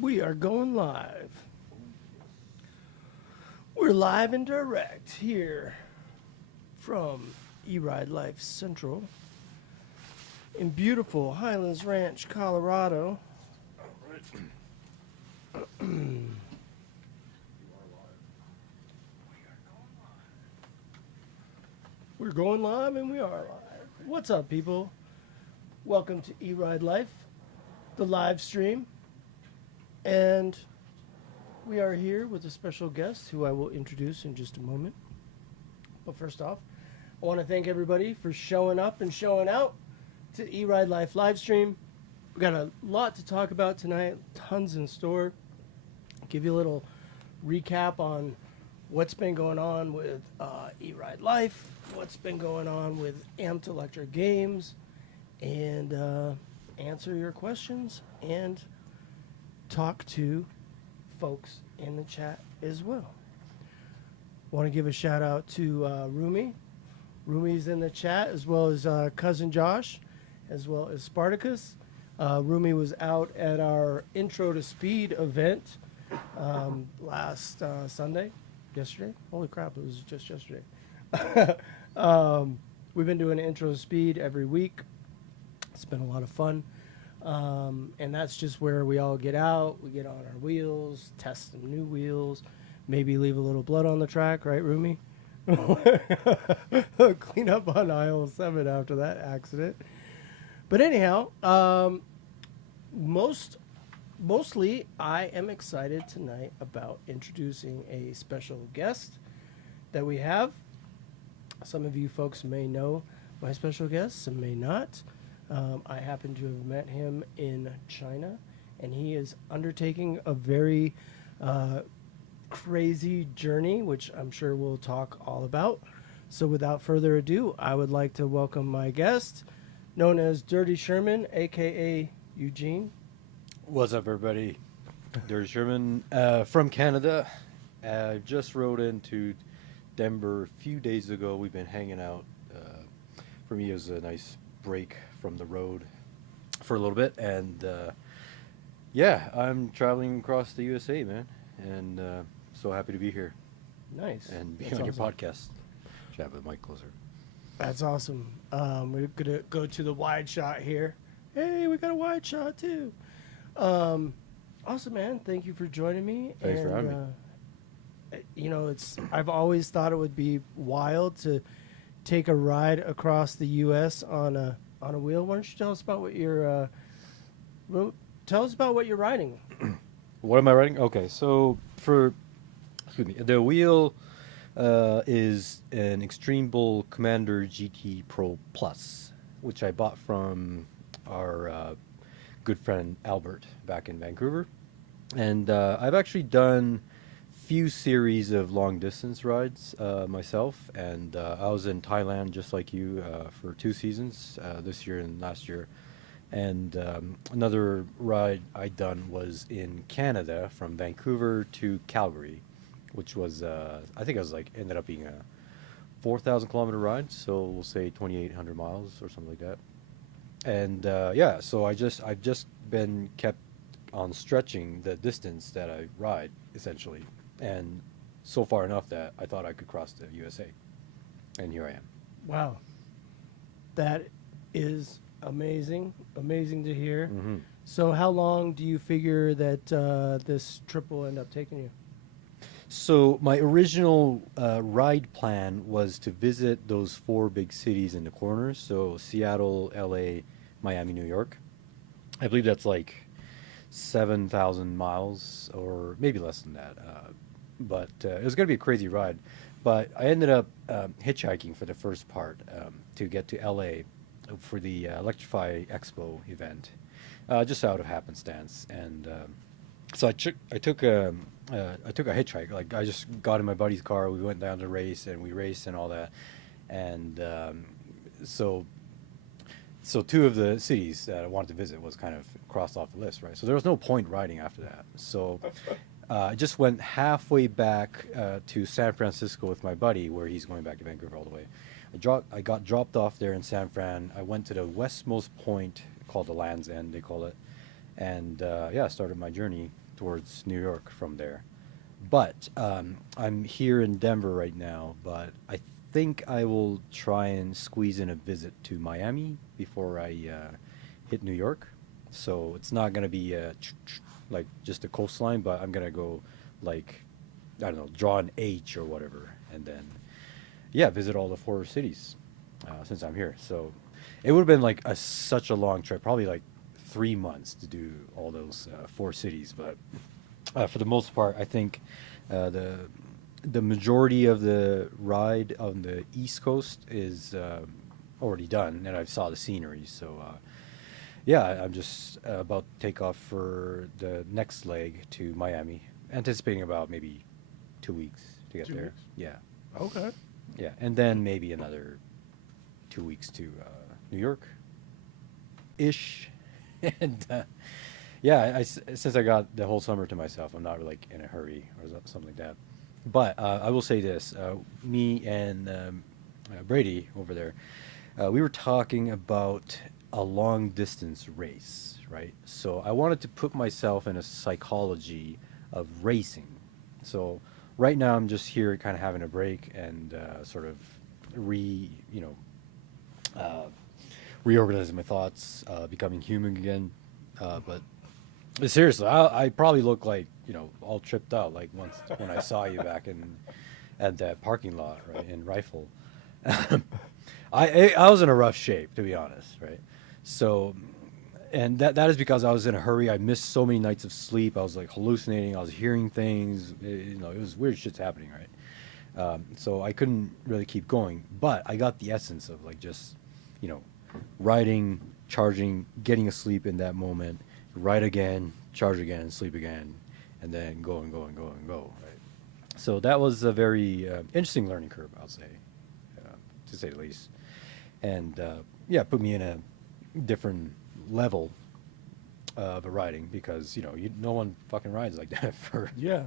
We are going live. We're live and direct here from E-Ride Life Central in beautiful Highlands Ranch, Colorado. We're going live and we are live. What's up, people? Welcome to E-Ride Life, the live stream. And we are here with a special guest who I will introduce in just a moment. But first off, I want to thank everybody for showing up and showing out to E-Ride Life live stream. We got a lot to talk about tonight, tons in store. Give you a little recap on what's been going on with E-Ride Life, what's been going on with Amped Electric Games, and answer your questions and talk to folks in the chat as well. Want to give a shout out to Rumi. Rumi's in the chat, as well as cousin Josh, as well as Spartacus. Rumi was out at our Intro to Speed event last yesterday. Holy crap, it was just yesterday. We've been doing Intro to Speed every week. It's been a lot of fun. And that's just where we all get out, we get on our wheels, test some new wheels, maybe leave a little blood on the track, right, Rumi? Clean up on aisle 7 after that accident. But anyhow, mostly I am excited tonight about introducing a special guest that we have. Some of you folks may know my special guest, some may not. I happen to have met him in China, and he is undertaking a very crazy journey, which I'm sure we'll talk all about. So without further ado, I would like to welcome my guest, known as Dirty Sherman, a.k.a. Eugene. What's up, everybody? Dirty Sherman from Canada. Just rode into Denver a few days ago. We've been hanging out. For me, it was a nice break from the road for a little bit. And yeah, I'm traveling across the USA, man. And so happy to be here. Nice. And be That's on your awesome. podcast. Chat with the mic closer. That's awesome. We're going to go to the wide shot here. Hey, we got a wide shot too. Awesome, man. Thank you for joining me. Thanks for having me. You know, I've always thought it would be wild to take a ride across the U.S. on a wheel. Why don't you tell us about what you're riding? What am I riding? Okay, so the wheel is an Extreme Bull Commander GT Pro Plus, which I bought from our good friend Albert back in Vancouver. And I've actually done few series of long distance rides myself, and I was in Thailand just like you for 2 seasons, this year and last year. And another ride I done was in Canada from Vancouver to Calgary, which was I think it was like ended up being a 4,000 kilometer ride, so we'll say 2,800 miles or something like that. And yeah, so I've just been kept on stretching the distance that I ride essentially, and so far enough that I thought I could cross the USA, and here I am. Wow. That is amazing. Amazing to hear. Mm-hmm. So how long do you figure that this trip will end up taking you? So my original ride plan was to visit those 4 big cities in the corners, so Seattle, LA, Miami, New York. I believe that's like 7,000 miles or maybe less than that. But it was going to be a crazy ride. But I ended up hitchhiking for the first part to get to LA for the Electrify Expo event, just out of happenstance. And so I took a hitchhike. Like, I just got in my buddy's car. We went down to race, and we raced and all that. And so 2 of the cities that I wanted to visit was kind of crossed off the list, right? So there was no point riding after that. So I just went halfway back to San Francisco with my buddy, where he's going back to Vancouver all the way. I got dropped off there in San Fran. I went to the westmost point called the Land's End, they call it. And yeah, I started my journey towards New York from there. But I'm here in Denver right now, but I think I will try and squeeze in a visit to Miami before I hit New York. So it's not going to be like just a coastline, but I'm going to go like, I don't know, draw an H or whatever, and then, yeah, visit all the four cities since I'm here. So it would have been like such a long trip, probably like 3 months to do all those four cities. But for the most part, I think the majority of the ride on the East Coast is already done, and I saw the scenery. So yeah, I'm just about to take off for the next leg to Miami, anticipating about maybe 2 weeks to get 2 there. weeks? Yeah, Okay. yeah, and then maybe another 2 weeks to New York, ish, and yeah, since I got the whole summer to myself, I'm not really, like in a hurry or something like that. But I will say this: me and Brady over there, we were talking about a long distance race, right? So I wanted to put myself in a psychology of racing. So right now I'm just here, kind of having a break and sort of you know, uh, reorganizing my thoughts, becoming human again. But seriously, I probably look like, all tripped out, like once when I saw you back in at that parking lot, right, in Rifle. I was in a rough shape, to be honest, right? So, and that is because I was in a hurry. I missed so many nights of sleep. I was like hallucinating. I was hearing things. It was weird shit's happening, right? So I couldn't really keep going. But I got the essence of like just, you know, riding, charging, getting asleep in that moment, ride again, charge again, sleep again, and then go and go and go and go. Right. So that was a very interesting learning curve, I'll say, to say the least. And yeah, put me in a different level of a riding because no one fucking rides like that for Yeah.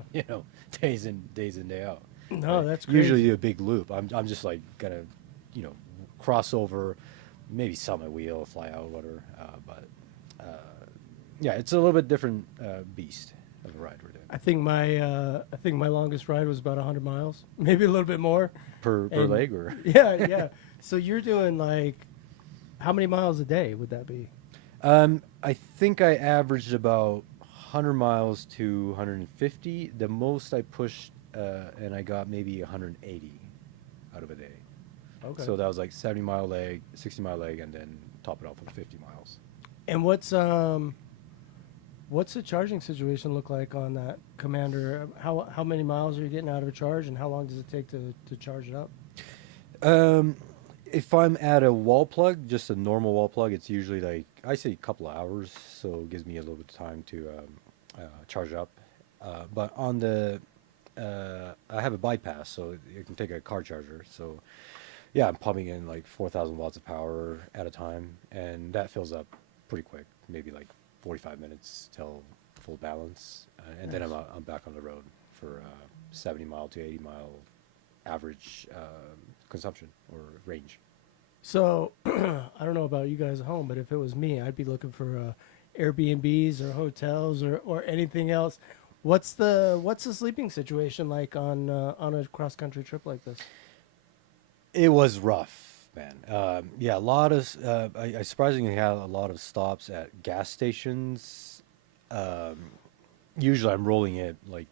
days in day out. No, Right? that's crazy. Usually a big loop. I'm just like gonna cross over, maybe summit wheel, fly out, whatever. But yeah, it's a little bit different beast of a ride we're doing I think my longest ride was about 100 miles, maybe a little bit more. per And- leg or. Yeah, yeah. So you're doing like how many miles a day would that be? I think I averaged about 100 miles to 150. The most I pushed, and I got maybe 180 out of a day. Okay. So that was like 70-mile leg, 60-mile leg, and then top it off with 50 miles. And what's the charging situation look like on that Commander? How many miles are you getting out of a charge, and how long does it take to charge it up? If I'm at a wall plug, just a normal wall plug, it's usually like I say a couple of hours, so it gives me a little bit of time to charge up. But on the I have a bypass, so you can take a car charger. So yeah, I'm pumping in like 4,000 watts of power at a time, and that fills up pretty quick, maybe like 45 minutes till full balance, and then Nice. I'm back on the road for 70-mile to 80-mile average consumption or range. So I don't know about you guys at home, but if it was me, I'd be looking for Airbnbs or hotels or anything else. What's the sleeping situation like on a cross country trip like this? It was rough, man. Yeah, a lot of I surprisingly had a lot of stops at gas stations. Um, Usually, I'm rolling it like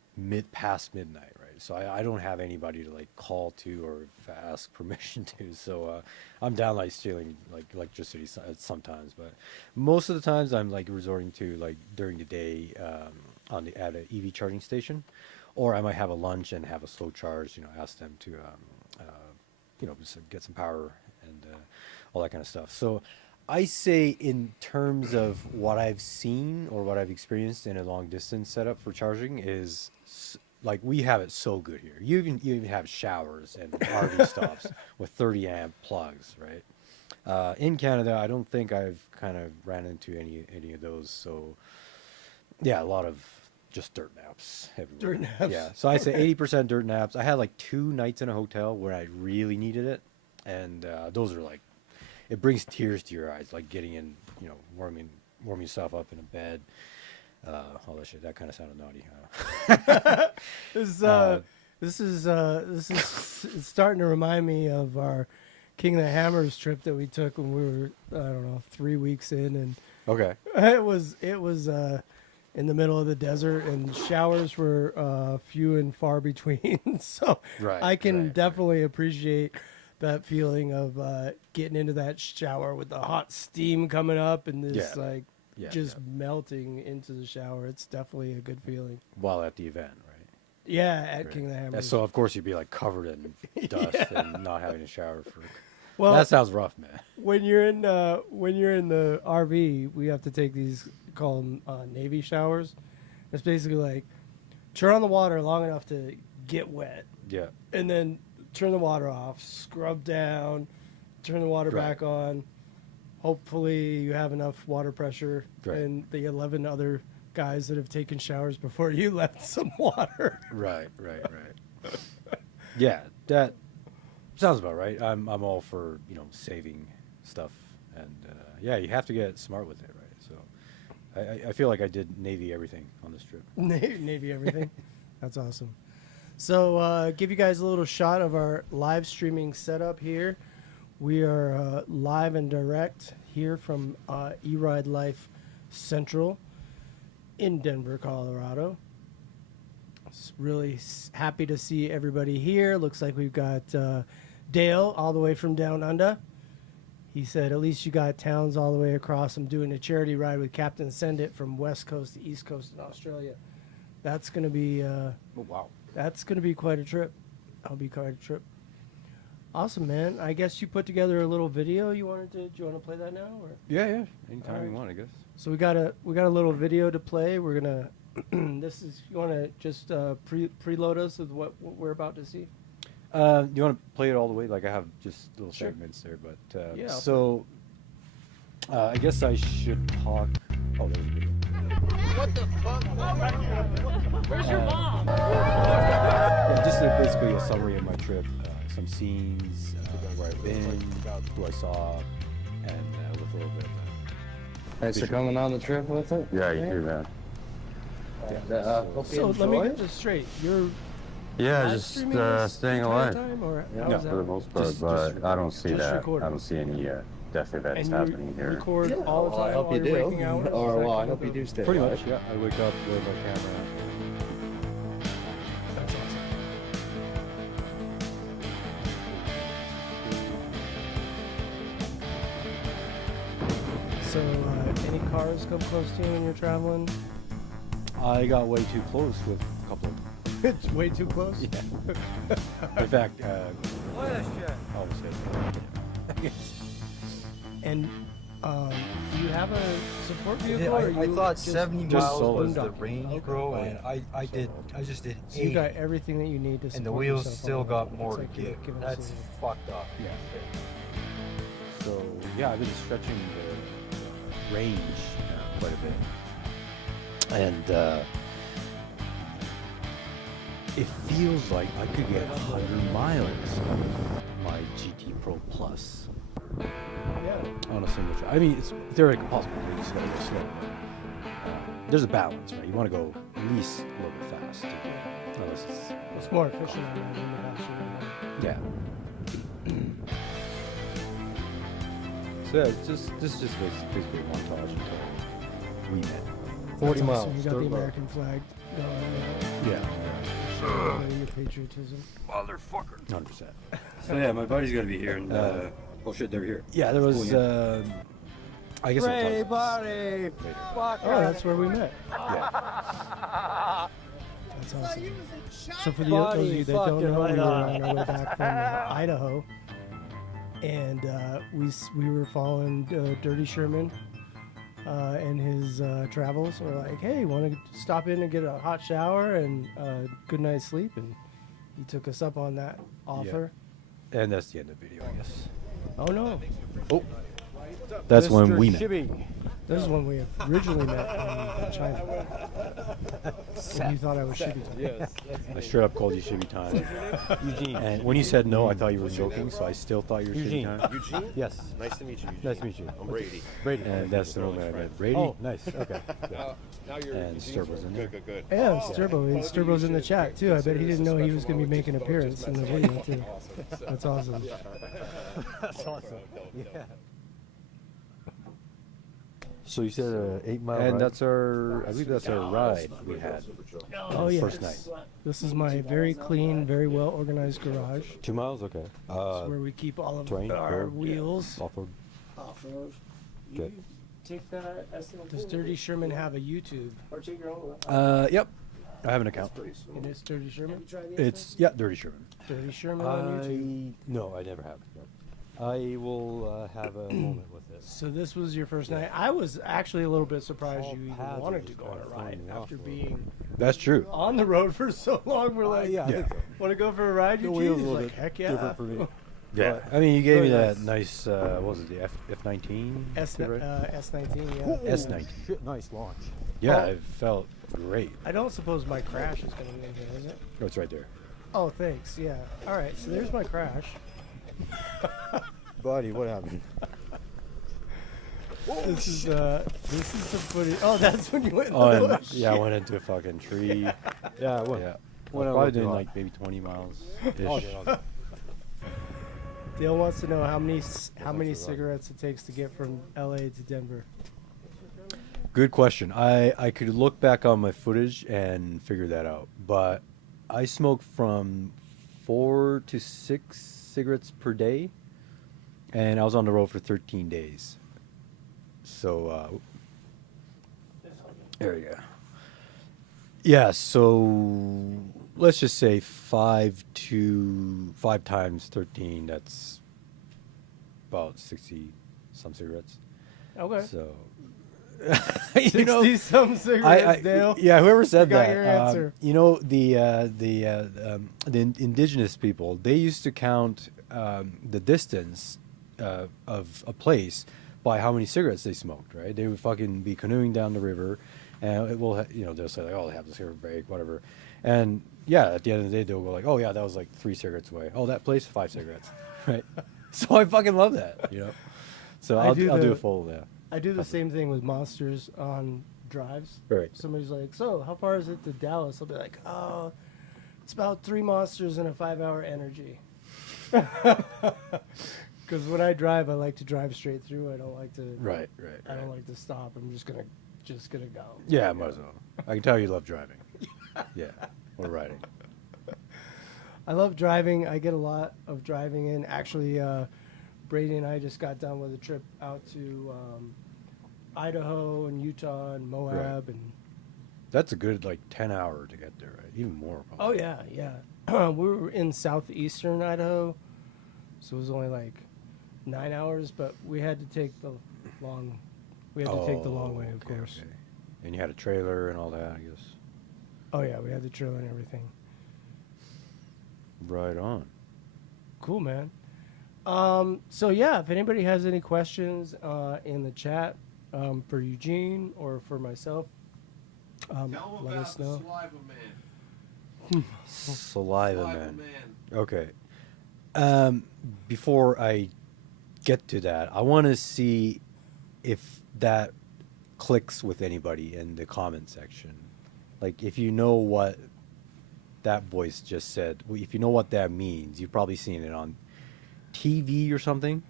past midnight, right? So I don't have anybody to like call to or ask permission to. So I'm downright stealing like electricity sometimes, but most of the times I'm like resorting to like during the day at an EV charging station, or I might have a lunch and have a slow charge. Ask them to just get some power and all that kind of stuff. So I say in terms of what I've seen or what I've experienced in a long distance setup for charging is like we have it so good here. You even have showers and RV stops with 30 amp plugs, right? In Canada, I don't think I've kind of ran into any of those. So yeah, a lot of just dirt naps everywhere. Dirt naps. Yeah. So I say 80% dirt naps. I had like 2 nights in a hotel where I really needed it, and those are like, it brings tears to your eyes, like getting in, warming yourself up in a bed. all that shit. That kind of sounded naughty. This is it's starting to remind me of our King of the Hammers trip that we took when we were, I don't know, 3 weeks in, and Okay. it was in the middle of the desert, and showers were few and far between. So Right, I can right. definitely appreciate that feeling of getting into that shower with the hot steam coming up and this Yeah. like Yeah, just yeah. melting into the shower. It's definitely a good feeling. While at the event, right? Yeah, at Right. King of the Yeah, Hammers. so of course you'd be like covered in dust and not having a shower for. Well, That sounds rough, man. when you're in the RV, we have to take these call them Navy showers. It's basically like turn on the water long enough to get wet, Yeah. and then turn the water off, scrub down, turn the water Right. back on. Hopefully, you have enough water pressure, Right. and the 11 other guys that have taken showers before you left some water. Right. Yeah, that sounds about right. I'm all for saving stuff, and yeah, you have to get smart with it, right? So I feel like I did Navy everything on this trip. Navy everything. That's awesome. So give you guys a little shot of our live streaming setup here. We are live and direct here from E-Ride Life Central in Denver, Colorado. Really happy to see everybody here. Looks like we've got Dale all the way from down under. He said, at least you got towns all the way across. I'm doing a charity ride with Captain Send It from West Coast to East Coast in Australia. That's going to be Oh wow. that's going to be quite a trip. That'll be quite a trip. Awesome, man. I guess you put together a little video. Do you want to play that now? Or? Yeah. Anytime Alright. you want, I guess. So we got a little video to play. We're gonna. This is. You want to just preload us with what we're about to see? Do you want to play it all the way? Like I have just little Sure. segments there, but Yeah, I'll so I guess I should talk. Oh, there's a video. What the fuck? Where's your mom? Yeah, just basically a summary of my trip, some scenes, where I've been, who I saw, and with a little bit. Thanks for coming on the trip with it. Yeah, you do, man. Hope you So let me enjoy get it. this straight. You're Yeah, live just streaming this staying entire alive time, or Yeah, how no, is for the that? most part, Just but I don't see just that. recording. I don't see any death events And you happening here. record Yeah, all the well, time I hope while you you're do. waking out? Is Or that well, I kind hope of you the- do stay Pretty alive. much, yeah. I wake up with my camera. That's awesome. So, any cars come close to you when you're traveling? I got way too close with a couple of. It's way too close. Yeah. In fact, almost hit. I guess. And do you have a support vehicle? Yeah, or I you thought just 70 just miles solo. was the boondocking? range, Okay. bro, and I just did So you 8, got everything that you need to support and the wheels yourself still on got it. more to It's like you're give. giving us That's a- fucked up. Yeah. So yeah, I've been stretching the range quite a bit, and it feels like I could get 100 miles on my GT Pro Plus Yeah. on a single trip. I mean, it's theoretically possible. You just gotta go slow. There's a balance, right? You want to go at least a little bit fast. Unless it's, It's more efficient on that than the faster. yeah. So yeah, it's just this is just basically a montage until we met. 40 That's miles. awesome. You got the dirt road. American flag going. Yeah. Showing your patriotism. 100%. So yeah, my buddy's gonna be here, and oh shit, they're here. Yeah, there was. I guess I'll Ray, talk buddy! later. Fuck Oh, that's where we met. Yeah. That's awesome. So for those Buddy, of you that don't fucking know, right we were on. on our way back from Idaho, and we were following Dirty Sherman and his travels. We're like, hey, want to stop in and get a hot shower and good night's sleep? And he took us up on that offer. And that's the end of the video, I guess. Oh no, Oh, that's when we met. Shibby. This is when we originally met in China. And you thought I was shippy. I straight up called you Shibby Time. Eugene. And when you said no, I thought you were joking, so I still thought you were Eugene. Shibby Time. Eugene? Yes. Nice to meet you, Eugene. Nice to meet you. I'm Brady. Brady. And that's the moment I met Brady. Oh, nice. Okay. Now you're And Eugene's Sturbo's in there. Good, good, good. Yeah, Sturbo's in the chat too. I bet he didn't know he was going to be making an appearance in the video too. That's awesome. That's awesome. Yeah. So you said 8 mile And ride? that's our, I believe that's our ride we had. Oh yeah. First night. This is my very clean, very well organized garage. 2 miles? Okay. It's where we keep all of terrain, our road, wheels. Off-road. Off-road. Okay. Take that. Does Dirty Sherman have a YouTube? Or take your own. Yep. I have an account. And it's Dirty Sherman. It's, yeah, Dirty Sherman. Dirty Sherman on YouTube. No, I never have. No. I will have a moment with this. So this was your first night. I was actually a little bit surprised you even paths wanted are to go just on a kinda ride throwing me after off a being That's true. on the road for so long. We're like, yeah, I think so. want to go for a ride? The You wheels He's a little like, bit heck yeah. different for me. Yeah. I mean, you gave me Very that nice, what was it, the F19? S19, yeah. S19. Shit, nice launch. Yeah, it felt great. I don't suppose my crash is going to be in here, is it? Oh, it's right there. Oh, thanks. Yeah. All right. So there's my crash. Buddy, what happened? This is the footage. Oh, that's when you went in the Oh, and, bush. yeah, I went into a fucking tree. Yeah, what? Yeah. What I Probably looked doing at. like maybe 20 miles. Oh, ish. yeah, Dale wants to know how many cigarettes it takes to get from LA to Denver. Good question. I could look back on my footage and figure that out, but I smoke from 4 to 6 cigarettes per day, and I was on the road for 13 days. So there we go. Yeah, so let's just say 5 times 13. That's about 60 some cigarettes. Okay. So 60 some cigarettes, Dale. yeah, whoever said You got that. your answer. You know, the indigenous people, they used to count the distance of a place by how many cigarettes they smoked. Right? They would fucking be canoeing down the river, and it will, they'll say like, oh, they have the cigarette break, whatever, and yeah, at the end of the day, they'll go like, oh yeah, that was like 3 cigarettes away. Oh, that place, 5 cigarettes, right? So I fucking love that, So I'll do a full, yeah. I do the same thing with monsters on drives. Right. Somebody's like, so how far is it to Dallas? I'll be like, oh, it's about 3 monsters and a 5-hour energy. Because when I drive, I like to drive straight through. I don't like to. Right. I don't like to stop. I'm just gonna go. Yeah, might as well. I can tell you love driving. Yeah, or riding. I love driving. I get a lot of driving in. Actually, Brady and I just got done with a trip out to Idaho and Utah and Moab and. That's a good 10-hour to get there, right? Even more. Oh Probably. yeah. We were in southeastern Idaho, so it was only 9 hours, but we had to take the long. We had to take the long way, of course. Okay. And you had a trailer and all that, I guess. Oh yeah, we had the trailer and everything. Right on. Cool, man. So yeah, if anybody has any questions in the chat for Eugene or for myself, let us know. Saliva man. Okay. Before I get to that, I want to see if that clicks with anybody in the comment section. If you know what that voice just said, if you know what that means, you've probably seen it on TV or something.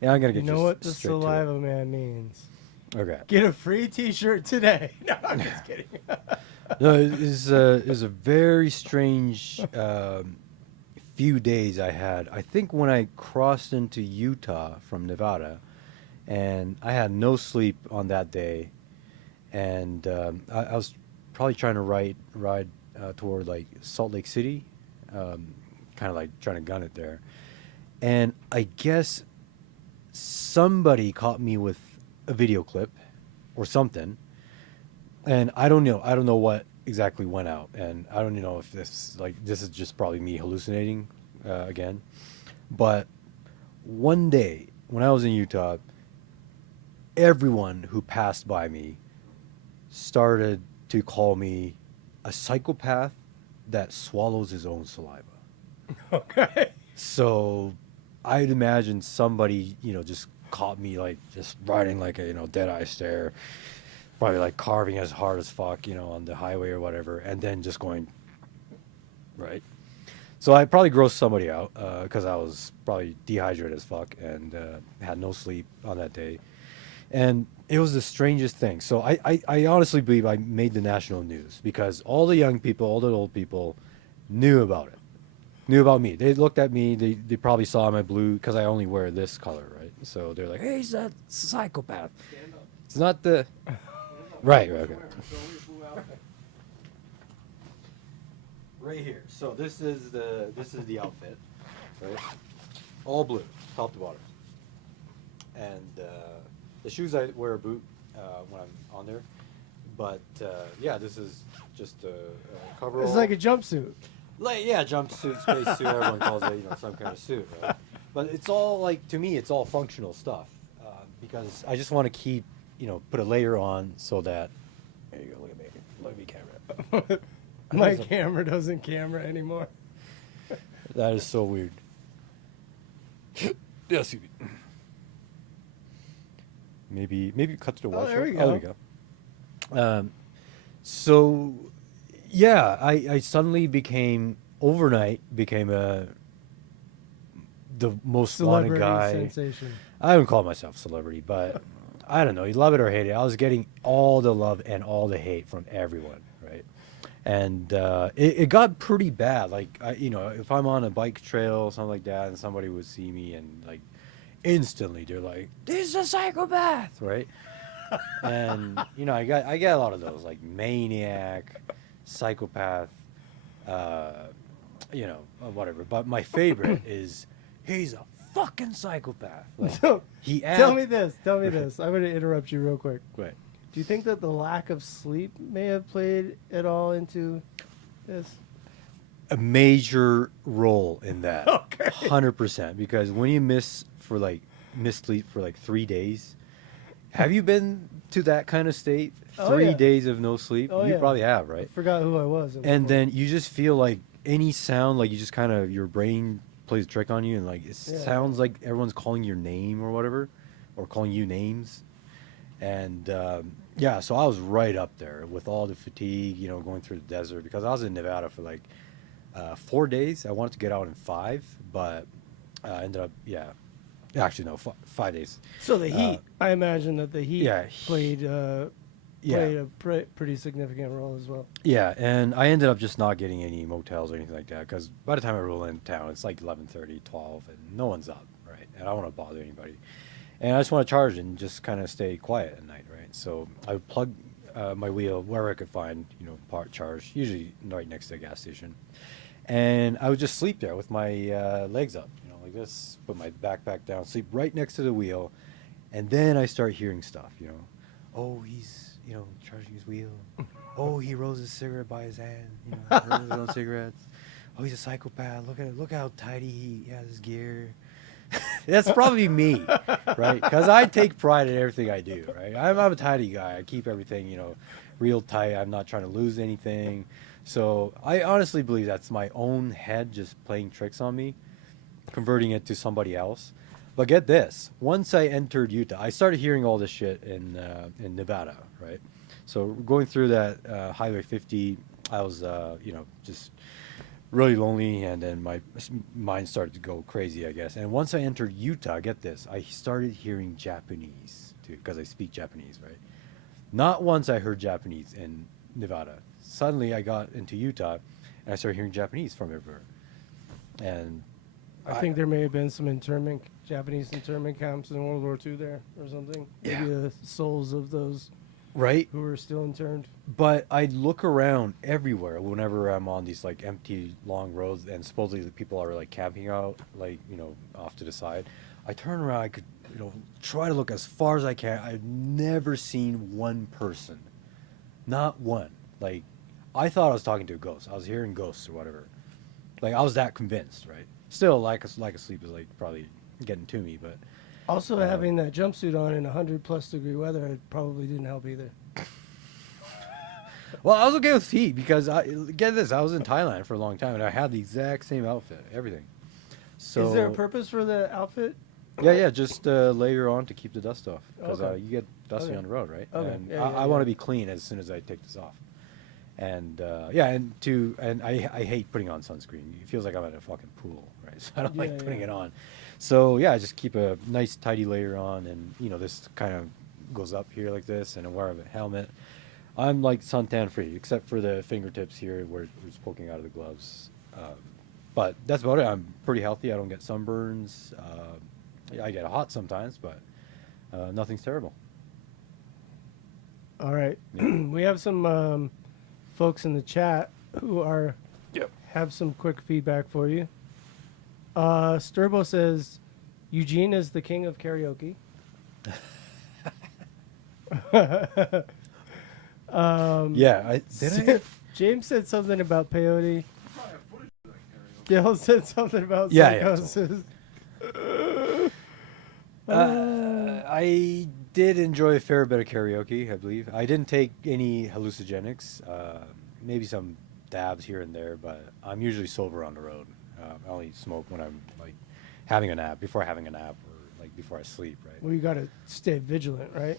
And I'm gonna get You know just what the straight to it. saliva man means? Okay. Get a free T-shirt today. No, I'm just kidding. No, it's a very strange few days I had. I think when I crossed into Utah from Nevada, and I had no sleep on that day, and I was probably trying to ride toward Salt Lake City, kind of trying to gun it there, and I guess somebody caught me with a video clip or something. And I don't know what exactly went out, and I don't know if this is just probably me hallucinating again. But one day when I was in Utah, everyone who passed by me started to call me a psychopath that swallows his own saliva. Okay. So I'd imagine somebody, just caught me like just riding like a, dead eye stare, probably like carving as hard as fuck, on the highway or whatever, and then just going, right? So I probably grossed somebody out because I was probably dehydrated as fuck and had no sleep on that day. And it was the strangest thing. So I honestly believe I made the national news because all the young people, all the old people knew about it, knew about me. They looked at me, they probably saw my blue because I only wear this color, right? So they're like, hey, he's a psychopath. It's not the... Right, okay. Right here. So this is the outfit, right? All blue, top to bottom. And the shoes I wear a boot when I'm on there, but yeah, this is just a coverall. It's like a jumpsuit. Jumpsuit, spacesuit. Everyone calls it, some kind of suit, right? But it's all like, to me, it's all functional stuff because I just want to keep, put a layer on so that. There you go. Look at me, camera. My camera doesn't camera anymore. That is so weird. Yeah, see. Maybe cut to the watch. there we Oh, there we go. So, yeah, I suddenly overnight became the most wanted Celebrity guy. sensation. I wouldn't call myself a celebrity, but I don't know. You love it or hate it. I was getting all the love and all the hate from everyone, right? And it got pretty bad. Like, if I'm on a bike trail or something like that, and somebody would see me and like instantly they're like, "This is a psychopath," right? And I get a lot of those like maniac, psychopath, whatever. But my favorite is he's a fucking psychopath. Like, So, he tell me this. I'm going to interrupt you real quick. Right. Do you think that the lack of sleep may have played at all into this? A major role in that. Okay. 100%. Because when you miss sleep for like 3 days, have you been to that kind of state? Oh, 3 yeah. days of no sleep? Oh, You yeah. probably have, right? I forgot who I was. And then you just feel like any sound, like you just kind of, your brain plays a trick on you, and like it Yeah. sounds like everyone's calling your name or whatever, or calling you names. And yeah, so I was right up there with all the fatigue, going through the desert, because I was in Nevada for like 4 days. I wanted to get out in 5, but ended up, actually no, 5 days. So the heat, I imagine that the heat yeah, played a pretty significant role as well. Yeah, and I ended up just not getting any motels or anything like that, because by the time I roll into town, it's like 11:30, 12, and no one's up, right? And I don't want to bother anybody. And I just want to charge and just kind of stay quiet at night, right? So I would plug my wheel wherever I could find, part charge, usually right next to a gas station. And I would just sleep there with my legs up, like this, put my backpack down, sleep right next to the wheel. And then I start hearing stuff, oh, he's, charging his wheel. Oh, he rolls his cigarette by his hand, rolls his own cigarettes. Oh, he's a psychopath. Look how tidy he has his gear. That's probably me, right? Because I take pride in everything I do, right? I'm a tidy guy. I keep everything, real tight. I'm not trying to lose anything. So I honestly believe that's my own head just playing tricks on me, converting it to somebody else. But get this, once I entered Utah, I started hearing all this shit in Nevada, right? So going through that Highway 50, I was, just really lonely, and then my mind started to go crazy, I guess. And once I entered Utah, get this, I started hearing Japanese, too, because I speak Japanese, right? Not once I heard Japanese in Nevada. Suddenly I got into Utah, and I started hearing Japanese from everywhere. And I think there may have been some Japanese internment camps in World War II there or something. Yeah. Maybe the souls of those right? who were still interned. But I look around everywhere whenever I'm on these like empty long roads, and supposedly the people are like camping out, like off to the side. I turn around, I could try to look as far as I can. I've never seen one person, not one. Like I thought I was talking to a ghost. I was hearing ghosts or whatever. Like I was that convinced, right? Still, like a sleep is like probably getting to me, but Also, having that jumpsuit on in 100+ degree weather it probably didn't help either. Well, I was okay with heat because get this, I was in Thailand for a long time and I had the exact same outfit, everything. So Is there a purpose for the outfit? yeah, just layer on to keep the dust off because Okay. you get dusty Okay. on the road, right? Okay. And Yeah, I yeah, want yeah. to be clean as soon as I take this off. And and I hate putting on sunscreen. It feels like I'm at a fucking pool, right? So I don't like Yeah, putting yeah. it on. So yeah, I just keep a nice tidy layer on, and this kind of goes up here like this, and I wear a helmet. I'm like suntan free, except for the fingertips here where it's poking out of the gloves. But that's about it. I'm pretty healthy. I don't get sunburns. Yeah, I get hot sometimes, but nothing's terrible. All right. We have some folks in the chat who have some quick feedback for you. Sturbo says Eugene is the king of karaoke. Yeah, did I? James said something about peyote. Gail said something about Yeah, psychosis. I did enjoy a fair bit of karaoke, I believe. I didn't take any hallucinogenics, maybe some dabs here and there, but I'm usually sober on the road. I only smoke when I'm like having a nap, before having a nap, or like before I sleep, right? Well, you got to stay vigilant, right?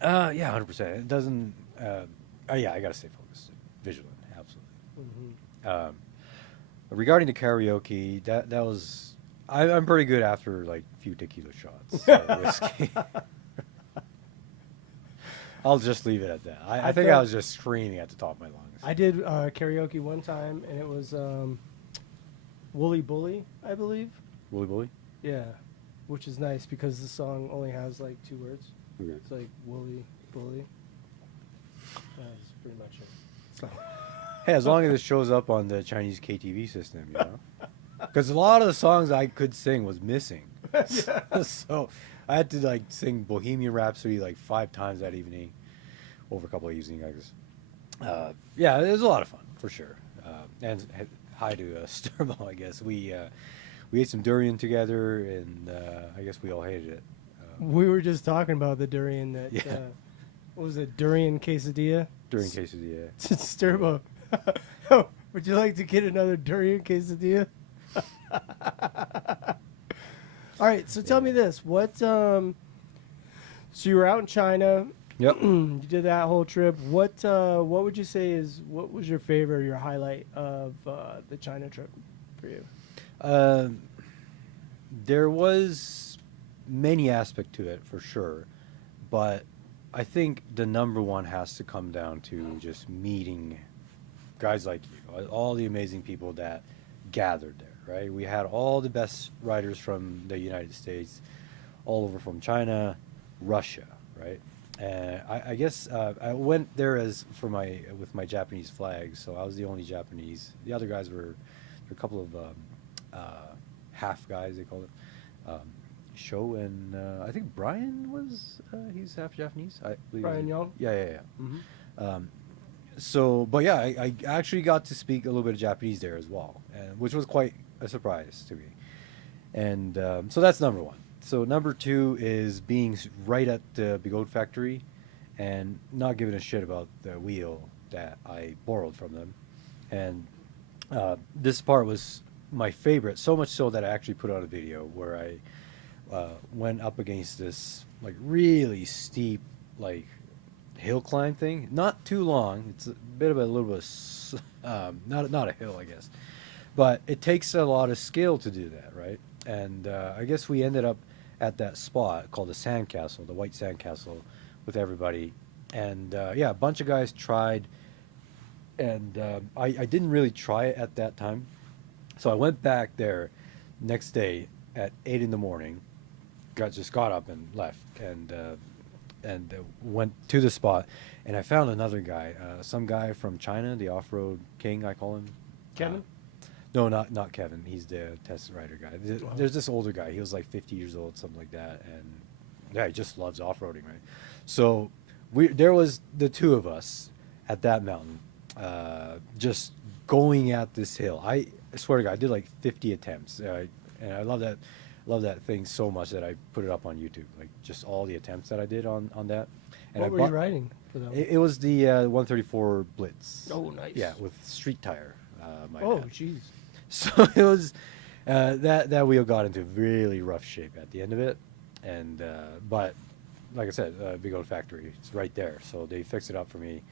Yeah, 100%. It doesn't. Yeah, I gotta stay focused, vigilant, absolutely. Regarding the karaoke, that was. I'm pretty good after like a few tequila shots of whiskey. I'll just leave it at that. I think I was just screaming at the top of my lungs. I did karaoke one time, and it was Wooly Bully, I believe. Wooly Bully? Yeah, which is nice because the song only has like 2 words. Okay. It's like Wooly Bully. That's pretty much it. So, Hey, as long as it shows up on the Chinese KTV system, Because a lot of the songs I could sing was missing. So I had to like sing Bohemian Rhapsody like 5 times that evening, over a couple of evenings, I guess. Yeah, it was a lot of fun for sure. And hi to Sturbo, I guess. We ate some durian together, and I guess we all hated it. we were just talking about the durian that. Yeah. What was it? Durian quesadilla. During quesadilla. Sturbo. Would you like to get another durian quesadilla? All right, so tell me this: what? So you were out in China. Yep. You did that whole trip. What would you say what was your favorite, or your highlight of the China trip for you? There was many aspect to it for sure, but I think the number one has to come down to just meeting guys like you, all the amazing people that gathered there, right? We had all the best riders from the United States, all over from China, Russia, right? And I guess I went there with my Japanese flag, so I was the only Japanese. The other guys were a couple of half guys, they called it. Show and I think Brian was he's half Japanese. I believe. Brian Young? Yeah. Mm-hmm. So, but yeah, I actually got to speak a little bit of Japanese there as well, which was quite a surprise to me. And so that's number one. So number two is being right at the Bigot factory and not giving a shit about the wheel that I borrowed from them. And this part was my favorite, so much so that I actually put out a video where I went up against this like really steep like hill climb thing. Not too long. It's a bit of a little bit of not a hill, I guess, but it takes a lot of skill to do that, right? And I guess we ended up at that spot called the Sandcastle, the White Sandcastle, with everybody. And yeah, a bunch of guys tried, and I didn't really try it at that time, so I went back there next day at 8 in the morning. Got up and left, and went to the spot, and I found another guy, some guy from China, the off-road king, I call him. Kevin? No, not Kevin. He's the test rider guy. There's this older guy. He was like 50 years old, something like that, and yeah, he just loves off-roading, right? So there was the two of us at that mountain, just going at this hill. I swear to God, I did like 50 attempts, and I love that. love that thing so much that I put it up on YouTube. Like just all the attempts that I did on that. And What I were you riding for that one? It was the 134 Blitz. Oh, nice. Yeah, with street tire. Might Oh, add. jeez. So it was that wheel got into really rough shape at the end of it, and but like I said, Big Old Factory, it's right there, so they fixed it up for me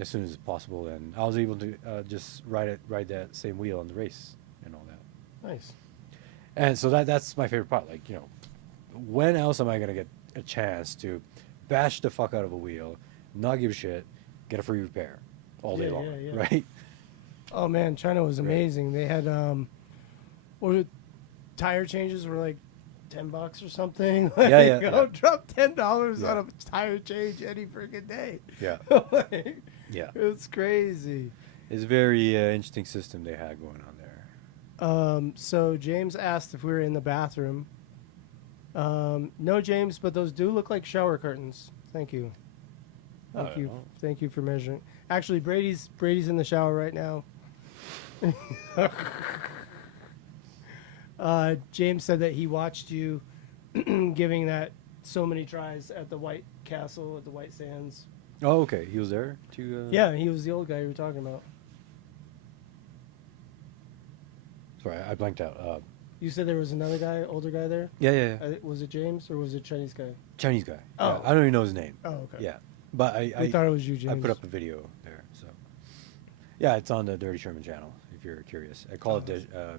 as soon as possible, and I was able to just ride that same wheel in the race and all that. Nice. And so that's my favorite part. Like, you know, when else am I gonna get a chance to bash the fuck out of a wheel, not give a shit, get a free repair all day Yeah, long, yeah, yeah. right? Oh man, China was amazing. They had what were tire changes were like $10 or something. Like, Yeah, go drop $10 Yeah. on a tire change any freaking day. Yeah, Like, yeah. it's crazy. It's a very interesting system they had going on there. So James asked if we were in the bathroom. No, James, but those do look like shower curtains. Thank you. Thank you. Oh. Thank you for measuring. Actually, Brady's in the shower right now. James said that he watched you giving that so many tries at the White Castle at the White Sands. Oh, okay. He was there to. Yeah, he was the old guy you were talking about. Sorry, I blanked out. You said there was another guy, older guy there. Yeah. Was it James or was it Chinese guy? Chinese guy. Oh. Yeah, I don't even know his name. Oh, okay. Yeah, but I thought it was you, I James. put up a video there, so. Yeah, it's on the Dirty Sherman channel if you're curious. I call it the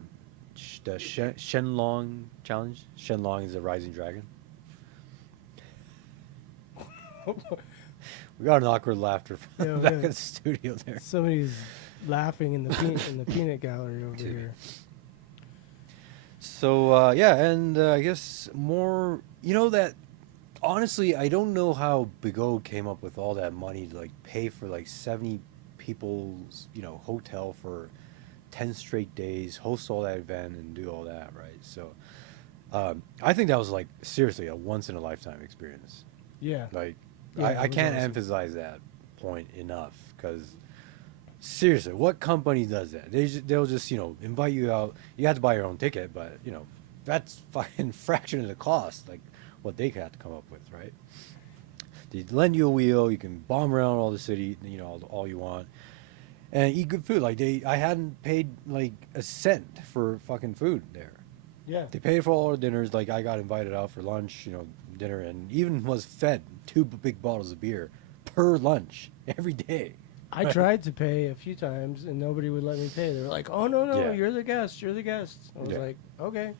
Shenlong challenge. Shenlong is a rising dragon. We got an awkward laughter from Yeah, back yeah. in the studio there. Somebody's laughing in the peanut gallery over Dude. here. So yeah, and I guess more. You know that. Honestly, I don't know how Bigot came up with all that money to like pay for like 70 people's hotel for 10 straight days, host all that event, and do all that, right? So I think that was like seriously a once in a lifetime experience. Yeah. Like Yeah, it I was can't awesome. emphasize that point enough because seriously, what company does that? They'll just invite you out. You have to buy your own ticket, but that's fucking fraction of the cost. Like what they had to come up with, right? They lend you a wheel. You can bomb around all the city, all you want, and eat good food. Like I hadn't paid like a cent for fucking food there. Yeah. They paid for all our dinners. Like I got invited out for lunch, dinner, and even was fed 2 big bottles of beer per lunch every day. I tried to pay a few times and nobody would let me pay. They were like, "Oh no, Yeah. you're the guest. You're the guest." I was Yeah. like, "Okay."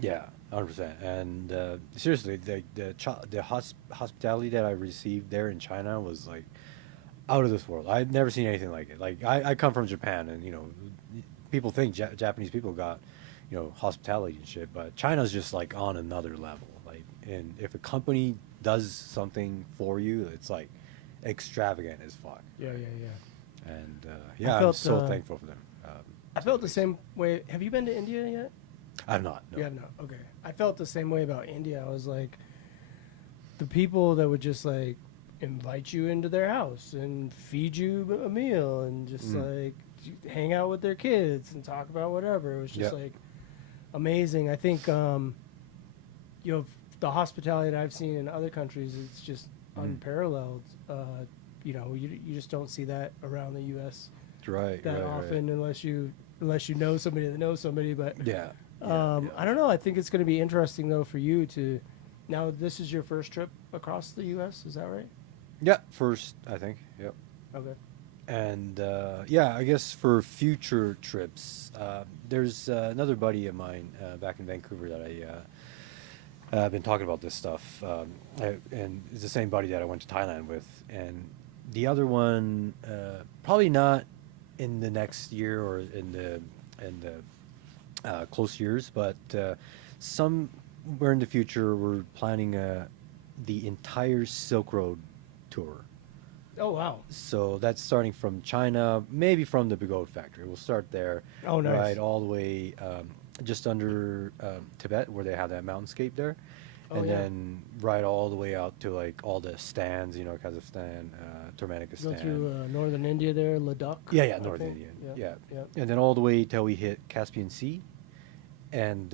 Yeah, 100%. And seriously, the hospitality that I received there in China was like out of this world. I've never seen anything like it. Like I come from Japan, and people think Japanese people got hospitality and shit, but China's just like on another level. Like, and if a company does something for you, it's like extravagant as fuck. Yeah. And yeah, I'm felt, so thankful for them. I felt the same way. Have you been to India yet? I'm not. No. You have not. Okay. I felt the same way about India. I was like, the people that would just like invite you into their house and feed you a meal and just like hang out with their kids and talk about whatever. It was just Yep. like amazing. I think the hospitality that I've seen in other countries, it's just unparalleled. You just don't see that around the U.S. Right. that right, often unless you know somebody that knows somebody. But Right. Yeah. I don't know. I think it's going to be interesting though for you to. Now this is your first trip across the U.S. Is that right? Yeah. First, I think. Yep. Okay. And yeah, I guess for future trips, there's another buddy of mine back in Vancouver that I've been talking about this stuff, and it's the same buddy that I went to Thailand with, and the other one probably not in the next year or in the close years, but somewhere in the future we're planning the entire Silk Road tour. Oh wow. So that's starting from China, maybe from the Bigot factory. We'll start there. Oh, nice. Ride all the way just under Tibet, where they have that mountainscape there, Oh, and yeah. then ride all the way out to like all the stands, Kazakhstan, Turkmenistan. Go through northern India there, Ladakh. Yeah, I North think. India. Yeah. Yeah. And then all the way till we hit Caspian Sea, and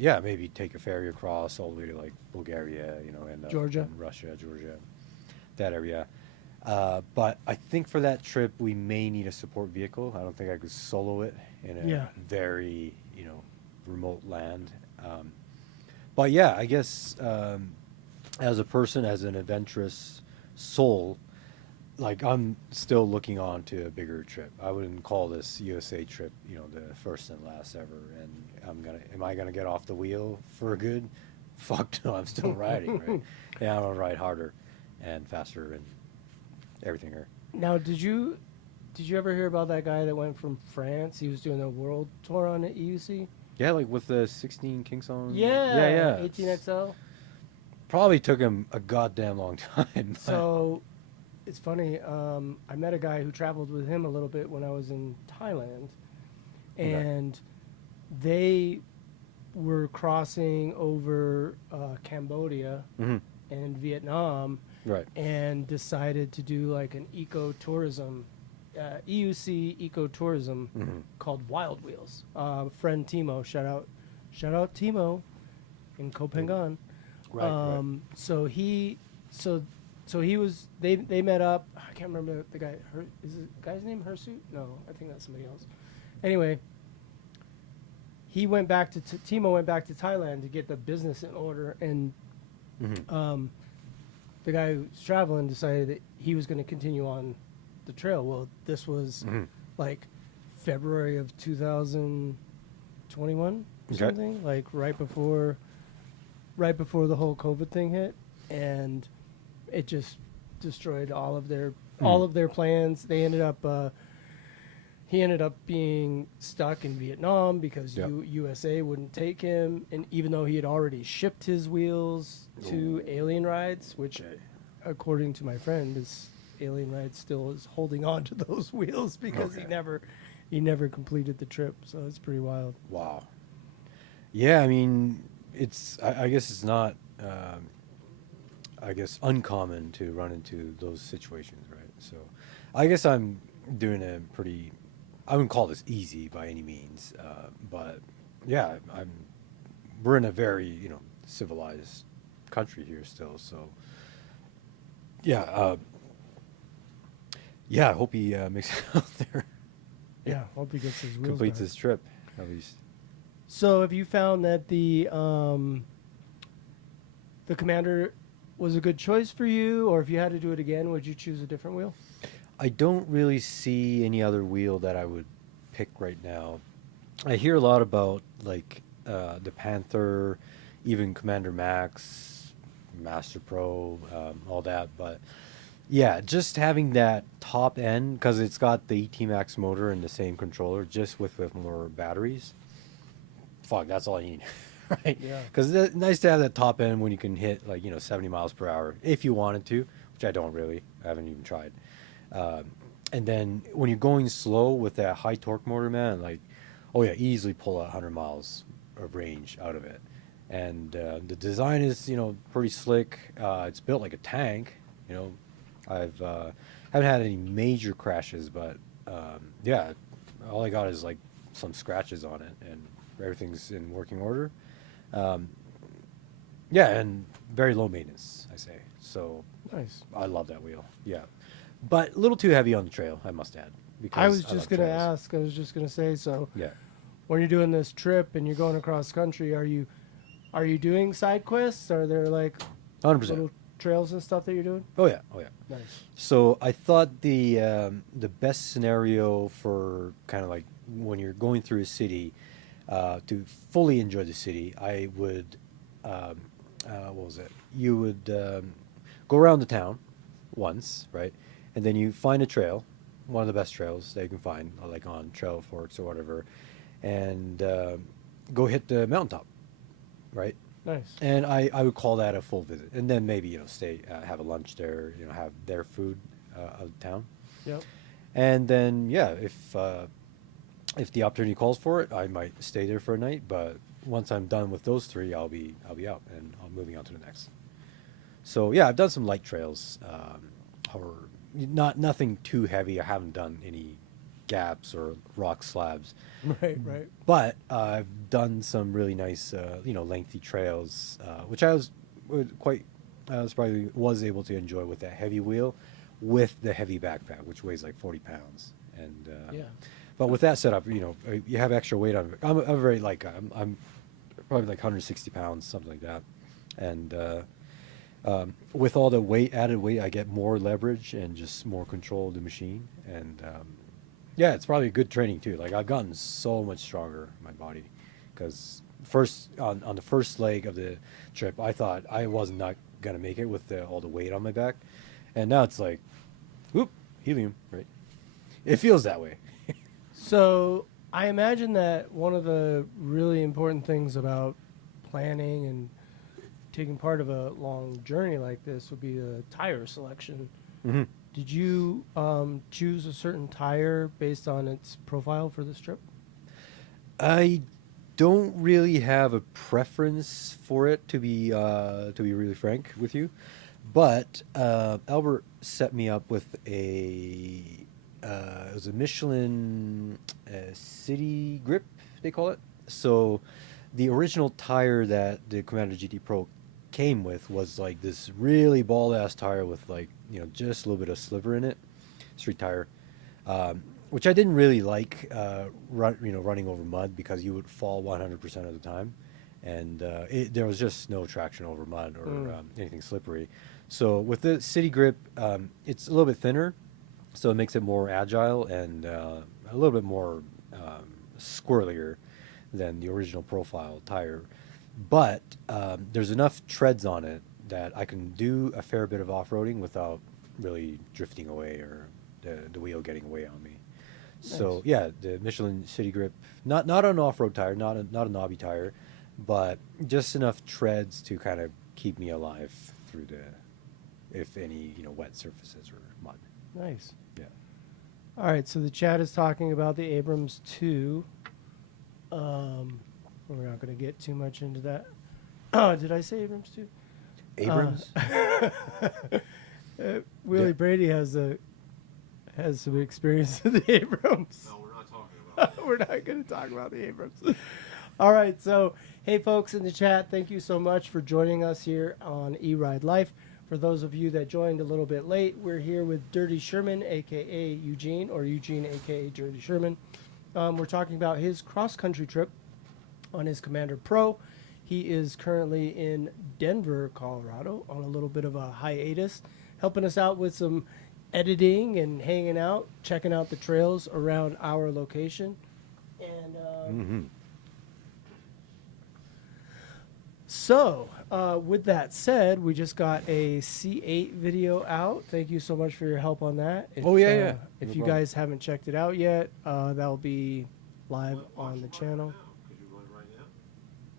yeah, maybe take a ferry across all the way to like Bulgaria, you know, and Georgia. and Russia, Georgia, that area. But I think for that trip we may need a support vehicle. I don't think I could solo it in a Yeah. very, you know, remote land. But yeah, I guess as a person, as an adventurous soul, like I'm still looking on to a bigger trip. I wouldn't call this USA trip, you know, the first and last ever. And am I gonna get off the wheel for good? Fuck no, I'm still riding, right? Yeah, I'm gonna ride harder and faster and everything here. Now, did you ever hear about that guy that went from France? He was doing a world tour on the EUC. Yeah, like with the 16 King song. Yeah, yeah. 18XL. Probably took him a goddamn long time. but- So it's funny. I met a guy who traveled with him a little bit when I was in Thailand, Okay. and they were crossing over Cambodia Mhm. and Vietnam, Right. and decided to do like an ecotourism, EUC ecotourism Mhm. called Wild Wheels. Friend Timo, shout out Timo in Kopenhagen. Right. So he was they met up. I can't remember the guy. Is the guy's name Hirsute? No, I think that's somebody else. Anyway, he went back to Timo went back to Thailand to get the business in order, and Mhm. the guy who's traveling decided that he was going to continue on the trail. Well, this was Mhm. like February of 2021 or Okay. something, like right before the whole COVID thing hit, and it just destroyed all of their plans. They ended up he ended up being stuck in Vietnam because Yep. USA wouldn't take him, and even though he had already shipped his wheels to Alien Rides, which according to my friend is Alien Rides still is holding on to those wheels because Okay. he never completed the trip, so it's pretty wild. Wow. Yeah, I mean, I guess it's not, I guess, uncommon to run into those situations, right? So I guess I'm doing a pretty, I wouldn't call this easy by any means, but yeah, we're in a very, you know, civilized country here still, so yeah, yeah, I hope he makes it out there, Yeah, hope he gets his wheels completes back. his trip, at least. So have you found that the Commander was a good choice for you, or if you had to do it again, would you choose a different wheel? I don't really see any other wheel that I would pick right now. I hear a lot about like the Panther, even Commander Max, Master Pro, all that. But yeah, just having that top end because it's got the ET Max motor and the same controller, just with more batteries. Fuck, that's all I need, right? Yeah. Because it's nice to have that top end when you can hit like 70 miles per hour if you wanted to, which I don't really. I haven't even tried. And then when you're going slow with that high torque motor, man, like, oh yeah, easily pull 100 miles of range out of it. And the design is, pretty slick. It's built like a tank. I've haven't had any major crashes, but yeah, all I got is like some scratches on it, and everything's in working order. Yeah, and very low maintenance, I say. So Nice. I love that wheel. Yeah, but a little too heavy on the trail, I must add. I was love just gonna trails. ask. I was just gonna say. So Yeah. when you're doing this trip and you're going across country, are you doing side quests? Are there like 100%. little trails and stuff that you're doing? Oh yeah. Oh yeah. Nice. So I thought the best scenario for kind of like when you're going through a city to fully enjoy the city, I would what was it? You would go around the town once, right, and then you find a trail, one of the best trails that you can find, like on Trail Forks or whatever, and go hit the mountaintop, right? Nice. And I would call that a full visit, and then maybe stay, have a lunch there, have their food out of town, Yep. and then yeah, if the opportunity calls for it, I might stay there for a night. But once I'm done with those three, I'll be out and I'm moving on to the next. So yeah, I've done some light trails, or nothing too heavy. I haven't done any gaps or rock slabs. Right, right. But I've done some really nice, lengthy trails, which I was able to enjoy with that heavy wheel, with the heavy backpack, which weighs like 40 pounds. And Yeah. but with that setup, you have extra weight on it. I'm very like I'm probably like 160 pounds, something like that. And with all the added weight, I get more leverage and just more control of the machine. And yeah, it's probably good training too. Like I've gotten so much stronger in my body, because first on the first leg of the trip, I thought I was not gonna make it with all the weight on my back, and now it's like, whoop, helium, right? It feels that way. So I imagine that one of the really important things about planning and taking part of a long journey like this would be the tire selection. Mm-hmm. Did you choose a certain tire based on its profile for this trip? I don't really have a preference for it, to be really frank with you, but Albert set me up with it was a Michelin City Grip, they call it. So the original tire that the Commander GT Pro came with was like this really bald ass tire with like just a little bit of sliver in it, street tire, which I didn't really like running over mud, because you would fall 100% of the time, and there was just no traction over mud or anything slippery. So with the City Grip, it's a little bit thinner, so it makes it more agile and a little bit more squirrelier than the original profile tire. But there's enough treads on it that I can do a fair bit of off-roading without really drifting away or the wheel getting away on me. Nice. So yeah, the Michelin City Grip, not an off-road tire, not a knobby tire, but just enough treads to kind of keep me alive through if any wet surfaces or mud. Nice. Yeah. All right, so the chat is talking about the Abrams 2. We're not going to get too much into that. Oh, did I say Abrams 2? Abrams? Willie Brady has some experience with the Abrams. No, we're not talking about it. We're not going to talk about the Abrams. All right, so hey, folks in the chat, thank you so much for joining us here on E-Ride Life. For those of you that joined a little bit late, we're here with Dirty Sherman, a.k.a. Eugene, or Eugene, a.k.a. Dirty Sherman. We're talking about his cross-country trip on his Commander Pro. He is currently in Denver, Colorado, on a little bit of a hiatus, helping us out with some editing and hanging out, checking out the trails around our location. And so, with that said, we just got a C8 video out. Thank you so much for your help on that. If, If no you problem. Guys haven't checked it out yet, that'll be live on the channel. Could you run right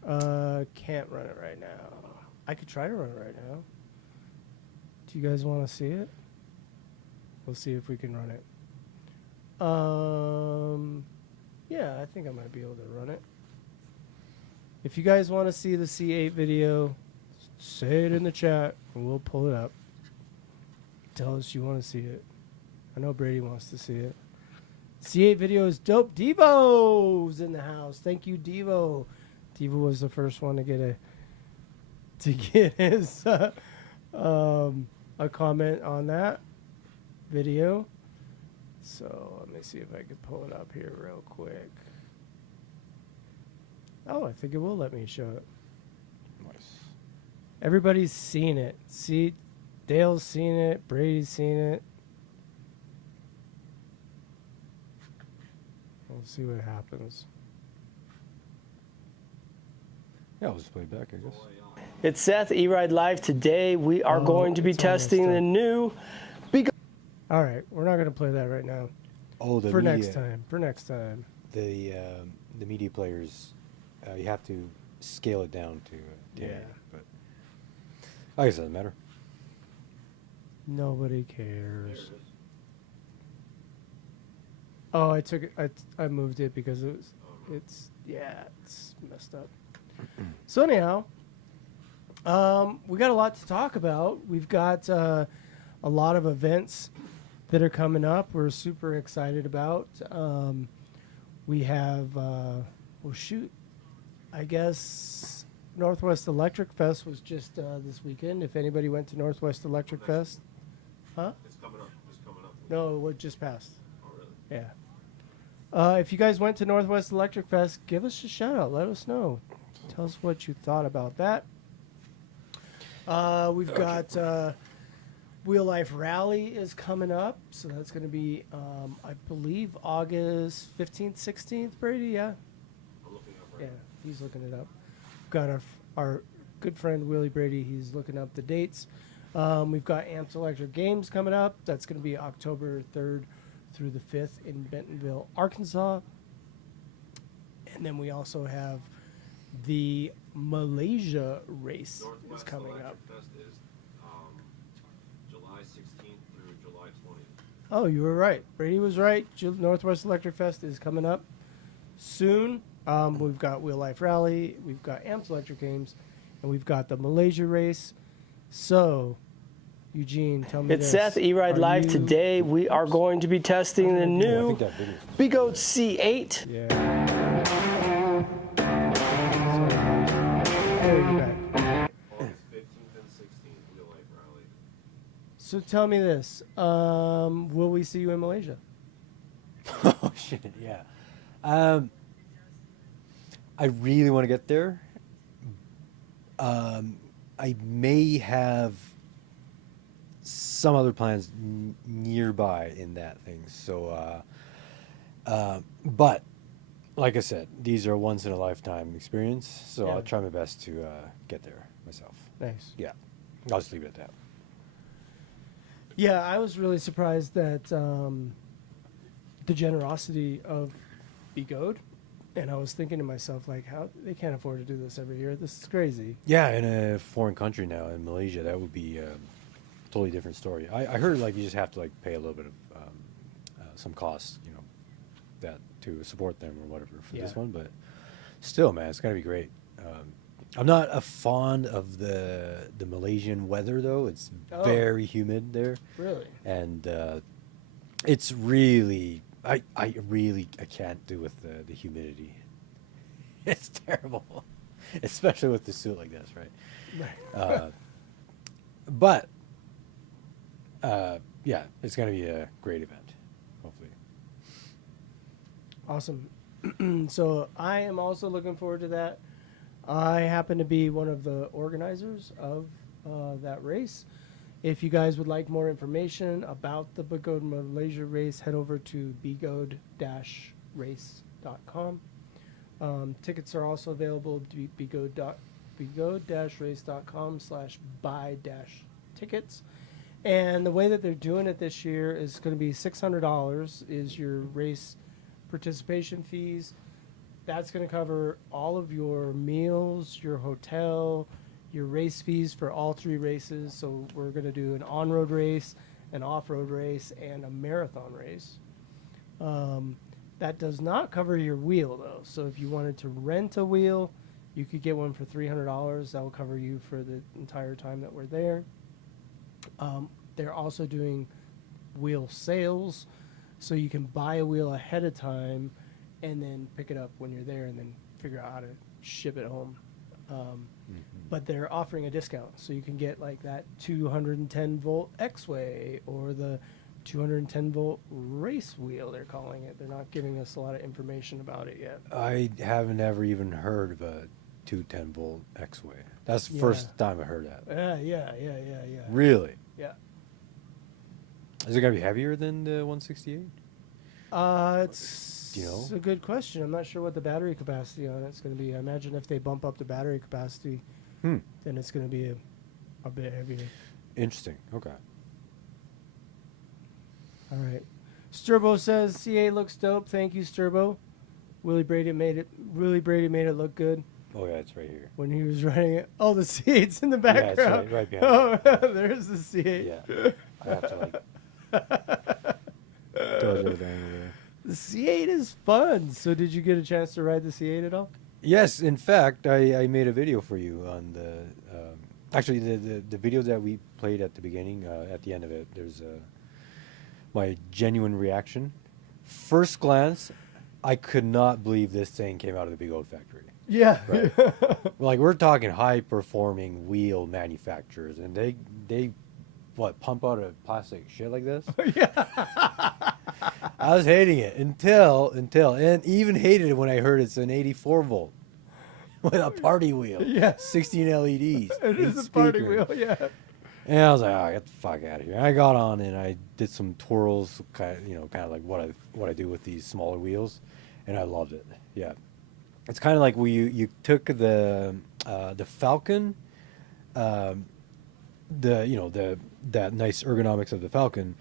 now? Can't run it right now. I could try to run it right now. Do you guys want to see it? We'll see if we can run it. Yeah, I think I might be able to run it. If you guys want to see the C8 video, say it in the chat and we'll pull it up. Tell us you want to see it. I know Brady wants to see it. C8 video is dope. Devo's in the house. Thank you, Devo. Devo was the first one to get his a comment on that video. So let me see if I can pull it up here real quick. Oh, I think it will let me show it. Nice. Everybody's seen it. See, Dale's seen it. Brady's seen it. We'll see what happens. Yeah, I'll just play it back, I guess. It's Seth, E-Ride Live. Today we are going to be it's all testing messed the up. new... All right, we're not going to play that right now. Oh, the For media, next time. For next time. The media players, you have to scale it down to 10, Yeah. but I guess it doesn't matter. Nobody cares. Oh, I took it. I moved it because it's messed up. So anyhow, we got a lot to talk about. We've got a lot of events that are coming up. We're super excited about. We have, well, shoot, I guess Northwest Electric Fest was just this weekend. If anybody went to Northwest Electric Fest, huh? It's coming up. It's coming up. No, it just passed. Oh, really? Yeah. If you guys went to Northwest Electric Fest, give us a shout out. Let us know. Tell us what you thought about that. We've got Wheel Life Rally is coming up, so that's going to be, I believe, August 15th, 16th. Brady, yeah, I'm looking up yeah, right he's looking it up. We've got our good friend Willie Brady. He's looking up the dates. We've got Amped Electric Games coming up. That's going to be October 3rd through the 5th in Bentonville, Arkansas. And then we also have the Malaysia race now. is Northwest coming Electric up. Fest is July 16th through July 20th. Oh, you were right. Brady was right. Northwest Electric Fest is coming up soon. We've got Wheel Life Rally, we've got Amped Electric Games, and we've got the Malaysia race. So, Eugene, tell me It's this. Seth, E-Ride Are Live. you- Today we are going to be testing the I new think that video. Big Goat C8. Yeah. There you're back. August 15th and 16th, Wheel Life Rally. So tell me this. Will we see you in Malaysia? Oh shit! Yeah. I really want to get there. I may have some other plans nearby in that thing. So, but like I said, these are once in a lifetime experience. So Yeah. I'll try my best to get there myself. Nice. Yeah, I'll just leave it at that. Yeah, I was really surprised that the generosity of Begode, and I was thinking to myself, like, how they can't afford to do this every year. This is crazy. Yeah, in a foreign country now, in Malaysia, that would be a totally different story. I heard like you just have to like pay a little bit of some costs, you know, that to support them or whatever for this Yeah. one. But still, man, it's gonna be great. I'm not a fond of the Malaysian weather though. It's Oh. very humid there, Really? and it's really I can't do with the humidity. It's terrible, especially with the suit like this, right? But yeah, it's going to be a great event, hopefully. Awesome. So I am also looking forward to that. I happen to be one of the organizers of that race. If you guys would like more information about the Begode Malaysia race, head over to begode-race.com. Tickets are also available at begode-race.com/buy-tickets. And the way that they're doing it this year is going to be $600 is your race participation fees. That's going to cover all of your meals, your hotel, your race fees for all three races. So we're going to do an on-road race, an off-road race, and a marathon race. That does not cover your wheel, though. So if you wanted to rent a wheel, you could get one for $300. That will cover you for the entire time that we're there. They're also doing wheel sales, so you can buy a wheel ahead of time and then pick it up when you're there and then figure out how to ship it home. But they're offering a discount, so you can get like that 210 volt X-Way or the 210 volt race wheel, they're calling it. They're not giving us a lot of information about it yet. I haven't ever even heard of a 210 volt X-Way. That's the Yeah. first time I heard that. Yeah. Really? Yeah. Is it going to be heavier than the 168? It's Do you know? a good question. I'm not sure what the battery capacity on it's going to be. I imagine if they bump up the battery capacity, then it's going to be a bit heavier. Interesting. Okay. All right. Sturbo says C8 looks dope. Thank you, Sturbo. Willie Brady made it look good Oh, yeah, it's right here. when he was riding it. Oh, the C8's in the Yeah, it's background. right behind Oh, there's the C8. Yeah. I have to, like, throw it over there. The C8 is fun. So did you get a chance to ride the C8 at all? Yes, in fact, I made a video for you on the actually the video that we played at the beginning. At the end of it, there's my genuine reaction. First glance, I could not believe this thing came out of the big old factory. Yeah. Right. Like we're talking high performing wheel manufacturers, and they what pump out a plastic shit like this. Yeah. I was hating it until and even hated it when I heard it's an 84 volt with a party wheel. Yeah. 16 LEDs. It is 8 a party speakers. wheel, yeah. And I was like, oh, get the fuck out of here. And I got on and I did some twirls, kind of like what I do with these smaller wheels, and I loved it. Yeah, it's kind of like where you took the Falcon, that nice ergonomics of the Falcon,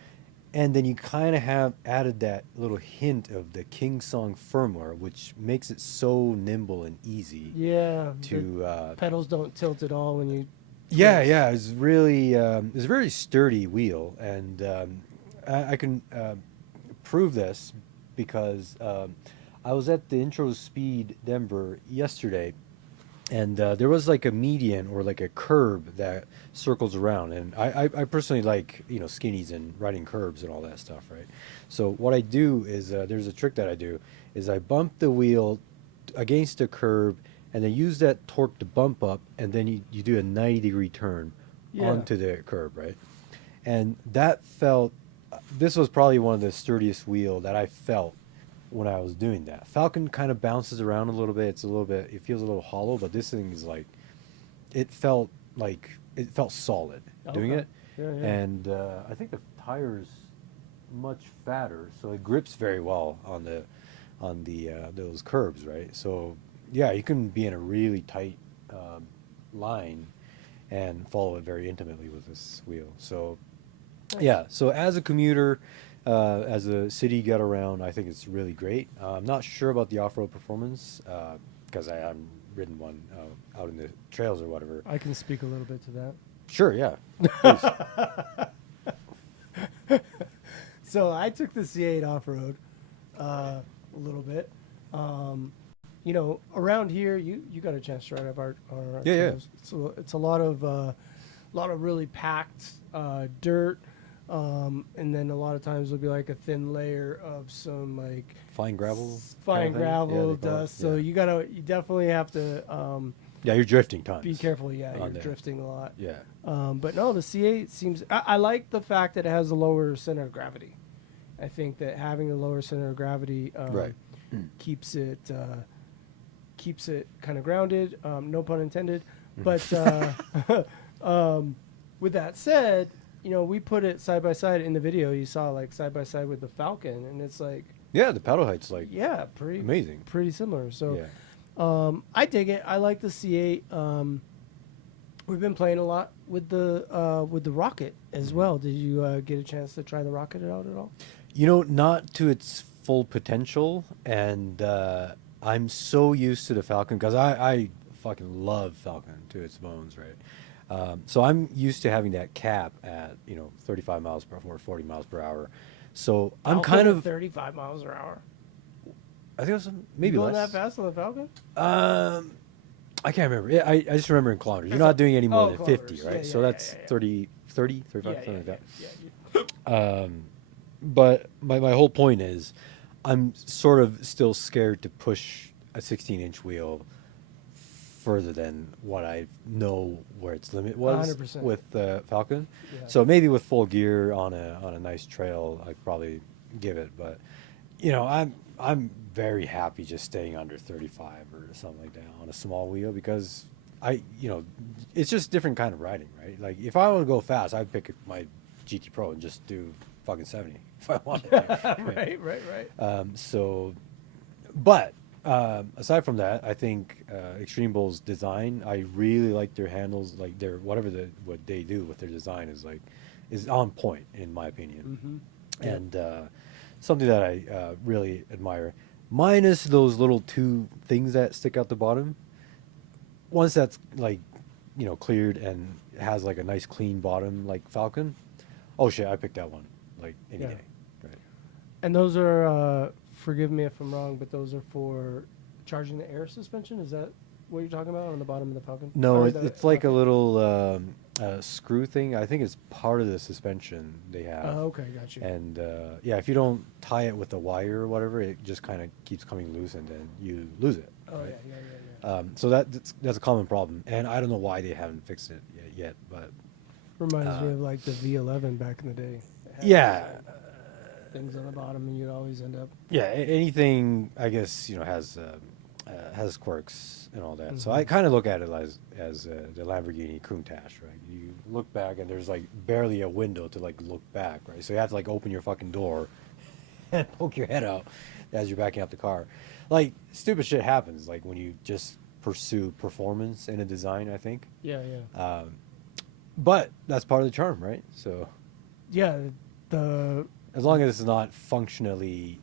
and then you kind of have added that little hint of the King Song firmware, which makes it so nimble and easy. Yeah. To the pedals don't tilt at all when you. Yeah, it's really it's a very sturdy wheel, and I can prove this because I was at the Intro Speed Denver yesterday, and there was like a median or like a curb that circles around, and I personally like skinnies and riding curbs and all that stuff, right? So what I do is there's a trick that I do is I bump the wheel against a curb, and then use that torque to bump up, and then you do a 90-degree turn onto the curb, right? And that felt, this was probably one of the sturdiest wheel that I felt when I was doing that. Falcon kind of bounces around a little bit. It feels a little hollow, but this thing is like, it felt solid doing it. Yeah, yeah. And I think the tire's much fatter, so it grips very well on those curbs, right? So yeah, you can be in a really tight line and follow it very intimately with this wheel. So yeah, so as a commuter, as a city get around, I think it's really great. I'm not sure about the off-road performance because I haven't ridden one out in the trails or whatever. I can speak a little bit to that. Sure, yeah. So I took the C8 off road a little bit. Around here, you got a chance to ride up our Yeah. trails. It's a lot of really packed dirt, and then a lot of times there'll be like a thin layer of some like Fine gravel. fine kind of thing? gravel Yeah, they call it, dust. So yeah. you definitely have to Yeah, you're drifting tons. be careful. Yeah, on you're there. drifting a lot. Yeah. But no, the C8 seems. I like the fact that it has a lower center of gravity. I think that having a lower center of gravity Right. keeps it kind of grounded. No pun intended. But with that said, we put it side by side in the video. You saw like side by side with the Falcon, and it's like Yeah, the paddle height's like pretty amazing. pretty similar. So. Yeah. I dig it. I like the C8. We've been playing a lot with the Rocket as well. Did you get a chance to try the Rocket out at all? Not to its full potential, and I'm so used to the Falcon because I fucking love Falcon to its bones, right? So I'm used to having that cap at 35 miles per hour, 40 miles per hour. So I'm Falcon kind at of 35 miles per hour. I think it was maybe You going less. that fast on the Falcon? I can't remember. Yeah, I just remember in kilometers. You're not doing any more than 50, kilometers. right? Yeah, So yeah, that's yeah. 30, 35, Yeah, something like that. Yeah. But my whole point is I'm sort of still scared to push a 16-inch wheel further than what I know where its limit was 100%. with the Falcon. Yeah. So maybe with full gear on a nice trail, I'd probably give it. But I'm very happy just staying under 35 or something like that on a small wheel because it's just different kind of riding, right? Like if I want to go fast, I'd pick my GT Pro and just do fucking 70 if I wanted to. Right. But aside from that, I think Extreme Bull's design, I really like their handles, like their what they do with their design is on point in my opinion, and something that I really admire. Minus those little two things that stick out the bottom. Once that's cleared and has like a nice clean bottom like Falcon, oh shit, I picked that one like any Yeah. day. Right. And those are, forgive me if I'm wrong, but those are for charging the air suspension. Is that what you're talking about on the bottom of the Falcon? No, Or it's like a little screw thing. I think it's part of the suspension they have. Oh, okay, got you. And yeah, if you don't tie it with a wire or whatever, it just kind of keeps coming loose, and then you lose it. Oh right? yeah. So that's a common problem, and I don't know why they haven't fixed it yet. But Reminds me of like the V11 back in the day. It had, yeah, things on the bottom, and you'd always end up. yeah, anything I guess has quirks and all that. So I kind of look at it as the Lamborghini Countach, right? You look back and there's like barely a window to like look back, right? So you have to like open your fucking door and poke your head out as you're backing up the car. Like stupid shit happens like when you just pursue performance in a design, I think. Yeah. But that's part of the charm, right? So Yeah, the as long as it's not functionally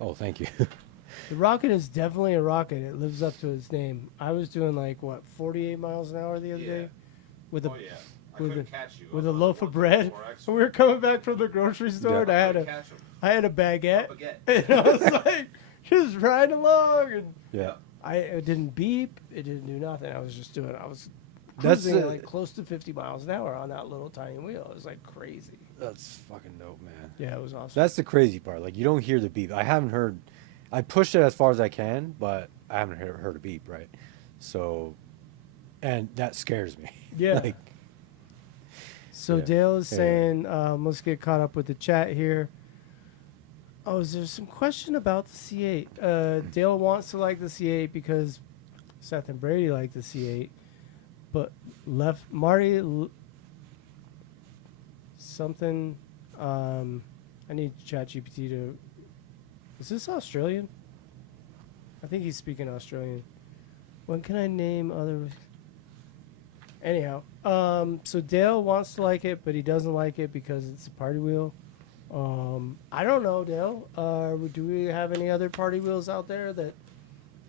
oh, thank you. The Rocket is definitely a rocket. It lives up to its name. I was doing like what 48 miles an hour the other day, with a Oh, yeah. I with couldn't a catch you. with I a was loaf of 1-4 bread. extra. And we were coming back from the grocery store, and I couldn't catch 'em. had a baguette, Baguette. and I was like just riding along, and Yeah. it didn't beep, it didn't do nothing. I was That's cruising at the- like close to 50 miles an hour on that little tiny wheel. It was like crazy. That's fucking dope, man. Yeah, it was awesome. That's the crazy part. Like you don't hear the beep. I pushed it as far as I can, but I haven't heard a beep, right? So, and that scares me. Yeah. like, So Yeah. Dale is Yeah. saying, let's get caught up with the chat here. Oh, is there some question about the C8? Dale wants to like the C8 because Seth and Brady like the C8, but left Marty something. I need ChatGPT to. Is this Australian? I think he's speaking Australian. When can I name other? Anyhow, so Dale wants to like it, but he doesn't like it because it's a party wheel. I don't know, Dale. Do we have any other party wheels out there that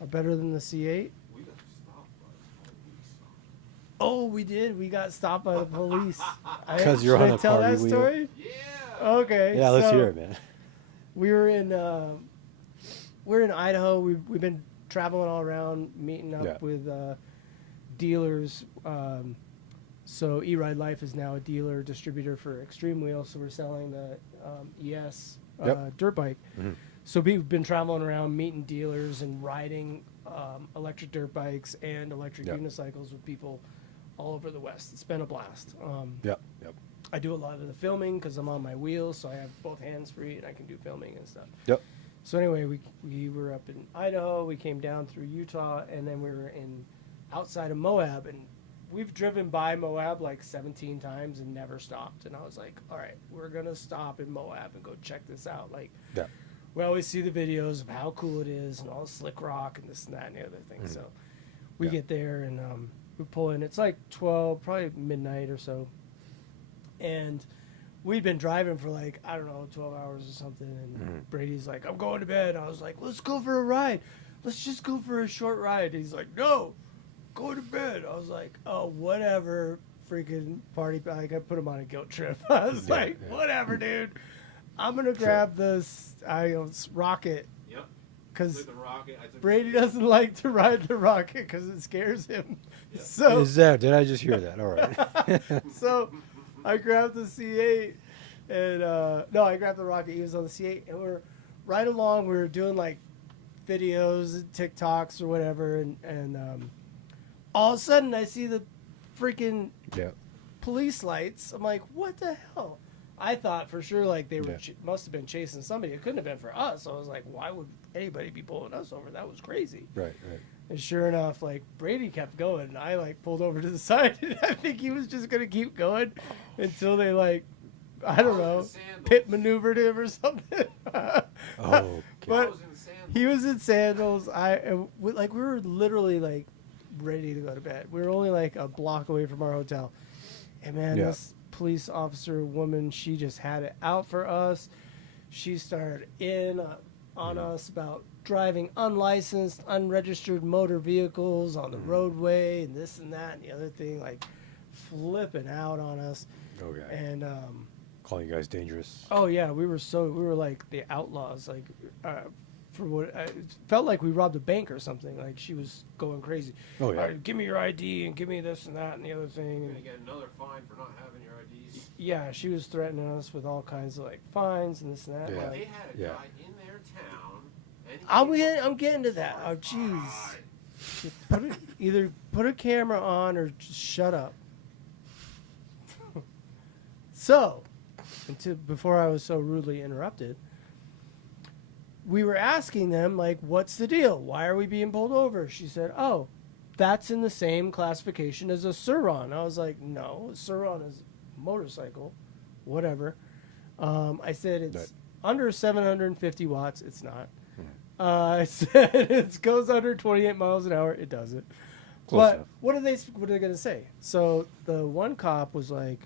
are better than the C8? We got stopped by the police. Oh, we did. We got stopped by the police. 'Cause you're Should on I a tell party that wheel? story? Yeah. Okay. yeah, let's so hear it, man. We were in. We're in Idaho. We've been traveling all around, meeting up Yeah. with dealers. So E-Ride Life is now a dealer distributor for Extreme Wheel. So we're selling the ES Yep. dirt bike. Mhm. So we've been traveling around, meeting dealers and riding electric dirt bikes and electric Yep. unicycles with people all over the West. It's been a blast. Yep. I do a lot of the filming because I'm on my wheels, so I have both hands free and I can do filming and stuff. Yep. So anyway, we were up in Idaho. We came down through Utah, and then we were outside of Moab, and we've driven by Moab like 17 times and never stopped. And I was like, all right, we're gonna stop in Moab and go check this out. Like, Yeah. we always see the videos of how cool it is and all the slick rock and this and that and the other thing. So we Yeah. get there and we pull in. It's like 12, probably midnight or so, and we'd been driving for like, I don't know, 12 hours or something. And Brady's like, I'm going to bed. I was like, let's go for a ride. Let's just go for a short ride. He's like, no, go to bed. I was like, oh, whatever, freaking party. Like, I put him on a guilt trip. I was like, whatever, dude. I'm going to grab this rocket Yep. because Took the rocket. I took Brady the doesn't like to ride the rocket because it scares him. So Did I just hear that? All right. so I grabbed the C8 and no, I grabbed the rocket. He was on the C8 and we're right along. We were doing like videos, and TikToks or whatever, and all of a sudden I see the freaking yeah. police lights. I'm like, what the hell? I thought for sure like they were Yeah. must have been chasing somebody. It couldn't have been for us. I was like, why would anybody be pulling us over? That was crazy. Right. And sure enough, like Brady kept going, and I like pulled over to the side, and I think he was just gonna keep going until they like, I don't know, sandals. pit maneuvered him or something. Oh. I But was in sand. he was in sandals. We were literally like ready to go to bed. We were only like a block away from our hotel, and man, Yeah. this police officer woman, she just had it out for us. She started on us about driving unlicensed, unregistered motor vehicles on the roadway and this and that and the other thing, like flipping out on us. Okay. And Calling you guys dangerous. oh yeah, we were like the outlaws, like for what it felt like we robbed a bank or something. Like she was going crazy. Oh, yeah. "All right, give me your ID and give me this and that and the other thing. You're And gonna get another fine for not having your IDs. yeah, she was threatening us with all kinds of like fines and this and that. Yeah. Like, They had a Yeah. guy in their town, and I'm getting to that. Oh, jeez. Either put a camera on or just shut up. So, before I was so rudely interrupted, we were asking them, like, what's the deal? Why are we being pulled over? She said, oh, that's in the same classification as a Suron. I was like, no, a Suron is a motorcycle, whatever. I said it's Right. under 750 watts. It's not. I said it goes under 28 miles an hour. It doesn't. Close But enough. what are they going to say? So the one cop was like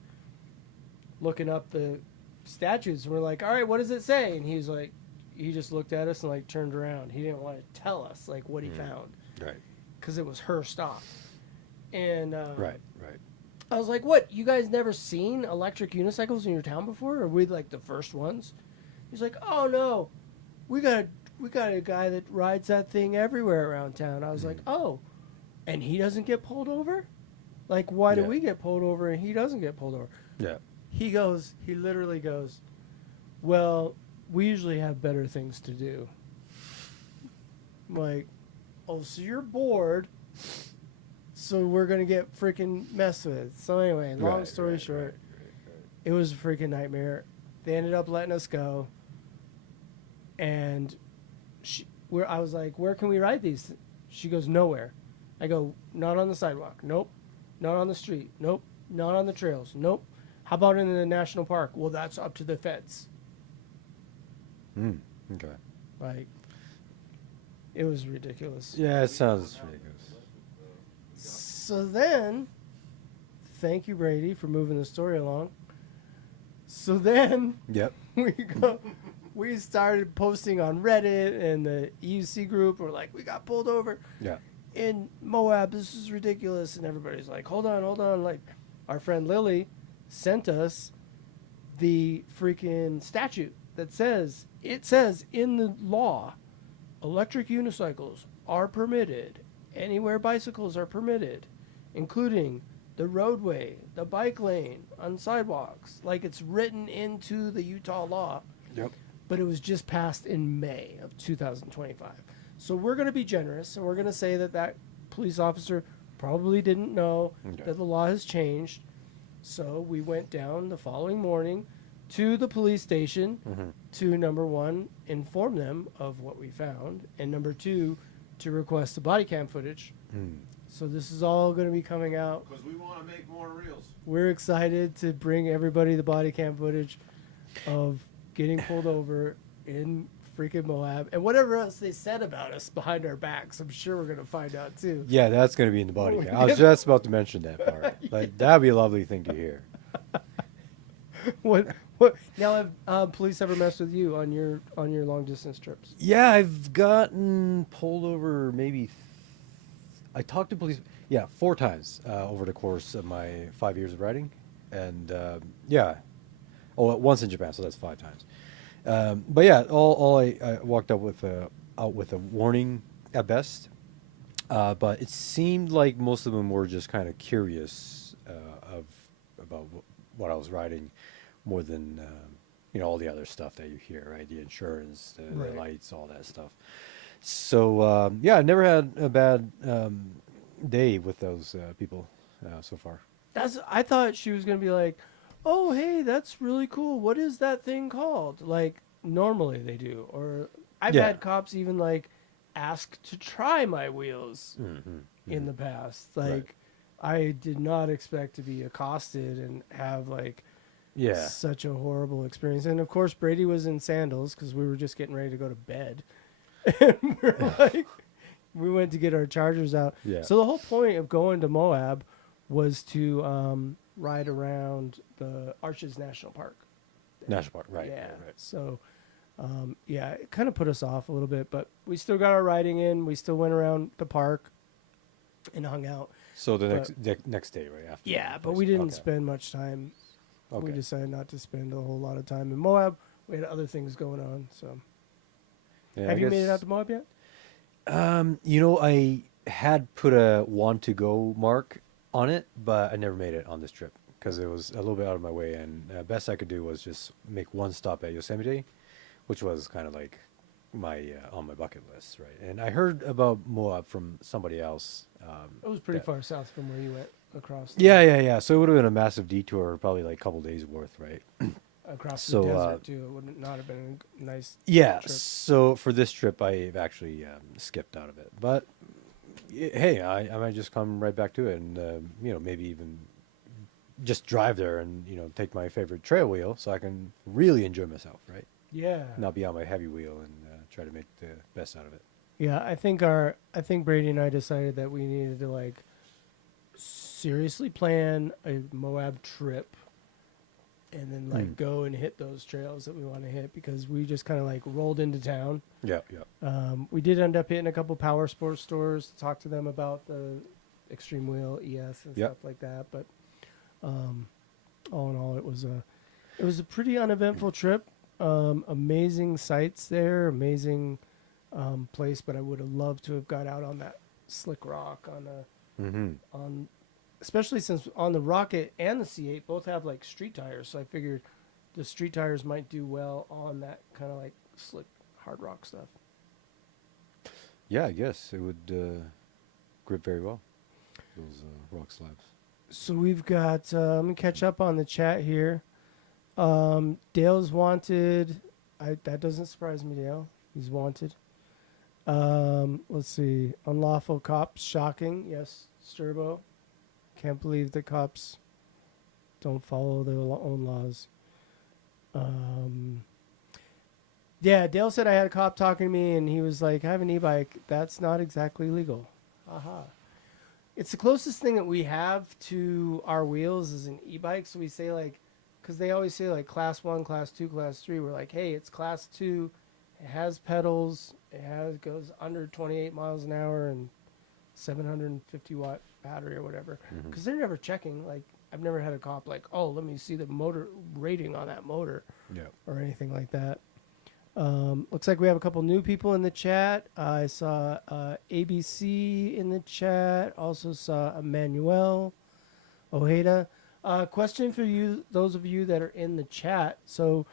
looking up the statutes, and we're like, all right, what does it say? And he just looked at us and like turned around. He didn't want to tell us like what he found Right. because it was her stop. And Right. I was like, what? You guys never seen electric unicycles in your town before? Are we like the first ones? He's like, oh no, we got a guy that rides that thing everywhere around town. I was like, oh, and he doesn't get pulled over? Like, why do Yeah. we get pulled over and he doesn't get pulled over? Yeah. He literally goes, well, we usually have better things to do. I'm like, oh, so you're bored, so we're going to get freaking messed with. So anyway, long story short, it was a freaking nightmare. They ended up letting us go. And I was like, where can we ride these? She goes, nowhere. I go, not on the sidewalk. Nope. Not on the street. Nope. Not on the trails. Nope. How about in the national park? Well, that's up to the feds. Okay. Like, it was ridiculous. Yeah, it sounds ridiculous. So then, thank you, Brady, for moving the story along. So then Yep. we started posting on Reddit and the EUC group. We're like, we got pulled over Yeah. in Moab. This is ridiculous. And everybody's like, hold on. Like, our friend Lily sent us the freaking statute that says in the law, electric unicycles are permitted anywhere bicycles are permitted, including the roadway, the bike lane, on sidewalks. Like, it's written into the Utah law. Yep. But it was just passed in May of 2025. So we're going to be generous, and we're going to say that police officer probably didn't know Okay. that the law has changed. So we went down the following morning to the police station to, number one, inform them of what we found, and number two, to request the body cam footage. So this is all going to be coming out. Because we want to make more reels. We're excited to bring everybody the body cam footage of getting pulled over in freaking Moab, and whatever else they said about us behind our backs. I'm sure we're going to find out too. Yeah, that's going to be in the body cam. I was just about to mention that part. Like, that'd be a lovely thing to hear. What now? Have police ever messed with you on your long distance trips? Yeah, I've gotten pulled over maybe. I talked to police, 4 times over the course of my 5 years of riding, and once in Japan, so that's 5 times. But yeah, all I walked out with a warning at best, but it seemed like most of them were just kind of curious about what I was riding, more than all the other stuff that you hear, right? The insurance, the Right. lights, all that stuff. So I've never had a bad day with those people so far. I thought she was going to be like, oh, hey, that's really cool. What is that thing called? Like, normally they do. Or I've Yeah. had cops even, like, ask to try my wheels in the past. Like, Right. I did not expect to be accosted and have, like, Yeah. such a horrible experience. And, of course, Brady was in sandals because we were just getting ready to go to bed. And we're like, we went to get our chargers out. Yeah. So the whole point of going to Moab was to ride around the Arches National Park. National Park, right? Yeah. Right. So, it kind of put us off a little bit, but we still got our riding in. We still went around the park and hung out. So the But- next day, right after. Yeah, the but place. we didn't Okay. spend much time. Okay. We decided not to spend a whole lot of time in Moab. We had other things going on. So, Yeah, I Have you made it guess- out to Moab yet? You know, I had put a want to go mark on it, but I never made it on this trip because it was a little bit out of my way. And best I could do was just make one stop at Yosemite, which was kind of like my on my bucket list, right? And I heard about Moab from somebody else. It was pretty that- far south from where you went across. Yeah. So it would have been a massive detour, probably like a couple days worth, right? Across So, the desert too. It would not have been a nice. Yeah. trip. So for this trip, I've actually skipped out of it. But hey, I might just come right back to it, and maybe even just drive there and take my favorite trail wheel, so I can really enjoy myself, right? Yeah. Not be on my heavy wheel and try to make the best out of it. Yeah, I think Brady and I decided that we needed to seriously plan a Moab trip and then go and hit those trails that we want to hit, because we just kind of rolled into town. Yeah. We did end up hitting a couple power sports stores to talk to them about the Extreme Wheel ES and Yep. stuff like that. But all in all, it was a pretty uneventful trip. Amazing sights there, amazing place. But I would have loved to have got out on that slick rock on, especially since on the Rocket and the C8 both have street tires. So I figured the street tires might do well on that kind of slick hard rock stuff. Yeah, I guess it would grip very well, those rock slabs. So we've got, let me catch up on the chat here. Dale's wanted. That doesn't surprise me, Dale. He's wanted. Let's see. Unlawful cops, shocking. Yes, Sturbo. Can't believe the cops don't follow their own laws. Yeah, Dale said I had a cop talking to me, and he was like, I have an e-bike. That's not exactly legal. Aha. It's the closest thing that we have to our wheels is an e-bike. So we say because they always say class 1, class 2, class 3. We're like, hey, it's class 2. It has pedals. It goes under 28 miles an hour and 750 watt battery or whatever. Because they're never checking. I've never had a cop oh, let me see the motor rating on that motor. Yeah. Or anything like that. Looks like we have a couple new people in the chat. I saw ABC in the chat. Also saw Emmanuel Ojeda. Question for you, those of you that are in the chat. So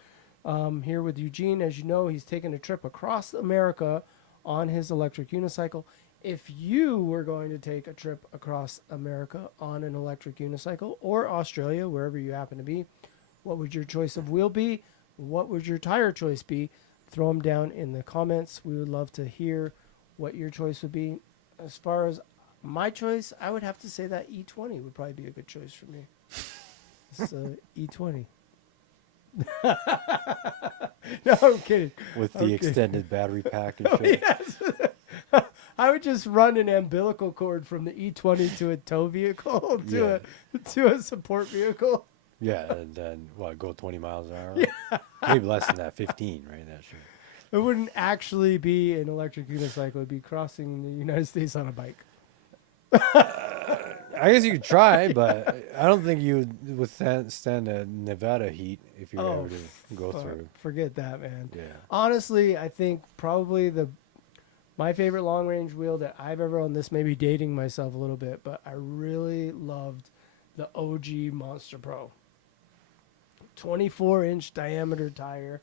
here with Eugene, as you know, he's taking a trip across America on his electric unicycle. If you were going to take a trip across America on an electric unicycle, or Australia, wherever you happen to be, what would your choice of wheel be? What would your tire choice be? Throw them down in the comments. We would love to hear what your choice would be. As far as my choice, I would have to say that E20 would probably be a good choice for me. It's E20. No, I'm kidding. With the Okay. extended battery pack and shit. Yes. I would just run an umbilical cord from the E20 to a tow vehicle to a support vehicle. Yeah, and then go 20 miles an hour? Maybe less than that, 15, right? That shit. It wouldn't actually be an electric unicycle. It'd be crossing the United States on a bike. I guess you could try, but I don't think you would withstand the Nevada heat if you were ever to go through. Forget that, man. Yeah. Honestly, I think probably my favorite long range wheel that I've ever owned, this may be dating myself a little bit, but I really loved the OG Monster Pro. 24-inch diameter tire.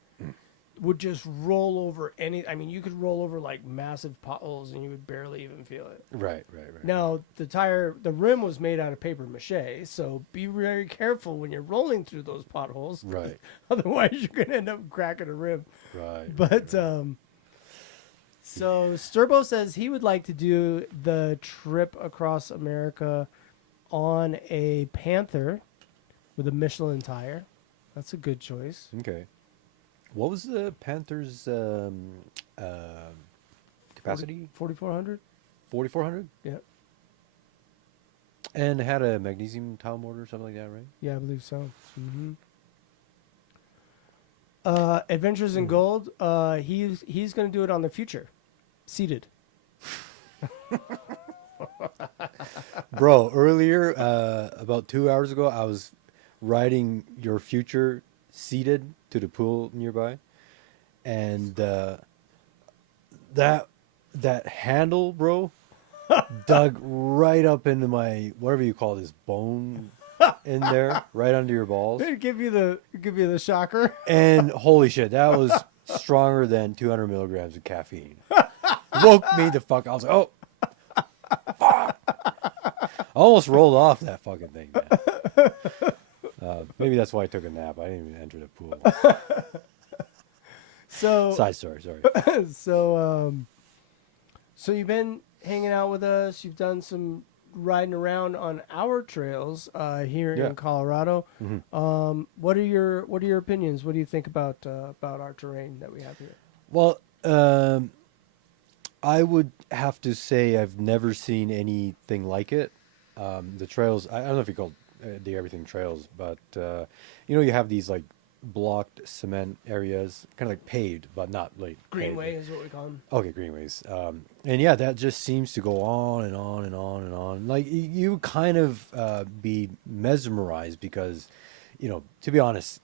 Would just roll over you could roll over massive potholes and you would barely even feel it. Right. Now, the rim was made out of paper mache, so be very careful when you're rolling through those potholes. Right. Otherwise, you're going to end up cracking a rim. Right. But, so Sturbo says he would like to do the trip across America on a Panther with a Michelin tire. That's a good choice. Okay. What was the Panther's capacity? 4,400? 4,400? Yeah. And it had a magnesium tile motor or something like that, right? Yeah, I believe so. Adventures in Gold. He's going to do it on the Future, seated. Bro, earlier, about 2 hours ago, I was riding your Future seated to the pool nearby, and that handle, bro, dug right up into my whatever you call this bone in there, right under your balls. Did it give you the shocker? And holy shit, that was stronger than 200 milligrams of caffeine. Woke me the fuck. I was like, oh, fuck. I almost rolled off that fucking thing, man. Maybe that's why I took a nap. I didn't even enter the pool. So Side story, sorry. so you've been hanging out with us. You've done some riding around on our trails here Yeah. in Colorado. Mhm. What are your opinions? What do you think about our terrain that we have here? Well, I would have to say I've never seen anything like it. The trails, I don't know if you call the everything trails, but you have these like blocked cement areas, kind of like paved, but not like Greenway paved. is what we call them. Okay, greenways. And yeah, that just seems to go on and on and on and on. Like you kind of be mesmerized because, to be honest,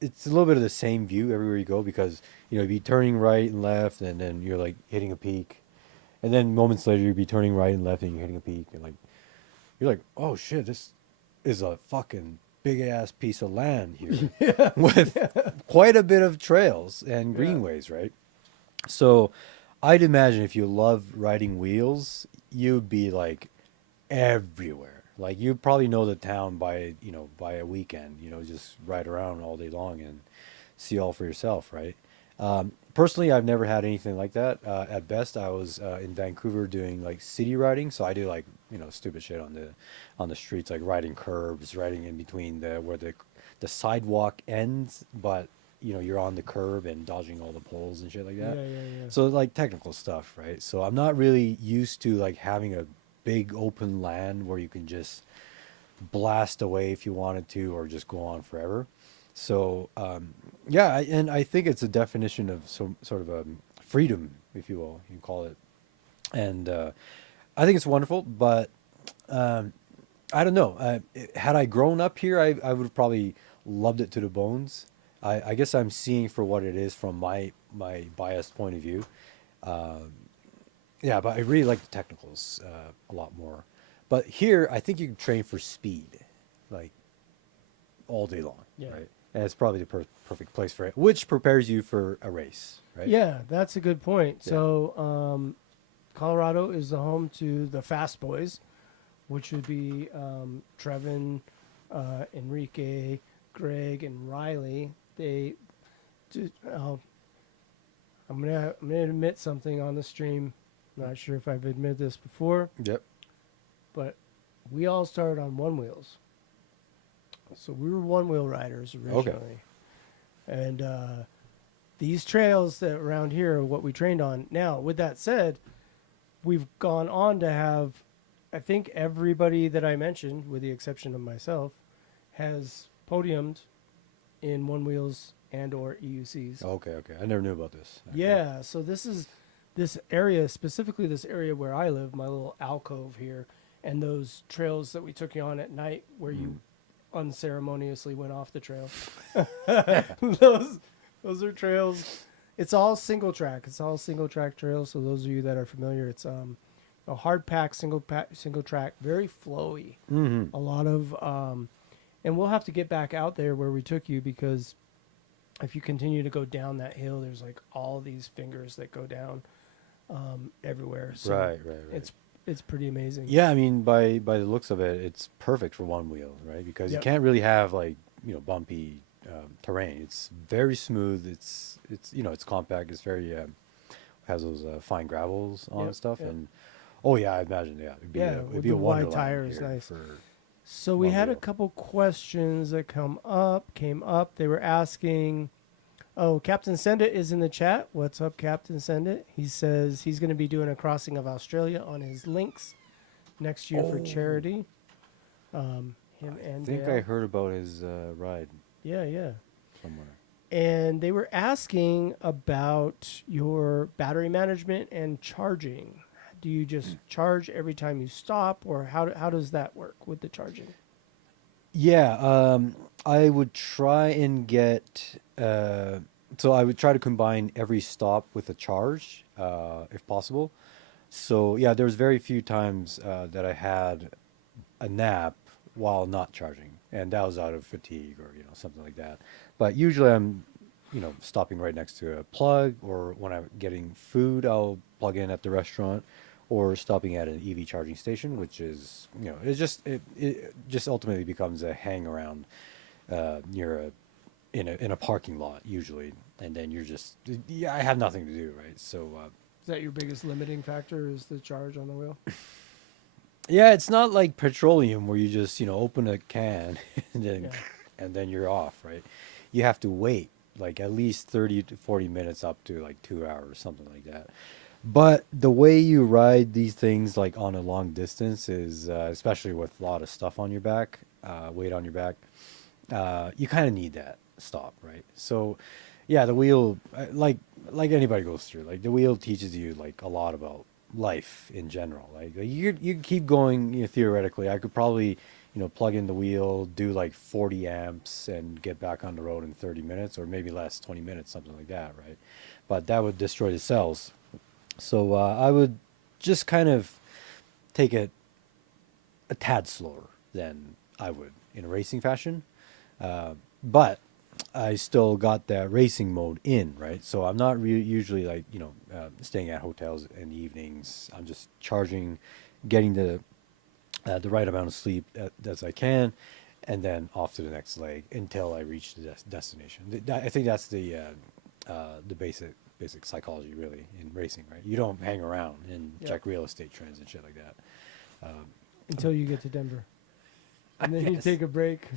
it's a little bit of the same view everywhere you go because you'd be turning right and left, and then you're like hitting a peak, and then moments later you'd be turning right and left, and you're hitting a peak, and like you're like, oh shit, this is a fucking big ass piece of land here with quite a bit of trails and greenways, right? So I'd imagine if you love riding wheels, you'd be like everywhere. Like you probably know the town by a weekend, just ride around all day long and see all for yourself, right? Personally, I've never had anything like that. At best, I was in Vancouver doing like city riding, so I do like stupid shit on the streets, like riding curbs, riding in between where the sidewalk ends, but you're on the curb and dodging all the poles and shit like that. Yeah. So like technical stuff, right? So I'm not really used to like having a big open land where you can just blast away if you wanted to, or just go on forever. So and I think it's a definition of some sort of a freedom, if you will, you can call it. And I think it's wonderful, but I don't know. Had I grown up here, I would have probably loved it to the bones. I guess I'm seeing for what it is from my biased point of view. Yeah, but I really like the technicals a lot more. But here, I think you can train for speed, like all day long, right? And it's probably the perfect place for it, which prepares you for a race, right? Yeah, that's a good point. Yeah. So Colorado is the home to the Fast Boys, which would be Trevin, Enrique, Greg, and Riley. I'm gonna admit something on the stream. Not sure if I've admitted this before, Yep. but we all started on one wheels. So we were one wheel riders originally. And these trails that around here are what we trained on. Now, with that said, we've gone on to have, I think everybody that I mentioned, with the exception of myself, has podiumed in one wheels and or EUCs. Okay. I never knew about this. actually. Yeah, so this area, specifically this area where I live, my little alcove here, and those trails that we took you on at night where you unceremoniously went off the trail. those are trails. It's all single track. It's all single track trails. So those of you that are familiar, it's a hard pack, single track, very flowy. Mm-hmm. A lot of and we'll have to get back out there where we took you, because if you continue to go down that hill, there's like all these fingers that go down everywhere. So Right. it's pretty amazing. Yeah, I mean, by the looks of it, it's perfect for one wheel, right? Because you Yep. can't really have like bumpy terrain. It's very smooth. It's it's compact. It's very has those fine gravels on Yep, and stuff. yep. And oh yeah, I imagine it'd be Yeah, a, with it'd be the a wide wonderland tires, here nice. for So we one had a wheel. couple questions that came up. They were asking, oh, Captain Send It is in the chat. What's up, Captain Send It? He says he's going to be doing a crossing of Australia on his Lynx next year for charity. Him and I think Dale. I heard about his ride Yeah. somewhere. And they were asking about your battery management and charging. Do you just charge every time you stop, or how does that work with the charging? Yeah, I would try and get so I would try to combine every stop with a charge, if possible. So yeah, there was very few times that I had a nap while not charging, and that was out of fatigue or something like that. But usually I'm stopping right next to a plug, or when I'm getting food, I'll plug in at the restaurant, or stopping at an EV charging station, which is it just ultimately becomes a hang around near a in a parking lot usually, and then you're just yeah, I have nothing to do, right? So Is that your biggest limiting factor? Is the charge on the wheel? yeah, it's not like petroleum where you just open a can and then Yeah. and then you're off, right? You have to wait like at least 30 to 40 minutes up to like 2 hours, something like that. But the way you ride these things like on a long distance is, especially with a lot of stuff on your back, weight on your back, you kind of need that stop, right? So, yeah, the wheel, like anybody goes through, like the wheel teaches you like a lot about life in general. Like you keep going, theoretically, I could probably plug in the wheel, do like 40 amps, and get back on the road in 30 minutes, or maybe less, 20 minutes, something like that, right? But that would destroy the cells. So I would just kind of take it a tad slower than I would in a racing fashion. But I still got that racing mode in, right? So I'm not usually like, staying at hotels in the evenings. I'm just charging, getting the right amount of sleep as I can, and then off to the next leg until I reach the destination. I think that's the basic psychology really in racing, right? You don't hang around and Yeah. check real estate trends and shit like that. Until you get to Denver. And then you Yes. take a break.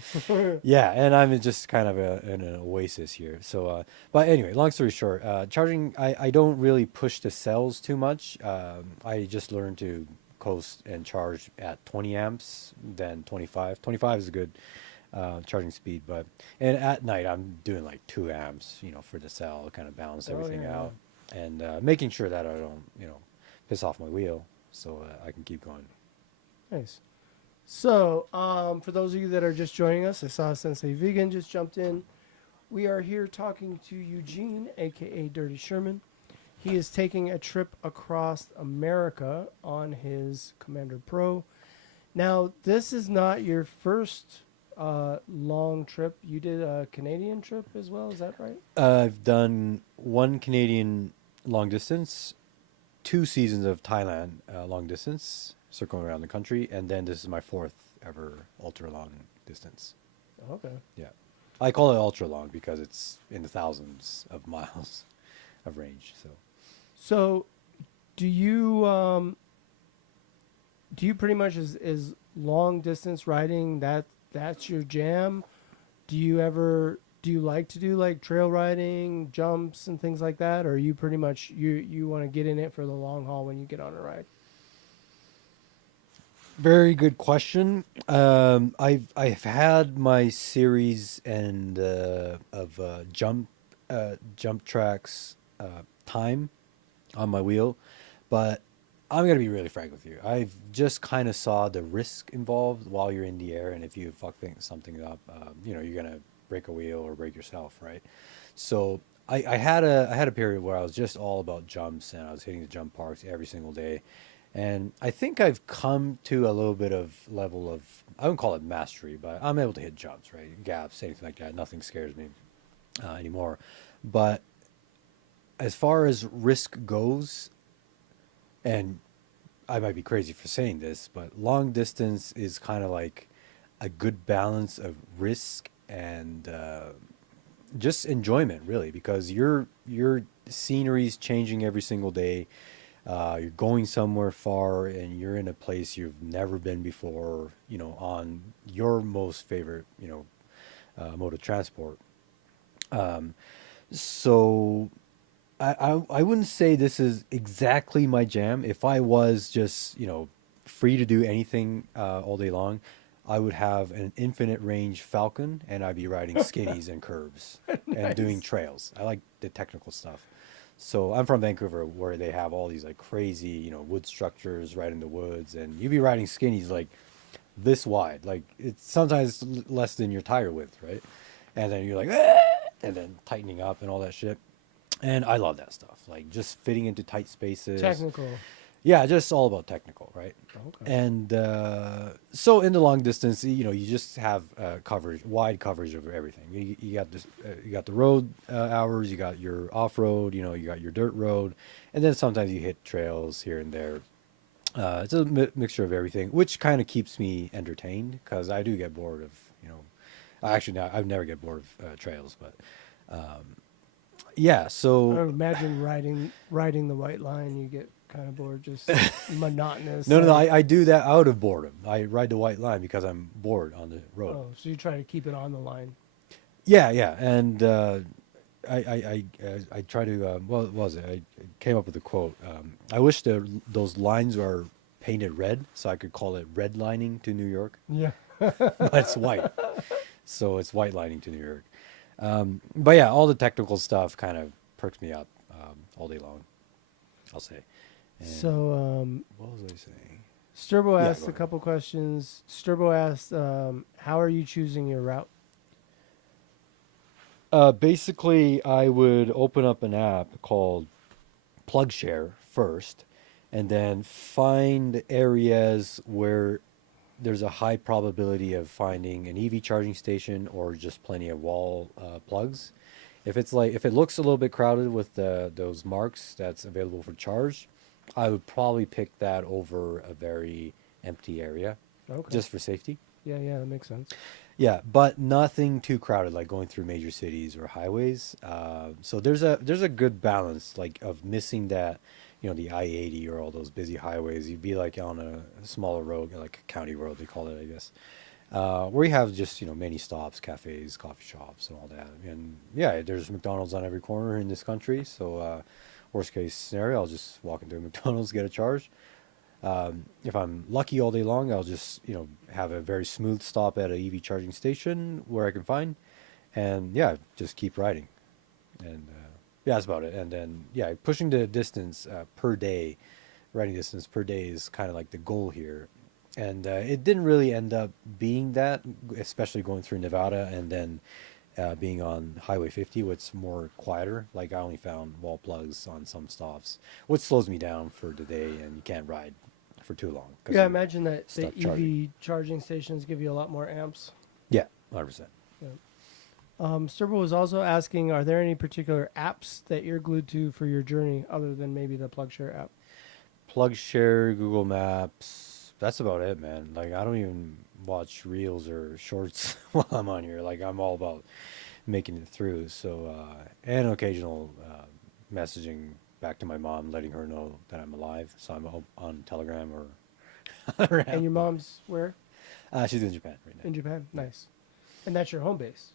Yeah, and I'm just kind of in an oasis here. So, but anyway, long story short, charging, I don't really push the cells too much. I just learned to coast and charge at 20 amps, then 25. 25 is a good charging speed, and at night I'm doing like 2 amps, for the cell, kind of balance Oh, everything yeah, out, and making sure that I don't, piss off my wheel, so I can keep going. Nice. So, for those of you that are just joining us, I saw Sensei Vegan just jumped in. We are here talking to Eugene, aka Dirty Sherman. He is taking a trip across America on his Commander Pro. Now, this is not your first long trip. You did a Canadian trip as well, is that right? I've done one Canadian long distance, 2 seasons of Thailand long distance, circling around the country, and then this is my fourth ever ultra long distance. Okay. Yeah, I call it ultra long because it's in the thousands of miles of range. So, do you pretty much is long distance riding that's your jam? Do you like to do like trail riding, jumps and things like that, or you pretty much you want to get in it for the long haul when you get on a ride? Very good question. I've had my series and of jump tracks time on my wheel, but I'm gonna be really frank with you. I've just kind of saw the risk involved while you're in the air, and if you something up, you're gonna break a wheel or break yourself, right? So I had a period where I was just all about jumps, and I was hitting the jump parks every single day. And I think I've come to a little bit of level of, I wouldn't call it mastery, but I'm able to hit jumps, right? Gaps, anything like that. Nothing scares me anymore. But as far as risk goes, and I might be crazy for saying this, but long distance is kind of like a good balance of risk and just enjoyment, really, because your scenery's changing every single day. You're going somewhere far, and you're in a place you've never been before, on your most favorite, mode of transport. So I wouldn't say this is exactly my jam. If I was just, free to do anything all day long, I would have an infinite range Falcon, and I'd be riding skinnies and curves and doing trails. I like the technical stuff. So I'm from Vancouver, where they have all these like crazy, wood structures right in the woods, and you'd be riding skinnies like this wide, like it's sometimes less than your tire width, right? And then you're like, "Ah!" and then tightening up and all that shit. And I love that stuff, like just fitting into tight spaces. Technical. Yeah, just all about technical, right? Okay. And so in the long distance, you just have wide coverage of everything. You got this, you got the road hours, you got your off road, you got your dirt road, and then sometimes you hit trails here and there. It's a mixture of everything, which kind of keeps me entertained because I do get bored of, actually, no, I never get bored of trails, but yeah. I So imagine riding the white line, you get kind of bored, just monotonous. no, like- I do that out of boredom. I ride the white line because I'm bored on the road. Oh, so you try to keep it on the line. Yeah, and I try to what was it? I came up with a quote. I wish those lines were painted red, so I could call it red lining to New York, Yeah. but it's white, so it's white lining to New York. But yeah, all the technical stuff kind of perks me up all day long, I'll say. And So, what was I saying? Sturbo Yeah, asked go a ahead. couple questions. Sturbo asked, how are you choosing your route? Basically, I would open up an app called PlugShare first, and then find areas where there's a high probability of finding an EV charging station or just plenty of wall plugs. If it looks a little bit crowded with those marks that's available for charge, I would probably pick that over a very empty area, Okay. just for safety. Yeah, that makes sense. Yeah, but nothing too crowded, like going through major cities or highways. So there's a good balance, like of missing that, the I-80 or all those busy highways. You'd be like on a smaller road, like a county road, they call it, I guess, where you have just many stops, cafes, coffee shops, and all that. And yeah, there's McDonald's on every corner in this country. So worst case scenario, I'll just walk into a McDonald's, get a charge. If I'm lucky all day long, I'll just have a very smooth stop at a EV charging station where I can find, and yeah, just keep riding, and yeah, that's about it. And then yeah, pushing the distance per day, riding distance per day is kind of like the goal here, and it didn't really end up being that, especially going through Nevada and then being on Highway 50, what's more quieter. Like I only found wall plugs on some stops, which slows me down for the day, and you can't ride for too long. 'Cause Yeah, I you're imagine that the stuck EV charging. charging stations give you a lot more amps. Yeah, 100%. Sturbo was also asking, are there any particular apps that you're glued to for your journey other than maybe the PlugShare app? PlugShare, Google Maps. That's about it, man. Like I don't even watch reels or shorts while I'm on here. Like I'm all about making it through. So and occasional messaging back to my mom, letting her know that I'm alive. So I'm on Telegram or. other And your app. mom's where? She's in Japan right now. In Japan? Nice. And that's your home base.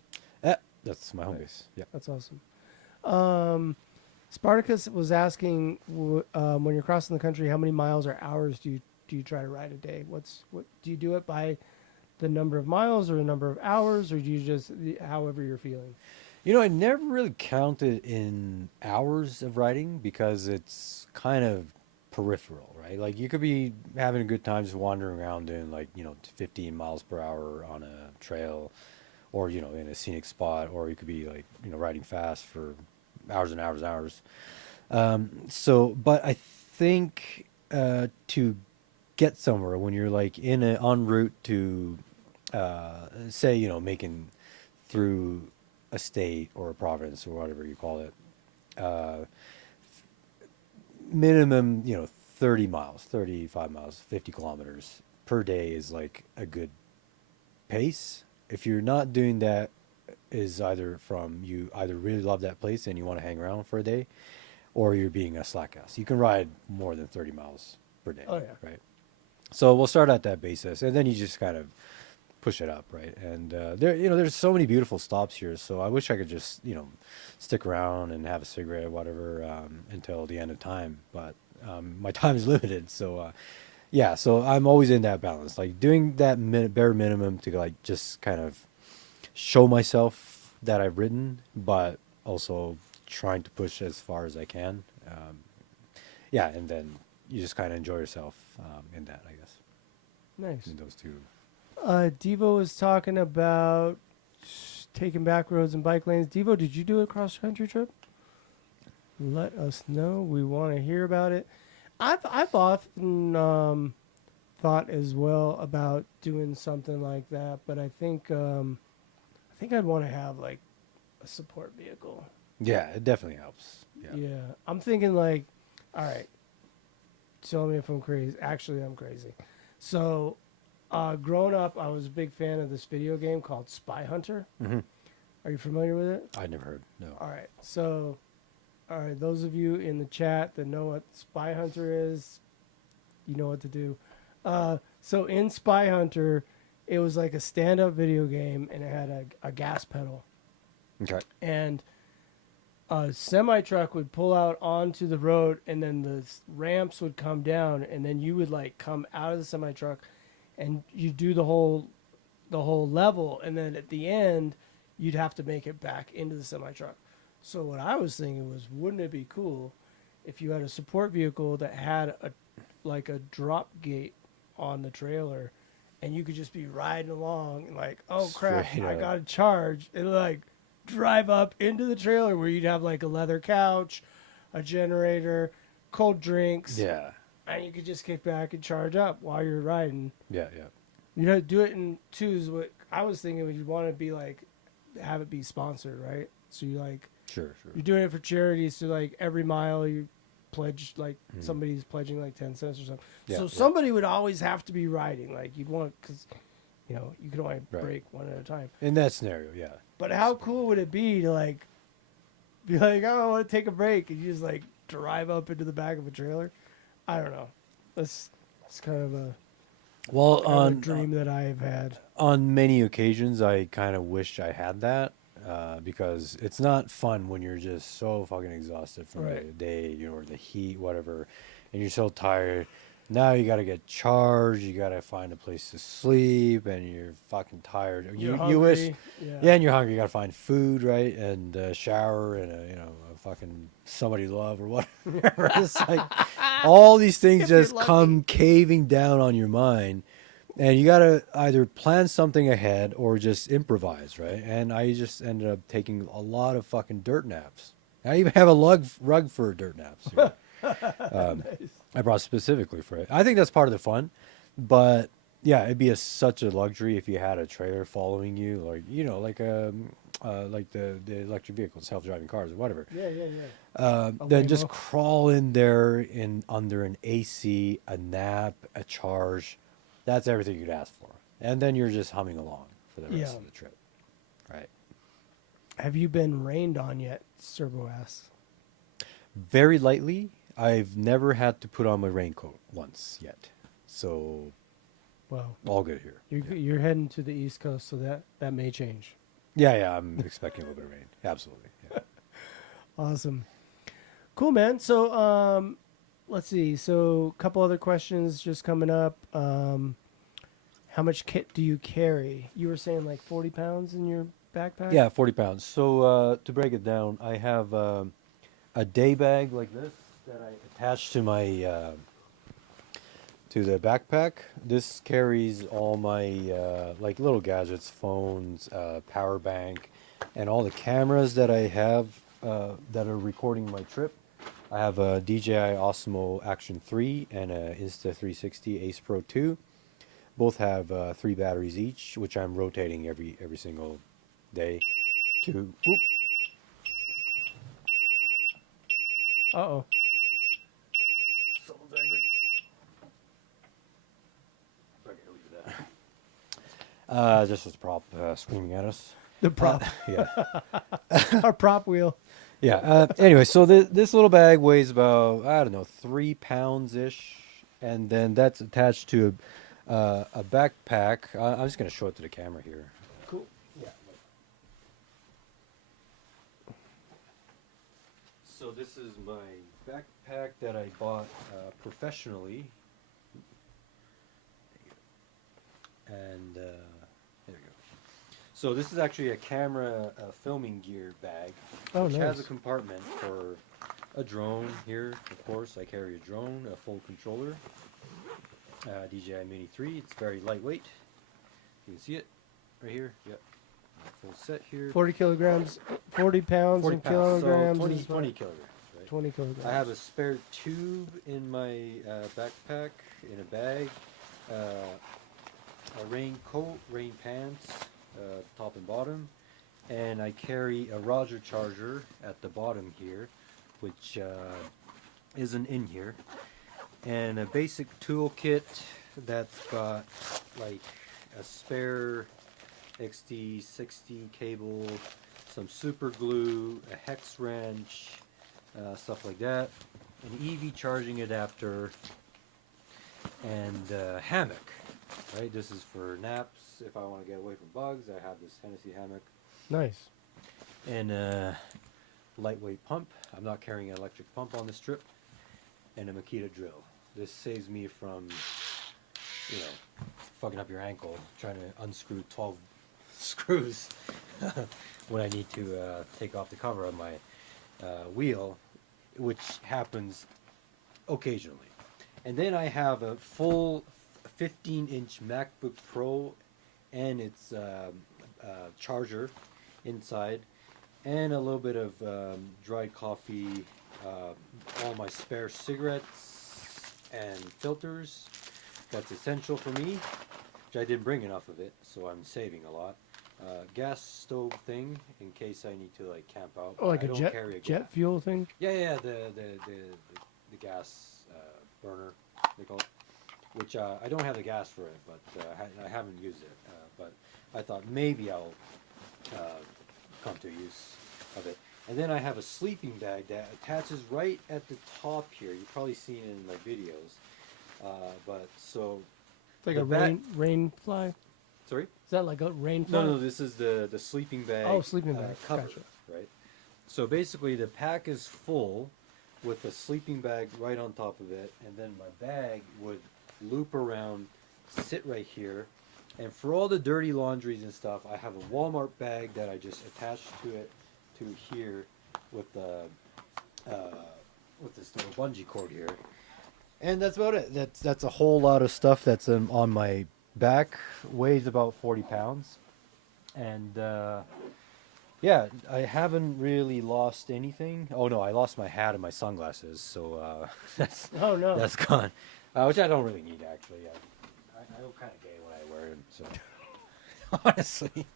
That's my home base. Yeah. That's awesome. Spartacus was asking, when you're crossing the country, how many miles or hours do you try to ride a day? What do you do it by the number of miles or the number of hours, or do you just however you're feeling? I never really counted in hours of riding because it's kind of peripheral, right? Like you could be having a good time just wandering around doing 15 miles per hour on a trail or, in a scenic spot, or you could be riding fast for hours and hours and hours. But I think to get somewhere when you're en route to, say, making through a state or a province or whatever you call it, minimum 30 miles, 35 miles, 50 kilometers per day is like a good pace. If you're not doing that, is either from you either really love that place and you want to hang around for a day, or you're being a slack ass. You can ride more than 30 miles per day. Oh, yeah. Right. So we'll start at that basis, and then you just kind of push it up, right? And there's so many beautiful stops here. So I wish I could just stick around and have a cigarette or whatever until the end of time. But my time is limited, so yeah. So I'm always in that balance, like doing that bare minimum to just kind of show myself that I've ridden, but also trying to push as far as I can. Yeah, and then you just kind of enjoy yourself in that, I guess. Nice. In those two. Devo was talking about taking back roads and bike lanes. Devo, did you do a cross country trip? Let us know. We want to hear about it. I've often thought as well about doing something like that, but I think I'd want to have like a support vehicle. Yeah, it definitely helps. Yeah. Yeah, I'm thinking like, all right, tell me if I'm crazy. Actually, I'm crazy. So, growing up, I was a big fan of this video game called Spy Hunter. Mm-hmm. Are you familiar with it? I never heard. No. All right. So, all right, those of you in the chat that know what Spy Hunter is, you know what to do. So in Spy Hunter, it was like a stand-up video game, and it had a gas pedal. Okay. And a semi-truck would pull out onto the road, and then the ramps would come down, and then you would like come out of the semi-truck, and you do the whole level, and then at the end, you'd have to make it back into the semi-truck. So what I was thinking was, wouldn't it be cool if you had a support vehicle that had a drop gate on the trailer, and you could just be riding along and like, oh crap, Straight I up. got to charge, and like drive up into the trailer where you'd have like a leather couch, a generator, cold drinks, Yeah. and you could just kick back and charge up while you're riding. Yeah. Yeah. You know, do it in twos. What I was thinking, would you want to be like, have it be sponsored, right? So you like, Sure. Sure. you're doing it for charities. So like every mile you pledge, like somebody's pledging like 10 cents or something. Yeah, So yeah. somebody would always have to be riding. Like you'd want, because you know you can only Right. break one at a time. In that scenario, yeah. But how cool would it be to like be like, oh, I want to take a break, and you just like drive up into the back of a trailer? I don't know. It's kind of a Well, dream that I have had. on many occasions, I kind of wish I had that because it's not fun when you're just so fucking exhausted from Right. the day, you know, or the heat, whatever, and you're so tired. Now you got to get charged. You got to find a place to sleep, and you're fucking tired. You wish, hungry. yeah, and you're hungry. You got to find food, right, and shower, and a fucking somebody to love or whatever. It's like all these things If you're just come caving down on your mind, and you got to either plan something ahead or just improvise, right? And I just ended up taking a lot of fucking dirt naps. I even have a rug for dirt naps. Here. I brought specifically for it. I think that's part of the fun, but yeah, it'd be such a luxury if you had a trailer following you, like like the electric vehicles, self-driving cars, or whatever. Yeah. Then just Waymo. crawl in there under an AC, a nap, a charge. That's everything you'd ask for, and then you're just humming along for the rest Yeah. of the trip, right? Have you been rained on yet? Serbo asks. Very lightly. I've never had to put on my raincoat once yet, so Well, all good here. you're heading to the East Coast, so that may change. Yeah, I'm expecting a little bit of rain. Absolutely. Yeah. Awesome. Cool, man. So, let's see. So, a couple other questions just coming up. How much kit do you carry? You were saying like 40 pounds in your backpack? Yeah, 40 pounds. So to break it down, I have a day bag like this that I attach to my to the backpack. This carries all my like little gadgets, phones, power bank, and all the cameras that I have that are recording my trip. I have a DJI Osmo Action 3 and a Insta360 Ace Pro 2. Both have 3 batteries each, which I'm rotating every single day to. Whoop. Uh-oh. Someone's angry. Okay, leave that. Just as a prop screaming at us. The prop. Yeah. Our prop wheel. Yeah. Anyway, so this little bag weighs about, I don't know, 3 pounds ish, and then that's attached to a backpack. I'm just gonna show it to the camera here. Cool. Yeah. So this is my backpack that I bought professionally, and there we go. So this is actually a camera filming gear bag, Oh, which has a nice. compartment for a drone here. Of course, I carry a drone, a full controller, DJI Mini 3. It's very lightweight. You can see it right here. Yep. full set here. 40 kilograms, 40 pounds 40 in pounds, kilograms. so 20, is 20 what? kilograms, right? 20 kilograms. I have a spare tube in my backpack, in a bag, a raincoat, rain pants, top and bottom, and I carry a Roger charger at the bottom here, which isn't in here, and a basic toolkit that's got like a spare XT60 cable, some super glue, a hex wrench, stuff like that, an EV charging adapter, and a hammock. Right, this is for naps. If I want to get away from bugs, I have this Hennessy hammock Nice. and a lightweight pump. I'm not carrying an electric pump on this trip, and a Makita drill. This saves me from, you know, fucking up your ankle trying to unscrew 12 screws when I need to take off the cover on my wheel, which happens occasionally. And then I have a full 15-inch MacBook Pro and its charger inside, and a little bit of dried coffee, all my spare cigarettes and filters. That's essential for me, which I didn't bring enough of it, so I'm saving a lot. Gas stove thing in case I need to like camp out. Oh, like I a don't jet carry a jet fuel thing? yeah, the gas burner, they call it. Which I don't have the gas for it, but I haven't used it. But I thought maybe I'll come to use of it. And then I have a sleeping bag that attaches right at the top here. You've probably seen it in my videos. But so It's like the a back- rain fly? sorry. Is that like a rain fly? No, this is the sleeping bag. Oh, sleeping bag. Cover, Gotcha. right? So basically, the pack is full with the sleeping bag right on top of it, and then my bag would loop around, sit right here, and for all the dirty laundries and stuff, I have a Walmart bag that I just attach to it to here with the with this little bungee cord here, and that's about it. That's a whole lot of stuff that's on my back. Weighs about 40 pounds, and yeah, I haven't really lost anything. Oh no, I lost my hat and my sunglasses, so that's Oh, no. that's gone. Which I don't really need actually. I look kind of gay when I wear them, so honestly.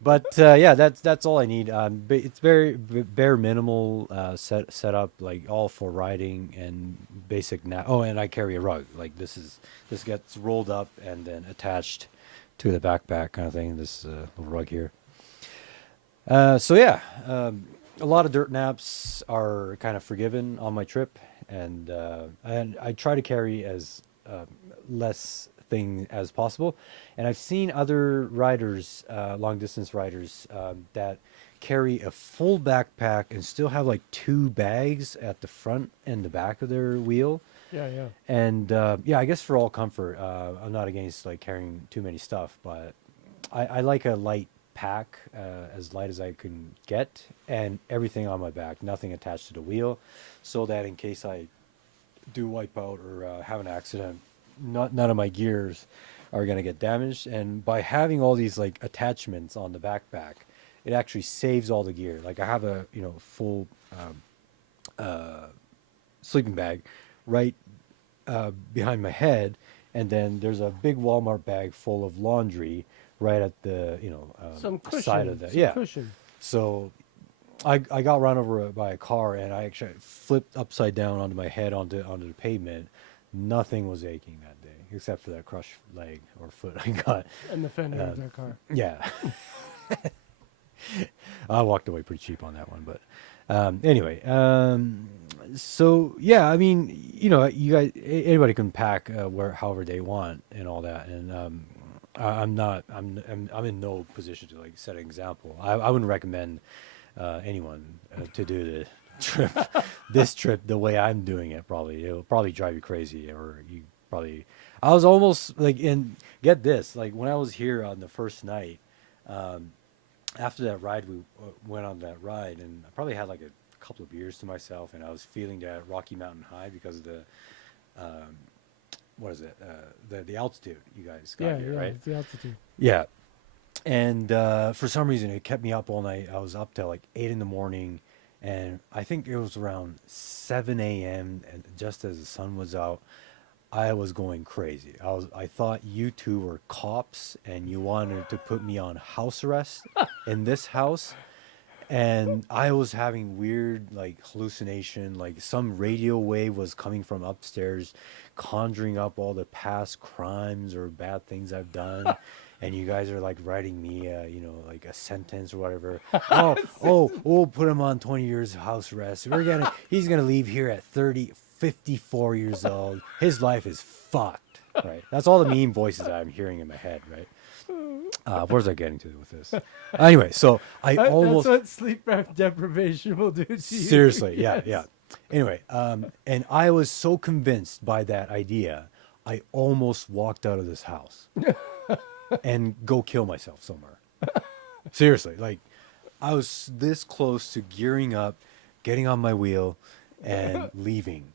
But yeah, that's all I need. It's very bare minimal set up, like all for riding and basic nap. Oh, and I carry a rug. Like this gets rolled up and then attached to the backpack kind of thing. This little rug here. So yeah, a lot of dirt naps are kind of forgiven on my trip, and I try to carry as less thing as possible. And I've seen other riders, long distance riders, that carry a full backpack and still have like 2 bags at the front and the back of their wheel. Yeah, yeah. And yeah, I guess for all comfort, I'm not against like carrying too many stuff, but I like a light pack, as light as I can get, and everything on my back, nothing attached to the wheel, so that in case I do wipe out or have an accident, none of my gears are going to get damaged. And by having all these like attachments on the backpack, it actually saves all the gear. Like I have a full sleeping bag right behind my head, and then there's a big Walmart bag full of laundry right at the Some cushion. side of that. Some Yeah. cushion. So I got run over by a car, and I actually flipped upside down onto my head onto the pavement. Nothing was aching that day except for that crushed leg or foot I got. And the fender of their car. Yeah. I walked away pretty cheap on that one, but anyway, so yeah, I mean, you guys, anybody can pack however they want and all that, and I'm in no position to like set an example. I wouldn't recommend anyone to do the trip, this trip the way I'm doing it. Probably it'll probably drive you crazy, or you probably. I was almost like get this, like when I was here on the first night. After that ride, we went on that ride, and I probably had like a couple of beers to myself, and I was feeling that Rocky Mountain high because of the, what is it, the altitude you guys got Yeah, here, yeah, right? it's the altitude. Yeah, And for some reason, it kept me up all night. I was up till like 8 in the morning, and I think it was around 7 a.m. And just as the sun was out, I was going crazy. I thought you two were cops, and you wanted to put me on house arrest in this house. And I was having weird like hallucination, like some radio wave was coming from upstairs, conjuring up all the past crimes or bad things I've done. And you guys are like writing me, like a sentence or whatever. We'll put him on 20 years of house arrest. He's gonna leave here at 54 years old. His life is fucked. Right. That's all the meme voices I'm hearing in my head. Right. Where's I getting to with this? Anyway, so That's what sleep deprivation will do to you. seriously, Yes. yeah. Anyway, and I was so convinced by that idea, I almost walked out of this house and go kill myself somewhere. Seriously, like I was this close to gearing up, getting on my wheel, and leaving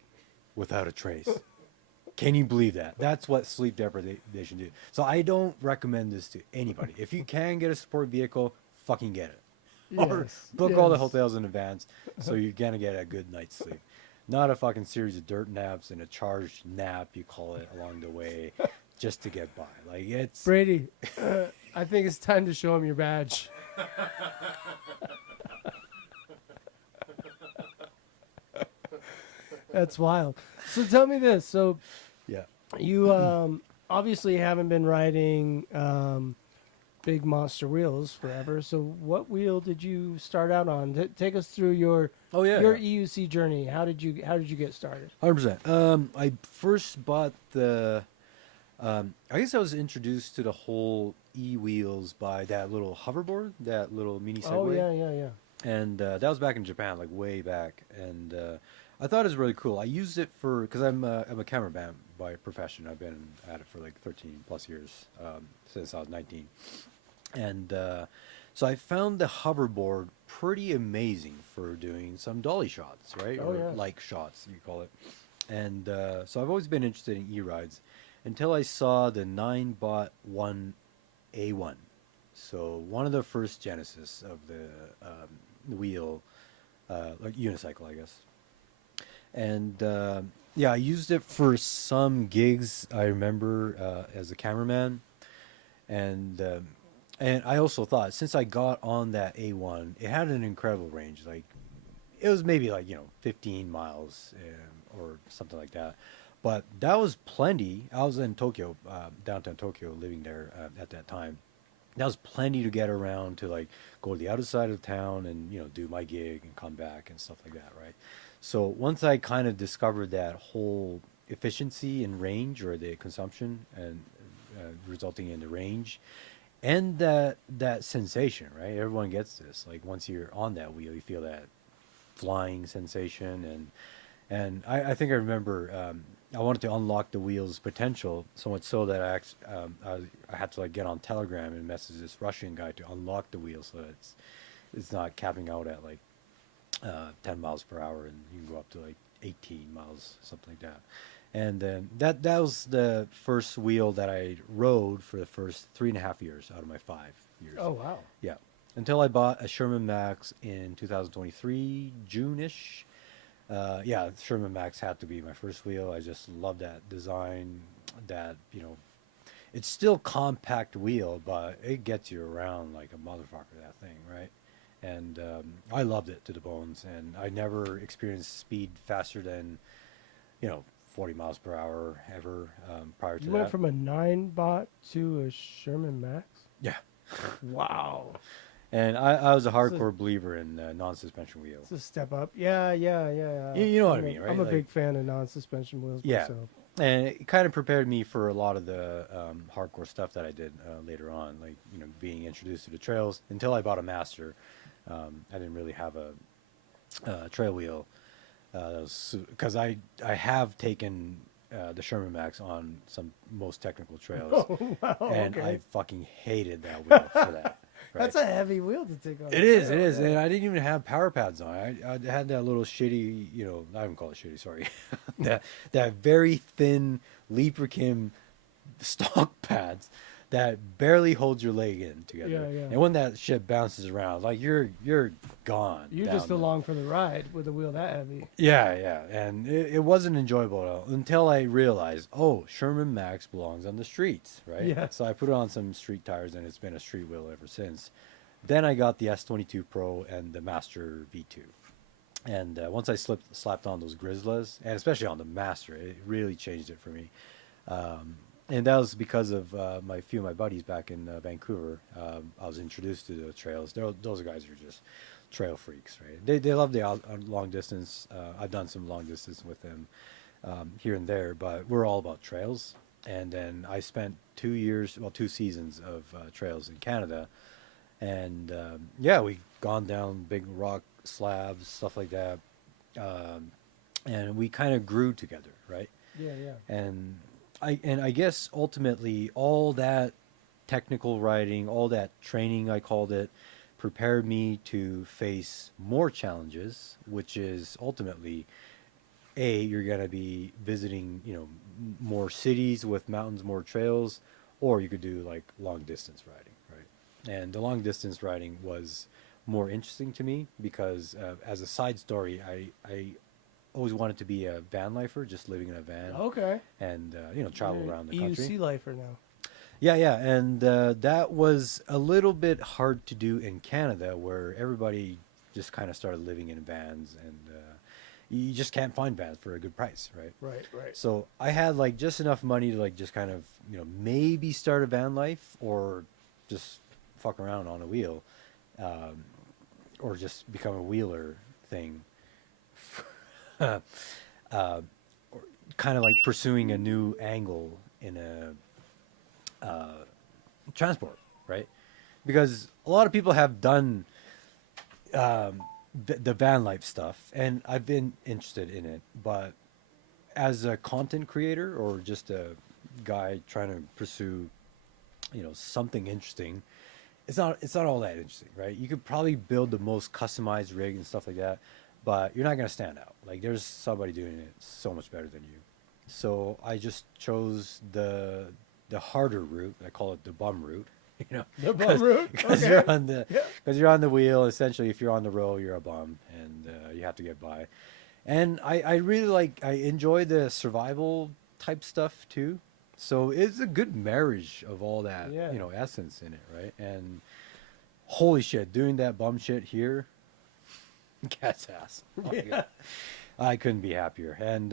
without a trace. Can you believe that? That's what sleep deprivation do. So I don't recommend this to anybody. If you can get a support vehicle, fucking get it. Or Yes, book all the yes. hotels in advance so you're gonna get a good night's sleep. Not a fucking series of dirt naps and a charged nap, you call it, along the way just to get by. Like it's Brady, I think it's time to show him your badge. That's wild. So tell me this. So yeah. you obviously haven't been riding big monster wheels forever. So what wheel did you start out on? Take us through your yeah. EUC journey. How did you get started? 100%. I first bought the. I guess I was introduced to the whole e-wheels by that little hoverboard, that little mini Segway. Oh yeah. And that was back in Japan, like way back. And I thought it was really cool. I used it because I'm a cameraman by profession. I've been at it for like 13 plus years since I was 19. And so I found the hoverboard pretty amazing for doing some dolly shots, right? Oh, or yeah. like shots, you call it. And so I've always been interested in e-rides until I saw the 9-bot 1A1. So one of the first genesis of the wheel, like unicycle, I guess. And yeah, I used it for some gigs. I remember as a cameraman, and I also thought since I got on that A1, it had an incredible range. Like it was maybe like 15 miles or something like that. But that was plenty. I was in Tokyo, downtown Tokyo, living there at that time. That was plenty to get around to like go to the other side of town and do my gig and come back and stuff like that, right? So once I kind of discovered that whole efficiency and range, or the consumption and resulting in the range, and that sensation, right? Everyone gets this. Like once you're on that wheel, you feel that flying sensation, and I think I remember I wanted to unlock the wheel's potential so much so that I had to like get on Telegram and message this Russian guy to unlock the wheel so that it's not capping out at like 10 miles per hour, and you can go up to like 18 miles, something like that. And then that was the first wheel that I rode for the first 3.5 years out of my 5 years. Oh wow. Yeah. Until I bought a Sherman Max in 2023, June-ish. Yeah, Sherman Max had to be my first wheel. I just love that design, that, it's still compact wheel, but it gets you around like a motherfucker, that thing, right? And I loved it to the bones, and I never experienced speed faster than, 40 miles per hour ever prior to You that. went from a 9-bot to a Sherman Max? Yeah. Wow. And I was a hardcore believer in non-suspension wheels. It's a step up. Yeah. You know what I I'm mean, right? I'm a Like- big fan of non-suspension wheels Yeah. myself. And it kind of prepared me for a lot of the hardcore stuff that I did later on, like being introduced to the trails. Until I bought a Master, I didn't really have a trail wheel, because I have taken the Sherman Max on some most technical trails, Oh, wow, and okay. I fucking hated that wheel for that. That's a heavy wheel to take on. It is, and I didn't even have power pads on. I had that little shitty, I wouldn't call it shitty, sorry, that very thin Leaperkim stock pads that barely holds your leg in together. Yeah, yeah. And when that shit bounces around, like you're gone. You're down just the- along for the ride with a wheel that heavy. Yeah, yeah, and it wasn't enjoyable at all until I realized, oh, Sherman Max belongs on the streets, right? Yeah. So I put it on some street tires, and it's been a street wheel ever since. Then I got the S22 Pro and the Master V2, and once I slapped on those Grizzlies, and especially on the Master, it really changed it for me. And that was because of my few of my buddies back in Vancouver. I was introduced to the trails. Those guys are just trail freaks, right? They love the long distance. I've done some long distance with them here and there, but we're all about trails. And then I spent 2 seasons of trails in Canada, and yeah, we gone down big rock slabs, stuff like that, and we kind of grew together, right? Yeah, yeah. And I guess ultimately all that technical riding, all that training, I called it, prepared me to face more challenges, which is ultimately, you're going to be visiting, more cities with mountains, more trails, or you could do like long distance riding, right? And the long distance riding was more interesting to me because as a side story, I always wanted to be a van lifer, just living in a van. Okay. And travel You're around the an country. EUC lifer now. Yeah, yeah, and that was a little bit hard to do in Canada, where everybody just kind of started living in vans, and you just can't find vans for a good price, right? Right, right. So I had like just enough money to like just kind of maybe start a van life, or just fuck around on a wheel, or just become a wheeler thing. Or kind of like pursuing a new angle in a transport, right? Because a lot of people have done the van life stuff, and I've been interested in it, but as a content creator or just a guy trying to pursue something interesting, it's not all that interesting, right? You could probably build the most customized rig and stuff like that, but you're not going to stand out. Like, there's somebody doing it so much better than you. So I just chose the harder route. I call it the bum route. The bum route? Because Okay. you're on the Yeah. because you're on the wheel. Essentially, if you're on the row, you're a bum, and you have to get by. And I really I enjoy the survival type stuff too. So it's a good marriage of all that Yeah. essence in it, right? And holy shit, doing that bum shit here, cat's ass. Oh my God. I couldn't be happier. And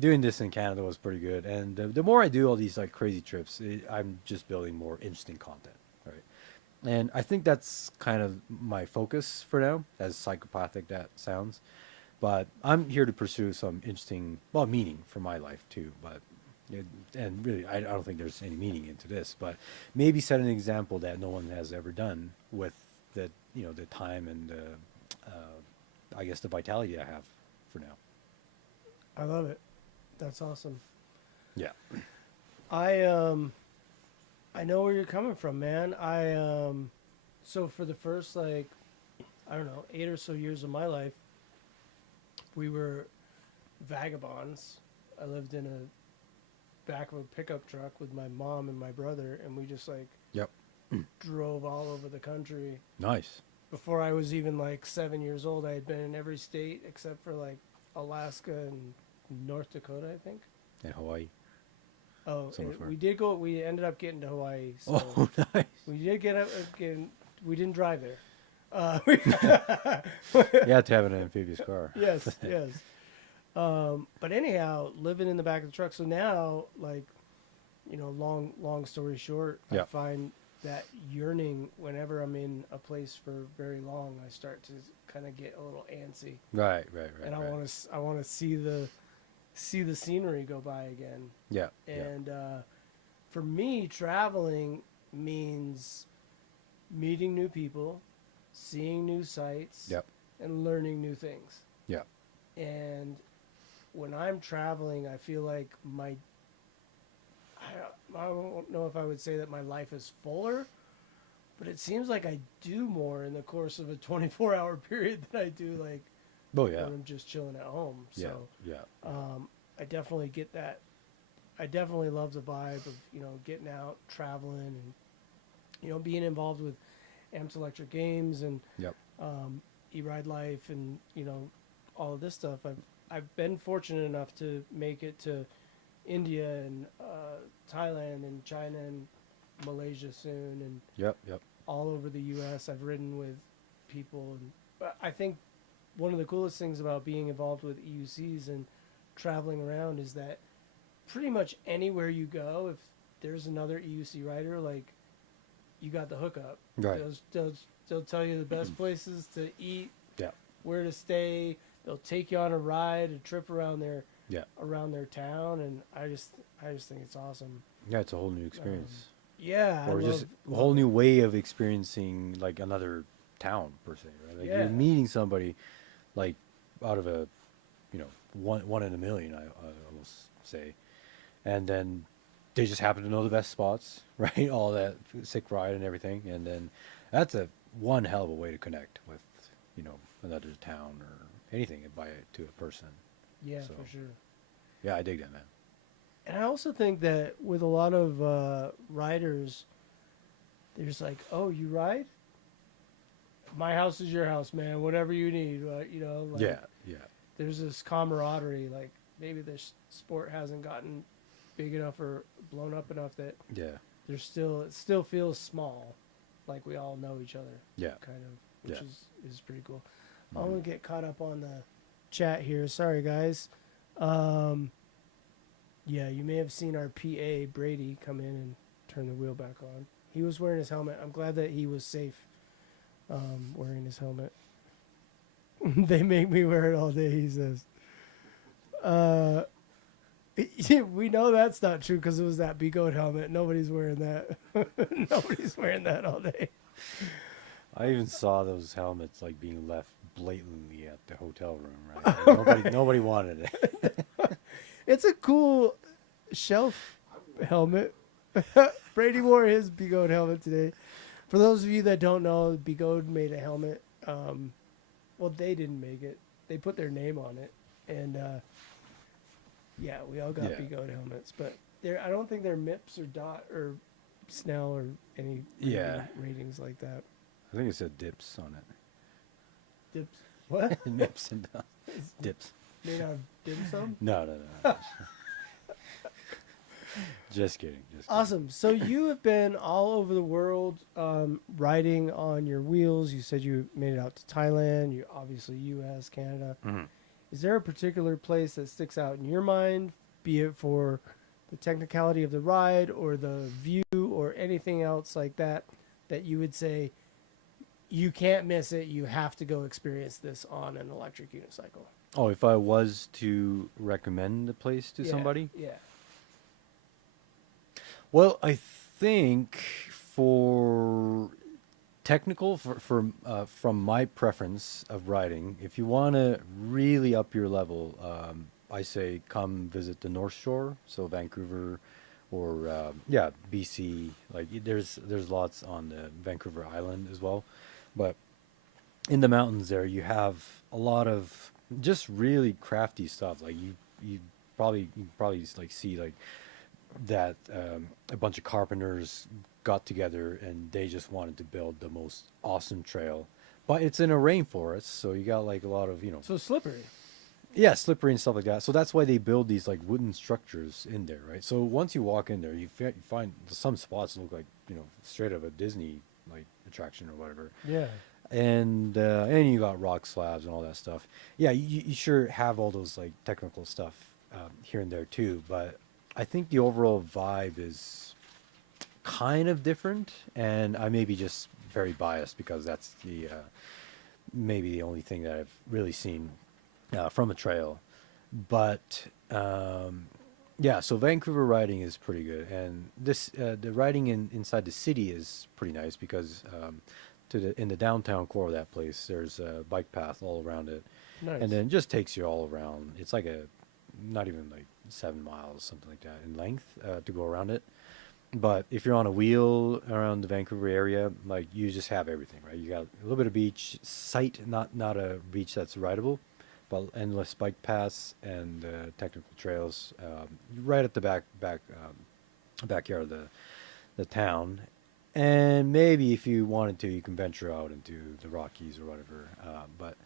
doing this in Canada was pretty good. And the more I do all these like crazy trips, I'm just building more interesting content, right? And I think that's kind of my focus for now, as psychopathic that sounds. But I'm here to pursue some interesting, meaning for my life too. But and really, I don't think there's any meaning into this. But maybe set an example that no one has ever done with the the time and I guess the vitality I have for now. I love it. That's awesome. Yeah. I know where you're coming from, man. So for the first 8 or so years of my life, we were vagabonds. I lived in a back of a pickup truck with my mom and my brother, and we just Yep. drove all over the country. Nice. Before I was even 7 years old, I had been in every state except for Alaska and North Dakota, I think. In Hawaii. Oh, So and far. we ended up getting to Hawaii. So Oh, nice. we did get up again. We didn't drive there. You have to have an amphibious car. Yes, yes. But anyhow, living in the back of the truck. So now, long story short, I Yeah. find that yearning whenever I'm in a place for very long, I start to kind of get a little antsy, Right. and I want to see the scenery go by again. Yeah. And for me, traveling means meeting new people, seeing new sights, Yep. and learning new things. Yeah. And when I'm traveling, I feel like I don't know if I would say that my life is fuller, but it seems like I do more in the course of a 24-hour period than I do Oh yeah. when I'm just chilling at home. Yeah. So Yeah. I definitely get that. I definitely love the vibe of getting out, traveling, and being involved with Amps Electric Games and Yep. E-Ride Life and all of this stuff. I've been fortunate enough to make it to India and Thailand and China and Malaysia soon and Yep. Yep. all over the U.S. I've ridden with people, and but I think one of the coolest things about being involved with EUCs and traveling around is that pretty much anywhere you go, if there's another EUC rider, like you got the hookup. Right. They'll tell you the best places to eat, Yeah. where to stay. They'll take you on a ride, a trip around Yeah. their town, and I just think it's awesome. Yeah, it's a whole new experience. Yeah, Or I just love a whole new way of experiencing like another town per se, right? Like Yeah. you're meeting somebody like out of a one in a million, I almost say, and then they just happen to know the best spots, right? All that sick ride and everything, and then that's a one hell of a way to connect with another town or anything to a person. Yeah, So- for sure. Yeah, I dig that, man. And I also think that with a lot of riders, there's like, oh, you ride? My house is your house, man. Whatever you need, like, Yeah, yeah, there's this camaraderie. Like maybe this sport hasn't gotten big enough or blown up enough that yeah, it still feels small, like we all know each other, yeah. kind of, which Yeah. is pretty cool. I'm gonna get caught up on the chat here. Sorry, guys. Yeah, you may have seen our PA Brady come in and turn the wheel back on. He was wearing his helmet. I'm glad that he was safe wearing his helmet. They make me wear it all day, he says. We know that's not true because it was that Goat helmet. Nobody's wearing that. Nobody's wearing that all day. I even saw those helmets like being left blatantly at the hotel room, right? Like, nobody wanted it. It's a cool shelf helmet. Brady wore his Goat helmet today. For those of you that don't know, Goat made a helmet. Well, they didn't make it. They put their name on it. And, yeah, we all got Yeah. Goat helmets. But I don't think they're MIPS or DOT or Snell or any Yeah. ratings like that. I think it said dips on it. Dips. What? Nips and dips. Made out of dim sum? No. Just kidding. Just kidding. Awesome. So you have been all over the world riding on your wheels. You said you made it out to Thailand. You obviously U.S., Canada. Mhm. Is there a particular place that sticks out in your mind, be it for the technicality of the ride or the view or anything else like that, that you would say you can't miss it, you have to go experience this on an electric unicycle? Oh, if I was to recommend a place to Yeah, somebody? Yeah. Well, I think for technical, from my preference of riding, if you want to really up your level, I say come visit the North Shore, so Vancouver, or BC. Like there's lots on the Vancouver Island as well, but in the mountains there you have a lot of just really crafty stuff. Like you probably like see like that a bunch of carpenters got together and they just wanted to build the most awesome trail, but it's in a rainforest, so you got like a lot of So slippery. yeah, slippery and stuff like that. So that's why they build these like wooden structures in there, right? So once you walk in there, you find some spots look like straight out of a Disney like attraction or whatever. Yeah. And you got rock slabs and all that stuff. Yeah, you sure have all those like technical stuff here and there too, but I think the overall vibe is kind of different, and I may be just very biased because that's the maybe the only thing that I've really seen from a trail. But yeah, so Vancouver riding is pretty good, and this the riding inside the city is pretty nice because in the downtown core of that place, there's a bike path all around it, Nice. and then it just takes you all around. It's like not even like 7 miles, something like that in length to go around it. But if you're on a wheel around the Vancouver area, like you just have everything, right? You got a little bit of beach sight, not a beach that's rideable, endless bike paths and technical trails right at the backyard of the town. And maybe if you wanted to, you can venture out into the Rockies or whatever. But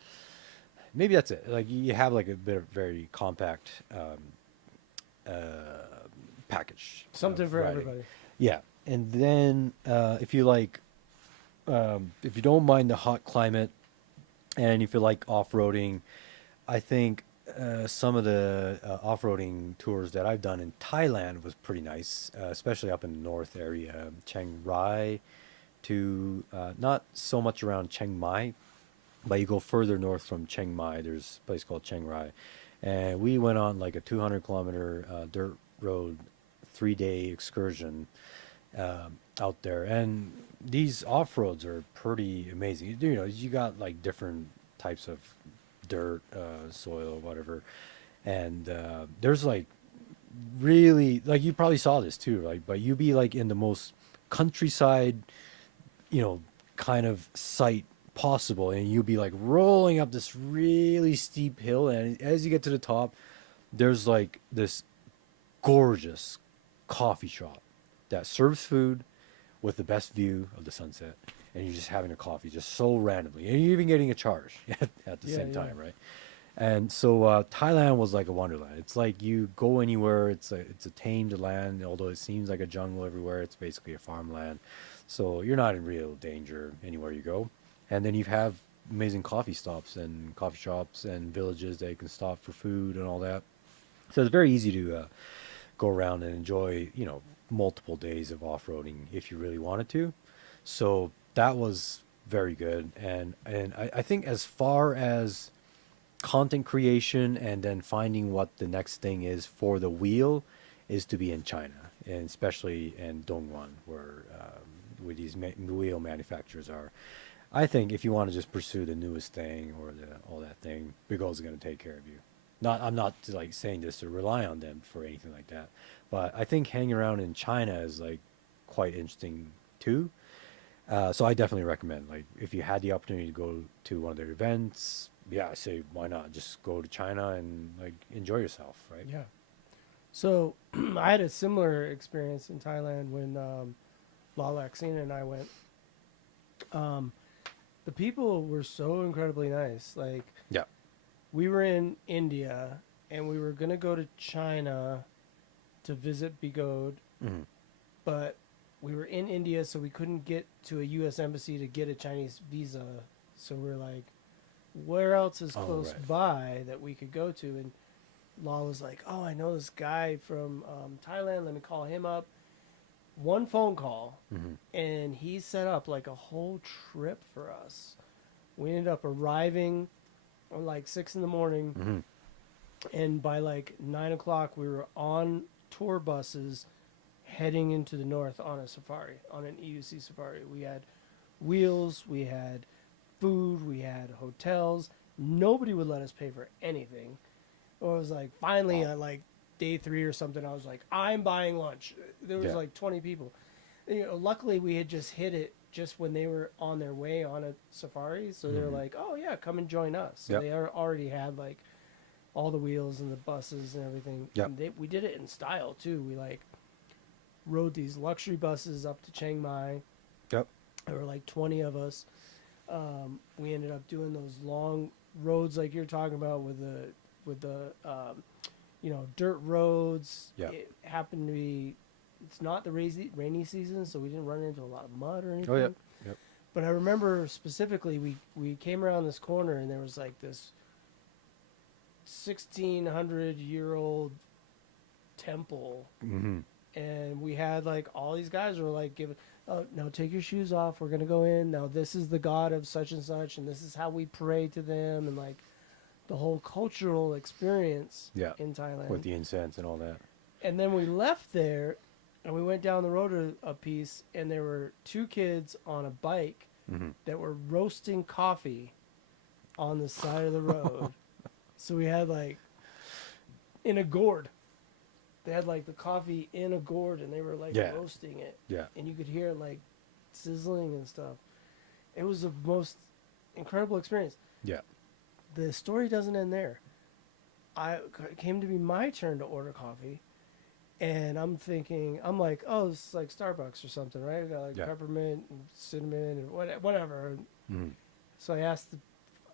maybe that's it. Like you have like a bit of very compact package. Something of for riding. everybody. Yeah, and then if you like, if you don't mind the hot climate, and if you like off-roading, I think some of the off-roading tours that I've done in Thailand was pretty nice, especially up in the north area, Chiang Rai, to not so much around Chiang Mai, but you go further north from Chiang Mai. There's a place called Chiang Rai, and we went on like a 200-kilometer dirt road, 3-day excursion out there, and these off-roads are pretty amazing. You know, you got like different types of dirt, soil, whatever, and there's like really, like, you probably saw this too, like, but you'd be like in the most countryside, you know, kind of site possible, and you'd be like rolling up this really steep hill, and as you get to the top, there's like this gorgeous coffee shop that serves food with the best view of the sunset, and you're just having a coffee just so randomly, and you're even getting a charge at the same time, right? And so Thailand was like a wonderland. It's like you go anywhere, it's a tamed land, although it seems like a jungle everywhere. It's basically a farmland, so you're not in real danger anywhere you go. And then you have amazing coffee stops and coffee shops and villages that you can stop for food and all that. So it's very easy to go around and enjoy, you know, multiple days of off-roading if you really wanted to. So that was very good. And I think as far as content creation and then finding what the next thing is for the wheel is to be in China, and especially in Dongguan, where these wheel manufacturers are. I think if you want to just pursue the newest thing or all that thing, Bigos is going to take care of you. I'm not like saying this to rely on them for anything like that, but I think hanging around in China is like quite interesting too. So I definitely recommend, like, if you had the opportunity to go to one of their events, yeah, I say why not? Just go to China and like enjoy yourself, right? Yeah. So I had a similar experience in Thailand when Lalaxina and I went. The people were so incredibly nice. Like, Yeah. we were in India and we were gonna go to China to visit Bigode, but we were in India, so we couldn't get to a U.S. embassy to get a Chinese visa. So we're like, where else is close right. by that we could go to? And Law was like, oh, I know this guy from Thailand. Let me call him up. One phone call, and he set up like a whole trip for us. We ended up arriving at like 6 in the morning, and by like 9 o'clock, we were on tour buses heading into the north on a safari, on an EUC safari. We had wheels, we had food, we had hotels. Nobody would let us pay for anything. It was like, finally, on like day 3 or something, I was like, I'm buying lunch. There was like 20 people. You know, luckily we had just hit it just when they were on their way on a safari, so they were like, oh yeah, come and join us. So they already had like all the wheels and the buses and everything. And we did it in style too. We like rode these luxury buses up to Chiang Mai. Yep. There were like 20 of us. We ended up doing those long roads like you're talking about with the you know, dirt roads. Yeah. It happened to be, it's not the rainy season, so we didn't run into a lot of mud or anything. Oh, yep. Yep. But I remember specifically, we came around this corner and there was like this 1,600-year-old temple. And we had like all these guys were like giving, oh, now take your shoes off. We're going to go in. Now this is the god of such and such, and this is how we pray to them. And like the whole cultural experience in Thailand. With the incense and all that. And then we left there and we went down the road a piece, and there were 2 kids on a bike that were roasting coffee on the side of the road. So we had like in a gourd. They had like the coffee in a gourd and they were like roasting it. Yeah. And you could hear it like sizzling and stuff. It was the most incredible experience. Yeah. the story doesn't end there. It came to be my turn to order coffee, and I'm thinking, I'm like, oh, this is like Starbucks or something, right? We got like Yeah. peppermint and cinnamon and whatever. Mhm. So I asked the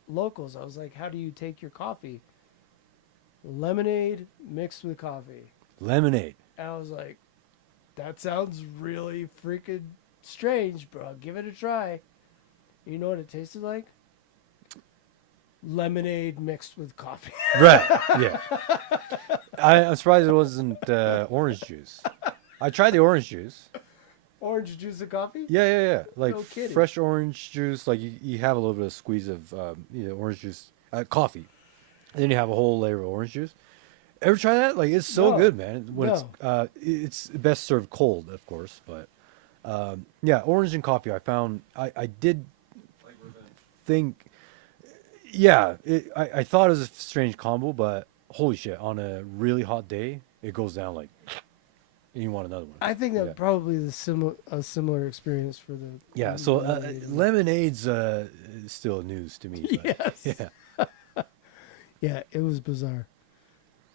locals, I was like, how do you take your coffee? Lemonade mixed with coffee. Lemonade. And I was like, that sounds really freaking strange, bro. Give it a try. You know what it tasted like? Lemonade mixed with coffee. Right. Yeah. I'm surprised it wasn't orange juice. I tried the orange juice. Orange juice and coffee? Yeah. Like No kidding. fresh orange juice. Like you have a little bit of squeeze of orange juice, coffee, and then you have a whole layer of orange juice. Ever try that? Like it's so No. good, man. When it's best served cold, of course. But yeah, orange and coffee. I found I did Like revenge. think. Yeah, I thought it was a strange combo, but holy shit! On a really hot day, it goes down like, and you want another one. I think that Yeah. probably a similar experience for the Yeah, so lemonade. lemonade's still news to me. But, Yes. Yeah. Yeah, it was bizarre.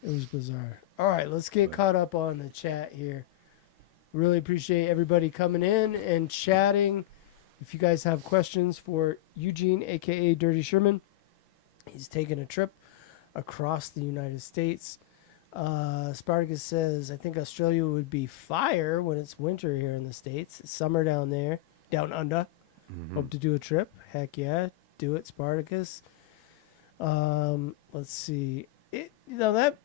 It was bizarre. All right, let's get caught up on the chat here. Really appreciate everybody coming in and chatting. If you guys have questions for Eugene, aka Dirty Sherman, he's taking a trip across the United States. Spartacus says, I think Australia would be fire when it's winter here in the States. It's summer down there, down under. Hope to do a trip. Heck yeah, do it, Spartacus. Let's see. That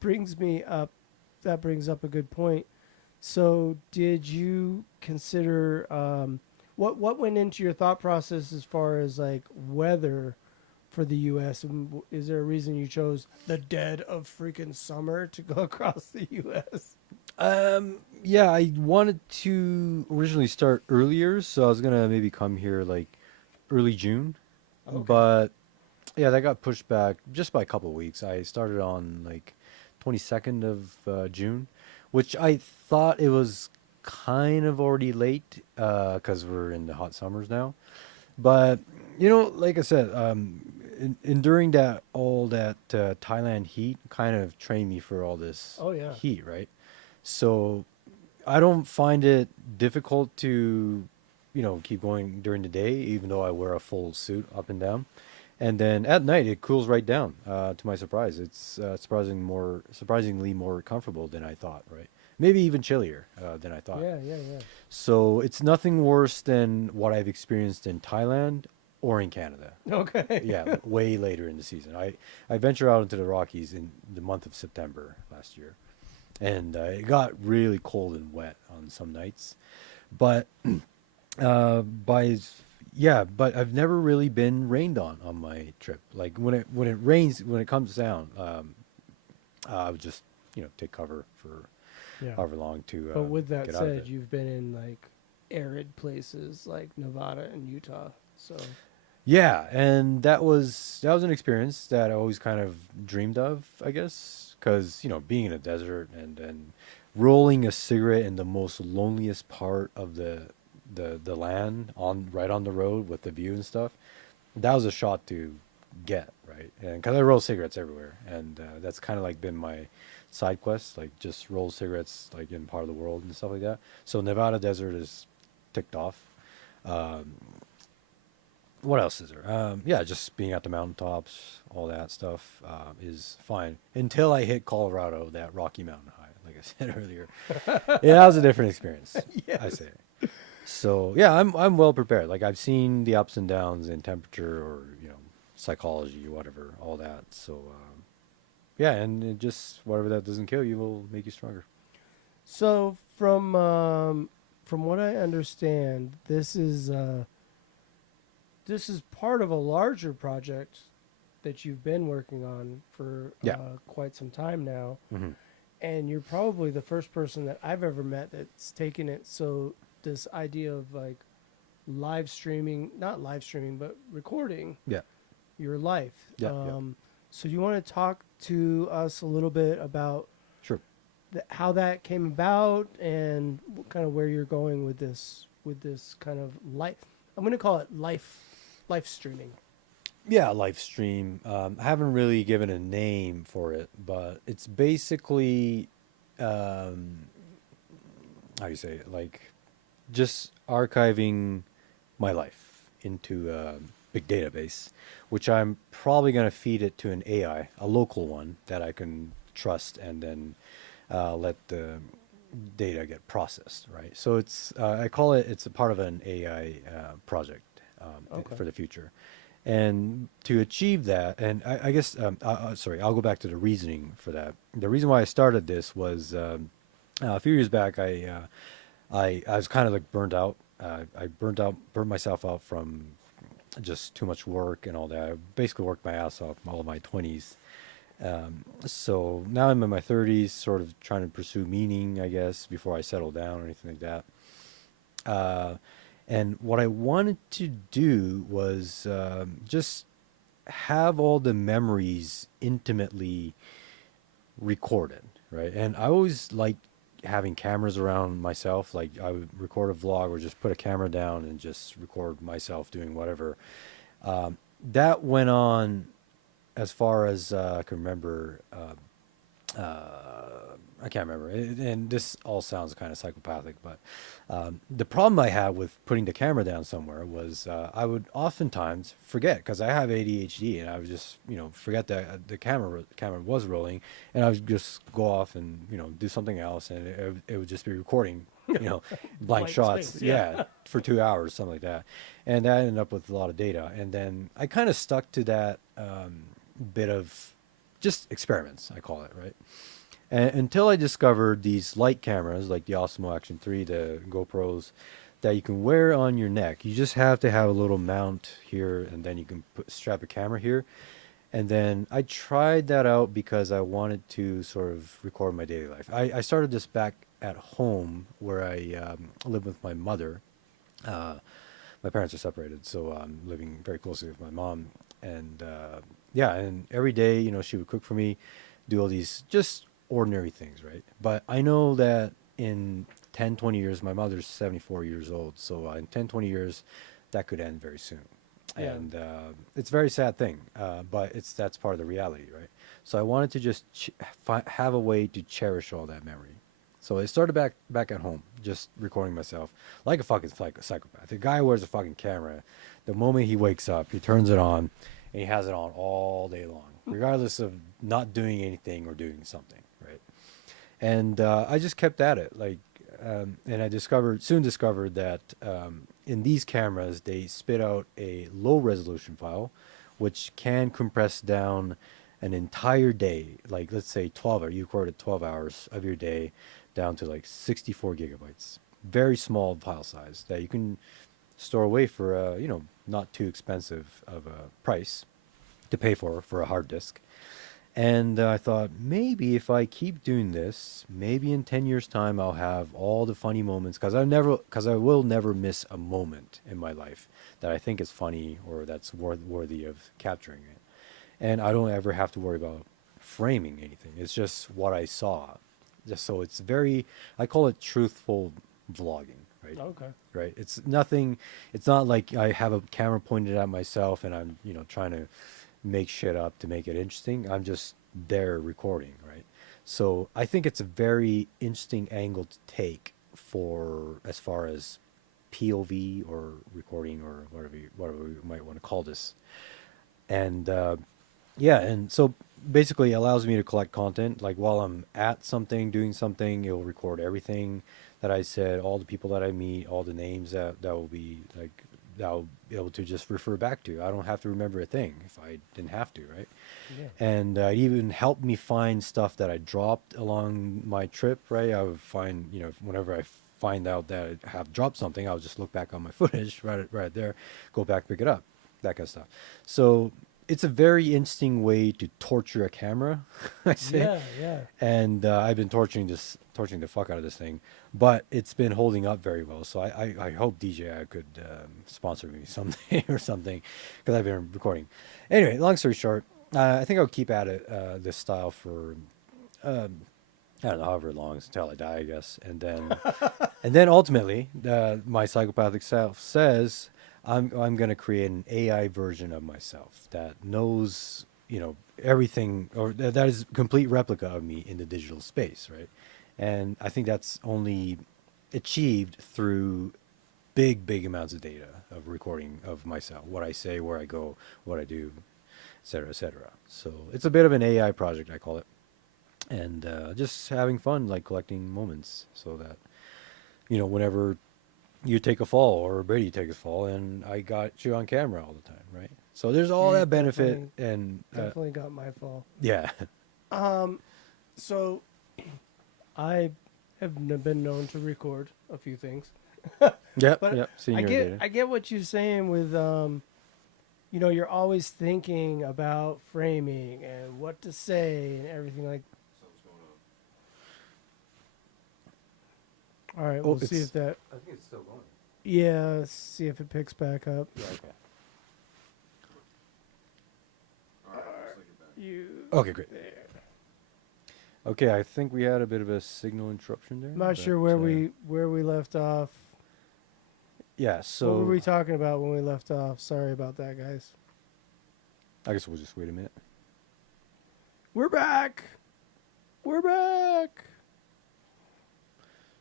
brings me up. That brings up a good point. So, did you consider what went into your thought process as far as like weather for the U.S.? And is there a reason you chose the dead of freaking summer to go across the U.S.? Yeah, I wanted to originally start earlier, so I was gonna maybe come here like early June, but yeah, that got pushed back just by a couple of weeks. I started on like 22nd of June, which I thought it was kind of already late because we're in the hot summers now. But like I said, enduring all that Thailand heat kind of trained me for all this Oh, yeah. heat, right? So I don't find it difficult to, keep going during the day, even though I wear a full suit up and down. And then at night it cools right down. To my surprise, it's surprisingly more comfortable than I thought. Right? Maybe even chillier than I thought. Yeah. So it's nothing worse than what I've experienced in Thailand or in Canada. Okay. Yeah, way later in the season. I ventured out into the Rockies in the month of September last year, and it got really cold and wet on some nights. But but I've never really been rained on my trip. Like when it rains, when it comes down, I would just take cover for Yeah. however long to. But with that get out of said, it. you've been in like arid places like Nevada and Utah. So Yeah, and that was an experience that I always kind of dreamed of, I guess, because being in a desert and rolling a cigarette in the most loneliest part of the land right on the road with the view and stuff, that was a shot to get, right? And because I roll cigarettes everywhere, and that's kind of like been my side quest, like just roll cigarettes like in part of the world and stuff like that. So Nevada desert is ticked off. What else is there? Yeah, just being at the mountaintops, all that stuff is fine until I hit Colorado, that Rocky Mountain high, like I said earlier. Yeah, that was a different experience. I say. So yeah, I'm well prepared. Like I've seen the ups and downs in temperature or psychology, whatever, all that. So yeah, and it just whatever that doesn't kill you will make you stronger. So from what I understand, this is part of a larger project that you've been working on for Yeah. quite some time now, Mm-hmm. and you're probably the first person that I've ever met that's taken it. So this idea of like live streaming, not live streaming, but recording Yeah. your life. Yeah. So you want to talk to us a little bit about Sure. how that came about and kind of where you're going with this kind of life. I'm going to call it life streaming. Yeah, live stream. I haven't really given a name for it, but it's basically, um, how do you say it? Like just archiving my life into a big database, which I'm probably going to feed it to an AI, a local one that I can trust, and then let the data get processed, right? So I call it, it's a part of an AI project Okay. for the future. And to achieve that, and I guess, sorry, I'll go back to the reasoning for that. The reason why I started this was a few years back, I was kind of like burned out. Burned myself out from just too much work and all that. I basically worked my ass off all of my 20s. So now I'm in my 30s, sort of trying to pursue meaning, I guess, before I settle down or anything like that. Uh, and what I wanted to do was just have all the memories intimately recorded, right? And I always like having cameras around myself. Like I would record a vlog or just put a camera down and just record myself doing whatever. That went on as far as I can remember. I can't remember. And this all sounds kind of psychopathic, but the problem I had with putting the camera down somewhere was I would oftentimes forget because I have ADHD, and I would just forget that the camera was rolling, and I would just go off and do something else, and it would just be recording blank Blank shots, space, yeah. for 2 hours, something like that, and that ended up with a lot of data, and then I kind of stuck to that bit of just experiments, I call it, right? And until I discovered these light cameras like the Osmo Action 3, the GoPros, that you can wear on your neck. You just have to have a little mount here, and then you can strap a camera here. And then I tried that out because I wanted to sort of record my daily life. I started this back at home where I live with my mother. My parents are separated, so I'm living very closely with my mom. And yeah, and every day, she would cook for me, do all these just ordinary things, right? But I know that in 10, 20 years, my mother's 74 years old, so in 10, 20 years, that could end very soon. Yeah. And it's a very sad thing, but that's part of the reality, right? So I wanted to just have a way to cherish all that memory. So I started back at home, just recording myself like a fucking psychopath. The guy wears a fucking camera. The moment he wakes up, he turns it on, and he has it on all day long, regardless of not doing anything or doing something, right? And I just kept at it, and I soon discovered that in these cameras they spit out a low resolution file, which can compress down an entire day, like let's say 12 hours. You recorded 12 hours of your day down to like 64 gigabytes. Very small file size that you can store away for not too expensive of a price to pay for a hard disk. And I thought maybe if I keep doing this, maybe in 10 years time I'll have all the funny moments, because I will never miss a moment in my life that I think is funny or that's worthy of capturing it. And I don't ever have to worry about framing anything. It's just what I saw. Just so it's I call it truthful vlogging, right? Okay. Right. It's nothing. It's not like I have a camera pointed at myself and I'm, trying to make shit up to make it interesting. I'm just there recording, right? So I think it's a very interesting angle to take for as far as POV or recording or whatever you might want to call this. And yeah, and so basically it allows me to collect content. Like while I'm at something, doing something, it'll record everything that I said, all the people that I meet, all the names that will be like, that I'll be able to just refer back to. I don't have to remember a thing if I didn't have to, right? Yeah. And it even helped me find stuff that I dropped along my trip, right? I would find, whenever I find out that I have dropped something, I'll just look back on my footage right there, go back, pick it up, that kind of stuff. So it's a very interesting way to torture a camera, I say. Yeah, yeah. And I've been torturing the fuck out of this thing, but it's been holding up very well. So I hope DJI could sponsor me someday or something, because I've been recording. Anyway, long story short, I think I'll keep at it this style for I don't know, however long, until I die, I guess. And then ultimately, my psychopathic self says I'm gonna create an AI version of myself that knows, everything, or that is a complete replica of me in the digital space, right? And I think that's only achieved through big amounts of data of recording of myself, what I say, where I go, what I do, et cetera, et cetera. So it's a bit of an AI project, I call it, and just having fun, like collecting moments, so that whenever you take a fall or Brady takes a fall, and I got you on camera all the time, right? So there's all Yeah, that benefit, definitely- and Definitely got my fall. yeah, So I have been known to record a few things. yep, But yep. Seeing I your get data. I get what you're saying with you're always thinking about framing and what to say and everything like. Something's going on. All right, Oh, we'll see it's- if that. I think it's still going. Yeah, let's see if it picks back up. Yeah, okay. All right, looks like you're back. You. Okay, great. There. Okay, I think we had a bit of a signal interruption there. I'm not sure but, where we left off. Yeah, so What were we talking about when we left off? Sorry about that, guys. I guess we'll just wait a minute. We're back. We're back.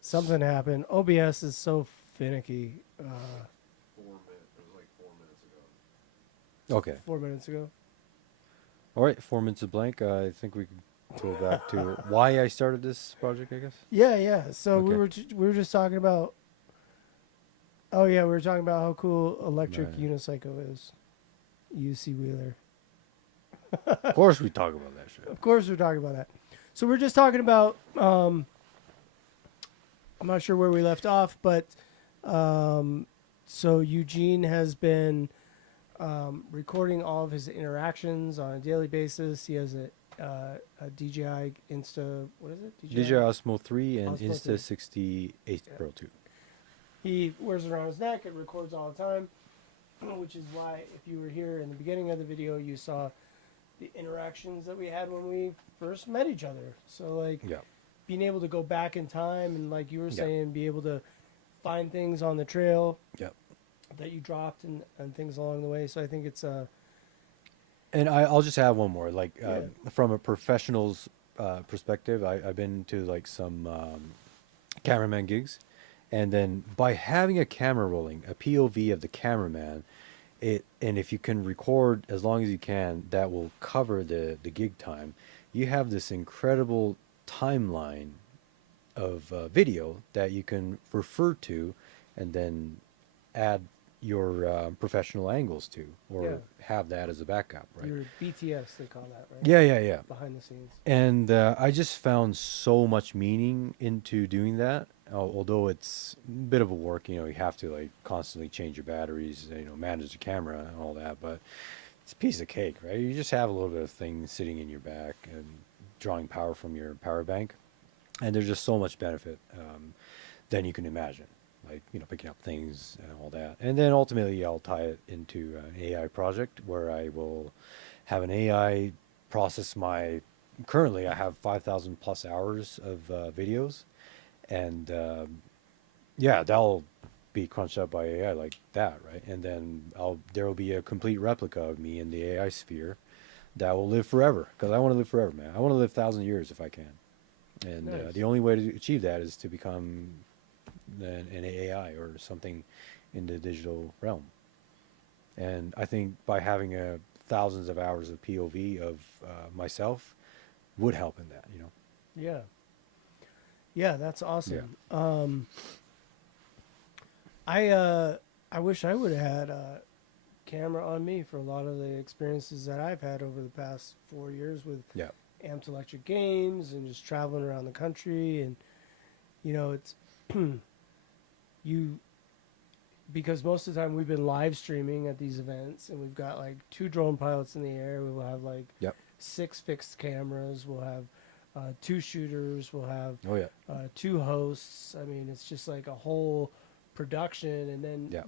Something happened. OBS is so finicky. 4 minutes. It was like 4 minutes ago. Okay. 4 minutes ago. All right, 4 minutes of blank. I think we can go back to why I started this project, I guess. Yeah. So we Okay. were just talking about. Oh yeah, we were talking about how cool electric Right. unicycle is. UC Wheeler. Of course, we talk about that shit. Of course, we're talking about that. So we're just talking about. I'm not sure where we left off, but so Eugene has been recording all of his interactions on a daily basis. He has a DJI Insta. What is it? DJI Osmo 3 and Osmo 3. Insta 68 Pro 2. He wears it around his neck. It records all the time, which is why if you were here in the beginning of the video, you saw the interactions that we had when we first met each other. So like Yeah. being able to go back in time and like you were Yeah. saying, be able to find things on the trail Yep. that you dropped and things along the way. So I think it's And I'll just add one more. Like Yeah. from a professional's perspective, I've been to like some cameraman gigs, and then by having a camera rolling, a POV of the cameraman, and if you can record as long as you can, that will cover the gig time. You have this incredible timeline of video that you can refer to, and then add your professional angles to, or Yeah. have that as a backup, right? your BTS, they call that, right? Yeah. Behind the scenes. And I just found so much meaning into doing that. Although it's a bit of a work, you have to like constantly change your batteries, manage the camera and all that. But it's a piece of cake, right? You just have a little bit of thing sitting in your back and drawing power from your power bank, and there's just so much benefit than you can imagine. Like picking up things and all that. And then ultimately, I'll tie it into an AI project where I will have an AI process my. Currently, I have 5,000 plus hours of videos, and that'll be crunched up by AI like that, right? And then there will be a complete replica of me in the AI sphere that will live forever, because I want to live forever, man. I want to live 1,000 years if I can. And Nice. the only way to achieve that is to become an AI or something in the digital realm. And I think by having thousands of hours of POV of myself would help in that, Yeah, that's awesome. I wish I would have had a camera on me for a lot of the experiences that I've had over the past 4 years with Yeah. Amped Electric Games and just traveling around the country. And it's because most of the time we've been live streaming at these events, and we've got like 2 drone pilots in the air. We will have like Yep. 6 fixed cameras. We'll have 2 shooters. We'll have Oh yeah. 2 hosts. I mean, it's just like a whole production. And then, Yeah.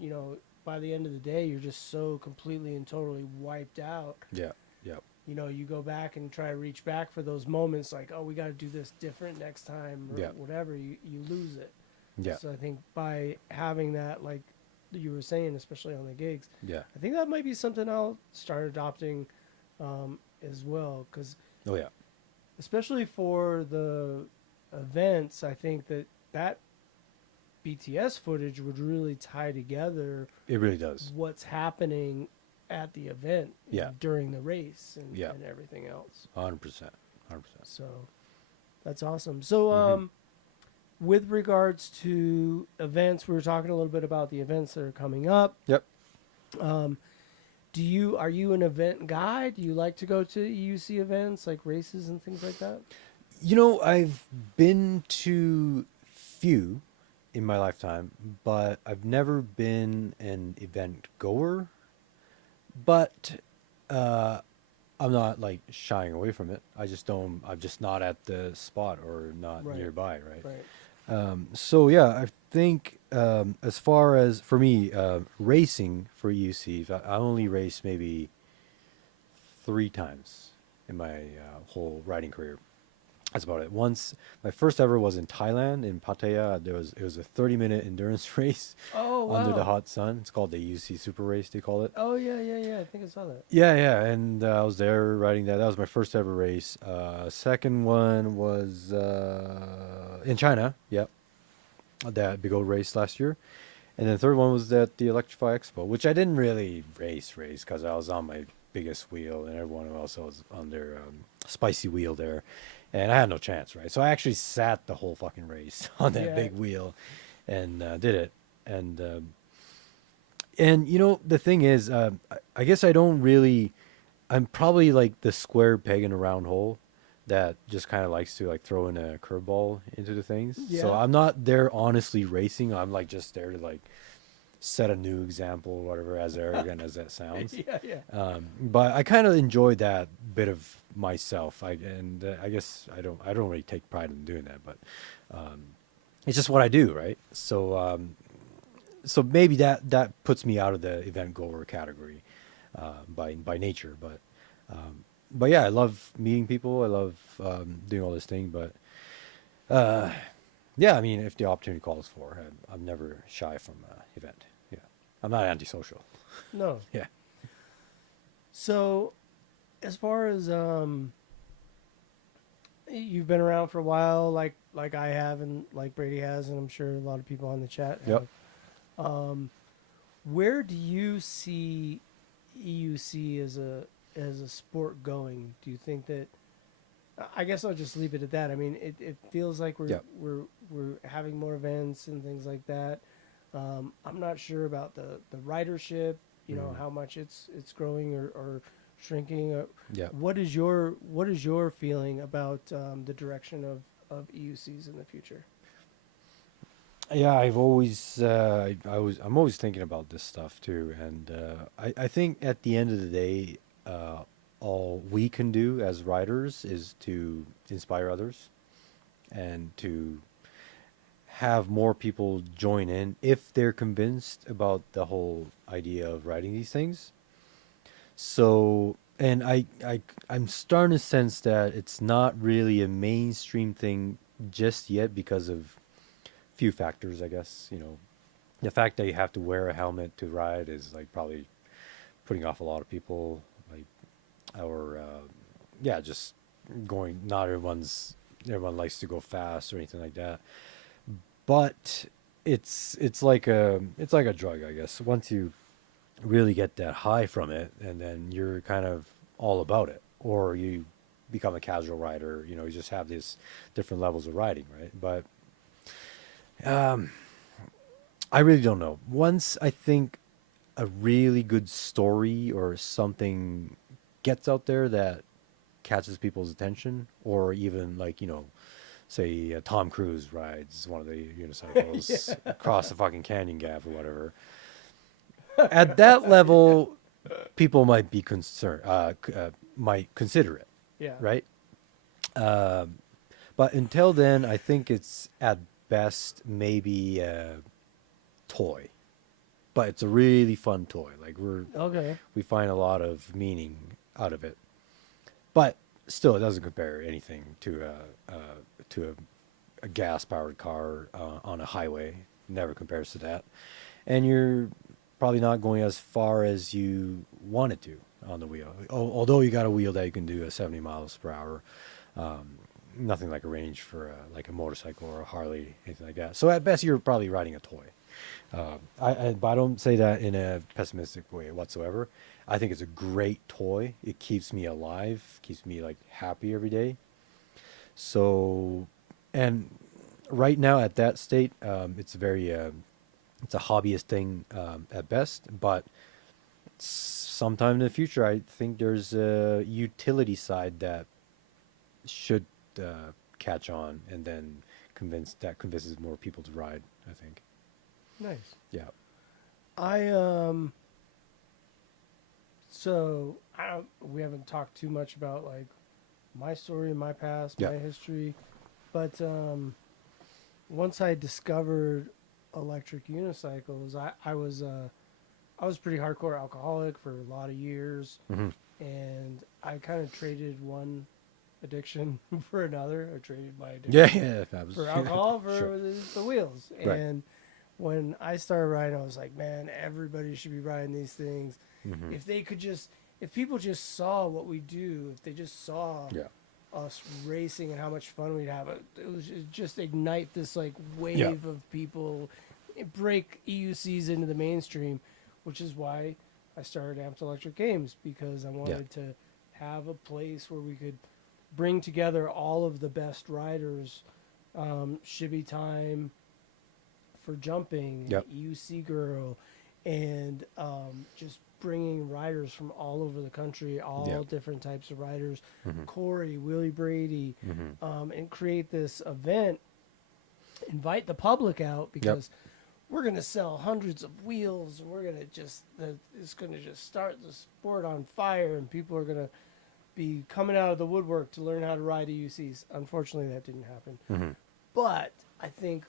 by the end of the day, you're just so completely and totally wiped out. Yeah. Yep. You go back and try to reach back for those moments like, oh, we got to do this different next time or Yeah. whatever. You lose it. Yeah. So I think by having that, like, you were saying, especially on the gigs. Yeah. I think that might be something I'll start adopting as well, because Oh yeah. especially for the events, I think that BTS footage would really tie together It really does. what's happening at the event, Yeah. during the race and, Yeah. and everything else. 100%. 100%. So that's awesome. So Mm-hmm. with regards to events, we were talking a little bit about the events that are coming up. Yep. Are you an event guy? Do you like to go to EUC events like races and things like that? You know, I've been to few in my lifetime, but I've never been an event goer. But I'm not like shying away from it. I just don't. I'm just not at the spot or not Right. nearby, right? Right. So yeah, I think as far as for me, racing for EUCs, I only raced maybe 3 times in my whole riding career. That's about it. Once, my first ever was in Thailand, in Pattaya. It was a 30-minute endurance race Oh, wow. under the hot sun. It's called the UC Super Race, they call it. Oh, yeah. I think I saw that. Yeah, and I was there riding that. That was my first ever race. Second one was in China. Yep, that big old race last year. And then the third one was at the Electrify Expo, which I didn't really race because I was on my biggest wheel and everyone else was on their spicy wheel there. And I had no chance, right? So I actually sat the whole fucking race on that Yeah. big wheel and did it. And you know, the thing is, I guess I don't really, I'm probably like the square peg in a round hole that just kind of likes to like throw in a curveball into the things. So Yeah. I'm not there honestly racing. I'm like just there to like set a new example or whatever, as arrogant as that sounds. Yeah. But I kind of enjoyed that bit of myself. I guess I don't really take pride in doing that, but it's just what I do, right? So so maybe that puts me out of the event goer category by nature, but yeah, I love meeting people. I love doing all this thing, but yeah, I mean, if the opportunity calls for, I'm never shy from an event. Yeah, I'm not antisocial. No. Yeah. So, as far as you've been around for a while, like I have, and like Brady has, and I'm sure a lot of people on the chat have. Yep. Where do you see EUC as a sport going? Do you think that? I guess I'll just leave it at that. I mean, it feels like Yep. we're having more events and things like that. I'm not sure about the ridership. You know, how much it's growing or shrinking. Yeah. What is your feeling about the direction of EUCs in the future? Yeah, I'm always thinking about this stuff too, and I think at the end of the day, all we can do as riders is to inspire others, and to have more people join in if they're convinced about the whole idea of riding these things. So, and I'm starting to sense that it's not really a mainstream thing just yet because of few factors, I guess. You know, the fact that you have to wear a helmet to ride is like probably putting off a lot of people, like, or yeah, just going. Not everyone likes to go fast or anything like that. But it's like a drug, I guess. Once you really get that high from it, and then you're kind of all about it, or you become a casual rider. You know, you just have these different levels of riding, right? But I really don't know. Once I think a really good story or something gets out there that catches people's attention, or even like, you know, say Tom Cruise rides one of the unicycles across the fucking canyon gap or whatever. At that level, people might be concerned, might consider it, Yeah. right? But until then, I think it's at best maybe a toy, but it's a really fun toy. Like Okay. we find a lot of meaning out of it, but still, it doesn't compare anything to a gas powered car on a highway. Never compares to that. and you're probably not going as far as you wanted to on the wheel. Although you got a wheel that you can do at 70 miles per hour, nothing like a range for like a motorcycle or a Harley, anything like that. So at best, you're probably riding a toy. But I don't say that in a pessimistic way whatsoever. I think it's a great toy. It keeps me alive, keeps me like happy every day. So, and right now at that state, it's very, it's a hobbyist thing at best. But sometime in the future, I think there's a utility side that should catch on, and then convinces more people to ride. I think. Nice. Yeah. So we haven't talked too much about like my story, my past, Yeah. my history, but once I discovered electric unicycles, I was pretty hardcore alcoholic for a lot of years, Mhm. and I kind of traded one addiction for another. I traded my Yeah, addiction yeah. That was for alcohol for Sure. the wheels. Right. And when I started riding, I was like, man, everybody should be riding these things. Mhm. If people just saw what we do, if they just saw Yeah. us racing and how much fun we'd have, it just ignite this like wave Yeah. of people, break EUCs into the mainstream, which is why I started Amped Electric Games, because I wanted to have a place where we could bring together all of the best riders, Shibby Time for jumping, Yep. EUC Girl, and just bringing riders from all over the country, all Yep. different types of riders, Mhm. Corey, Willie Brady, Mhm. and create this event, invite the public out, because we're going to sell hundreds of wheels, and we're going to it's going to just start the sport on fire, and people are going to be coming out of the woodwork to learn how to ride EUCs. Unfortunately, that didn't happen. Mhm. But I think,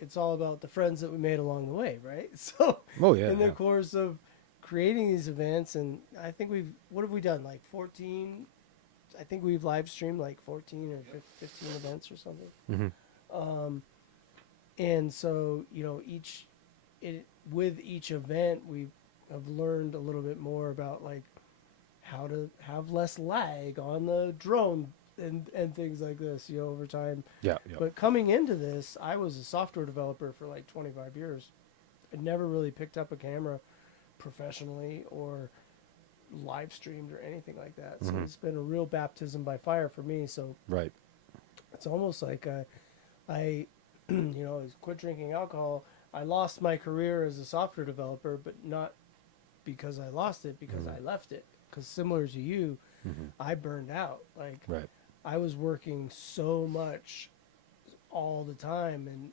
it's all about the friends that we made along the way, right? So Oh yeah. in the Yeah. course of creating these events, and I think what have we done? Like 14, I think we've live streamed like 14 or 15 events or something. Mhm. And so, with each event, we have learned a little bit more about like how to have less lag on the drone and things like this, over time. Yeah. Yeah. But coming into this, I was a software developer for like 25 years. I never really picked up a camera professionally or live streamed or anything like that. So Mhm. it's been a real baptism by fire for me. So Right. it's almost like I quit drinking alcohol. I lost my career as a software developer, but not because I lost it, because I left it. Because similar to you, I burned out. Like Right. I was working so much all the time, and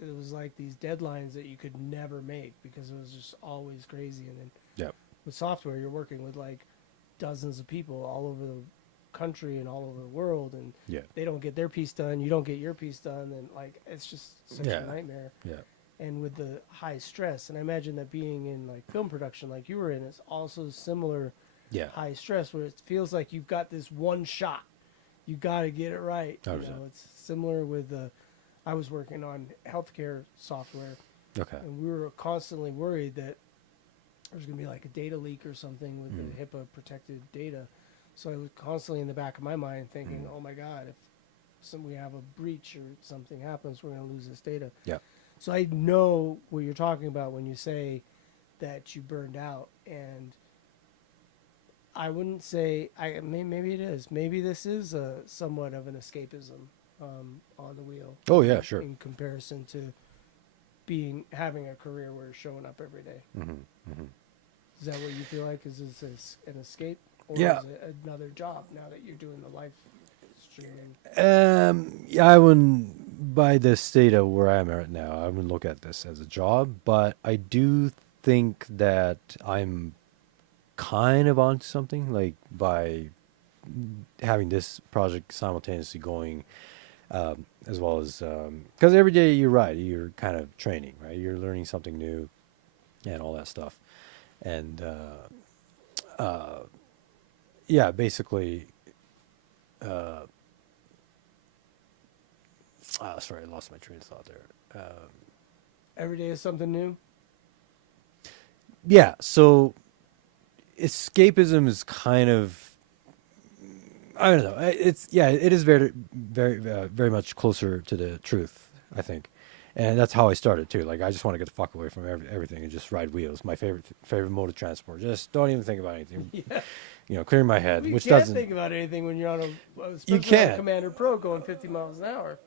it was like these deadlines that you could never make because it was just always crazy. And then Yeah. with software, you're working with like dozens of people all over the country and all over the world, and Yeah. they don't get their piece done, you don't get your piece done, and like it's just such Yeah. a nightmare. Yeah. And with the high stress, and I imagine that being in like film production like you were in is also similar Yeah. high stress, where it feels like you've got this one shot, you got to get it right. 100%. It's similar with I was working on healthcare software, Okay. and we were constantly worried that there's going to be like a data leak or something with the HIPAA protected data. So I was constantly in the back of my mind thinking, oh my God, if we have a breach or something happens, we're going to lose this data. Yeah. So I know what you're talking about when you say that you burned out, and I wouldn't say maybe it is. Maybe this is somewhat of an escapism on the wheel. Oh yeah. Sure. In comparison to having a career where you're showing up every day. Mhm. Is that what you feel like? Is this an escape, or Yeah. is it another job now that you're doing the live streaming? Yeah, I wouldn't, by the state of where I'm at now, I wouldn't look at this as a job, but I do think that I'm kind of onto something, like by having this project simultaneously going, as well as, because every day you ride, you're kind of training, right? You're learning something new and all that stuff. And, yeah, basically, sorry, I lost my train of thought there. Every day is something new. Yeah, so escapism is kind of, I don't know. It is very much closer to the truth, I think, and that's how I started too. Like I just want to get the fuck away from everything and just ride wheels. My favorite mode of transport. Just don't even think about anything. Yeah. You know, clearing my head, You which can't doesn't. think about anything when you're on especially You on can't. Commander Pro going 50 miles an hour.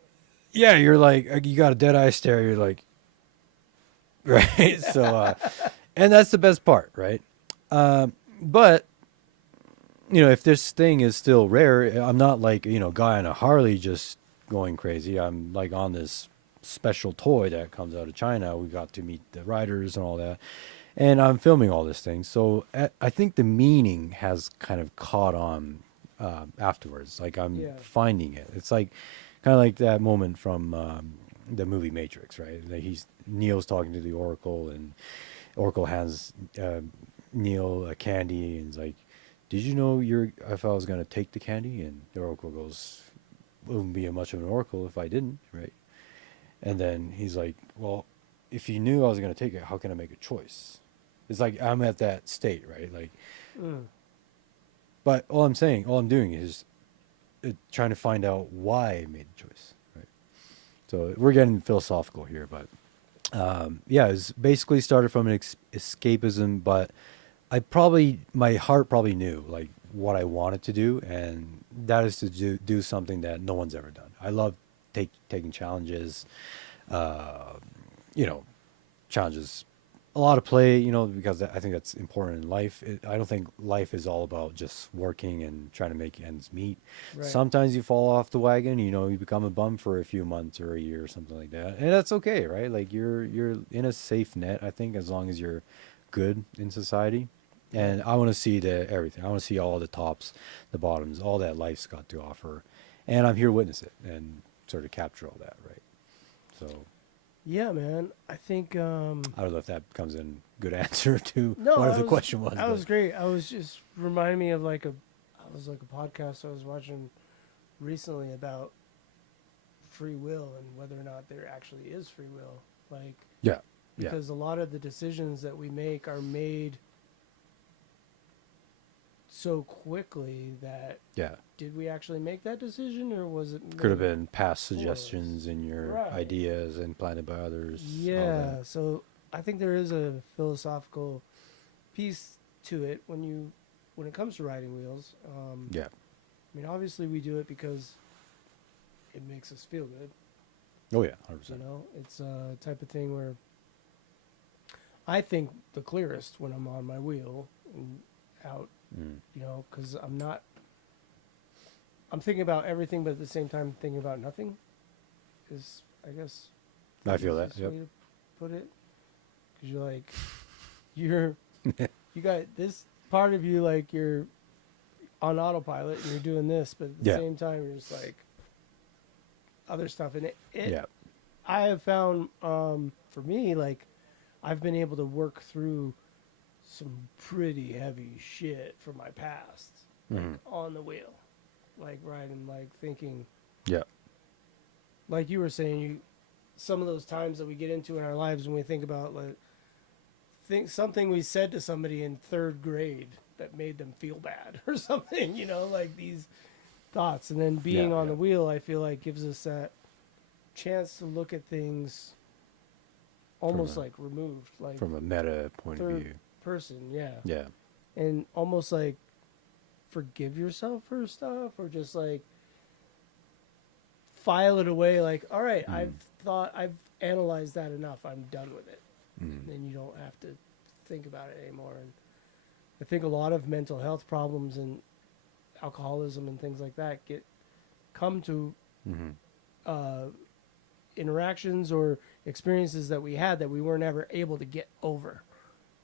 Yeah, you're like you got a dead eye stare. You're like, right. So, and that's the best part, right? But you know, if this thing is still rare, I'm not like, you know, guy on a Harley just going crazy. I'm like on this special toy that comes out of China. We got to meet the riders and all that. And I'm filming all this thing. So I think the meaning has kind of caught on afterwards. Like I'm Yeah. finding it. It's like kind of like that moment from the movie Matrix, right? Like Neo's talking to the Oracle, and Oracle hands Neo a candy, and he's like, "Did you know if I was gonna take the candy?" And the Oracle goes, "Wouldn't be much of an Oracle if I didn't, right?" And then he's like, "Well, if you knew I was gonna take it, how can I make a choice?" It's like I'm at that state, right? Like, but all I'm doing is trying to find out why I made the choice, right? So we're getting philosophical here, but yeah, it's basically started from an escapism, but my heart probably knew like what I wanted to do, and that is to do something that no one's ever done. I love taking challenges, you know, challenges, a lot of play, you know, because I think that's important in life. I don't think life is all about just working and trying to make ends meet. Right. Sometimes you fall off the wagon, you know, you become a bum for a few months or a year or something like that, and that's okay, right? Like you're in a safe net, I think, as long as you're good in society. And I want to see everything. I want to see all the tops, the bottoms, all that life's got to offer, and I'm here to witness it and sort of capture all that, right? So Yeah, man. I think I don't know if that becomes a good answer to no, whatever that the question was. That but- was great. I was just reminding me of a podcast I was watching recently about free will and whether or not there actually is free will. Like, Yeah, yeah, because a lot of the decisions that we make are made so quickly that yeah. did we actually make that decision, or was it Could have made been past for us? suggestions in your Right. ideas and planted by others. all Yeah, that. so I think there is a philosophical piece to it when it comes to riding wheels. Yeah. I mean, obviously we do it because it makes us feel good. Oh yeah, 100%. You know, it's a type of thing where I think the clearest when I'm on my wheel and out. You know, because I'm thinking about everything, but at the same time thinking about nothing. Is, I guess, I feel the that. easiest Yep. way to put it. Because you got this part of you, like you're on autopilot and you're doing this, but at the Yeah. same time you're just like other stuff. And Yeah. I have found, for me, like I've been able to work through some pretty heavy shit from my past, like on the wheel, like riding, like thinking, Yeah. like you were saying, some of those times that we get into in our lives when we think about something we said to somebody in third grade that made them feel bad or something, you know, like these thoughts. And then being Yeah, on yeah. the wheel, I feel like gives us that chance to look at things almost like removed, like From a meta point of third view. person, yeah. Yeah. And almost like forgive yourself for stuff, or just like file it away, like, all right, I've analyzed that enough, I'm done with it. Then you don't have to think about it anymore. And I think a lot of mental health problems and alcoholism and things like that come to interactions or experiences that we had that we weren't ever able to get over.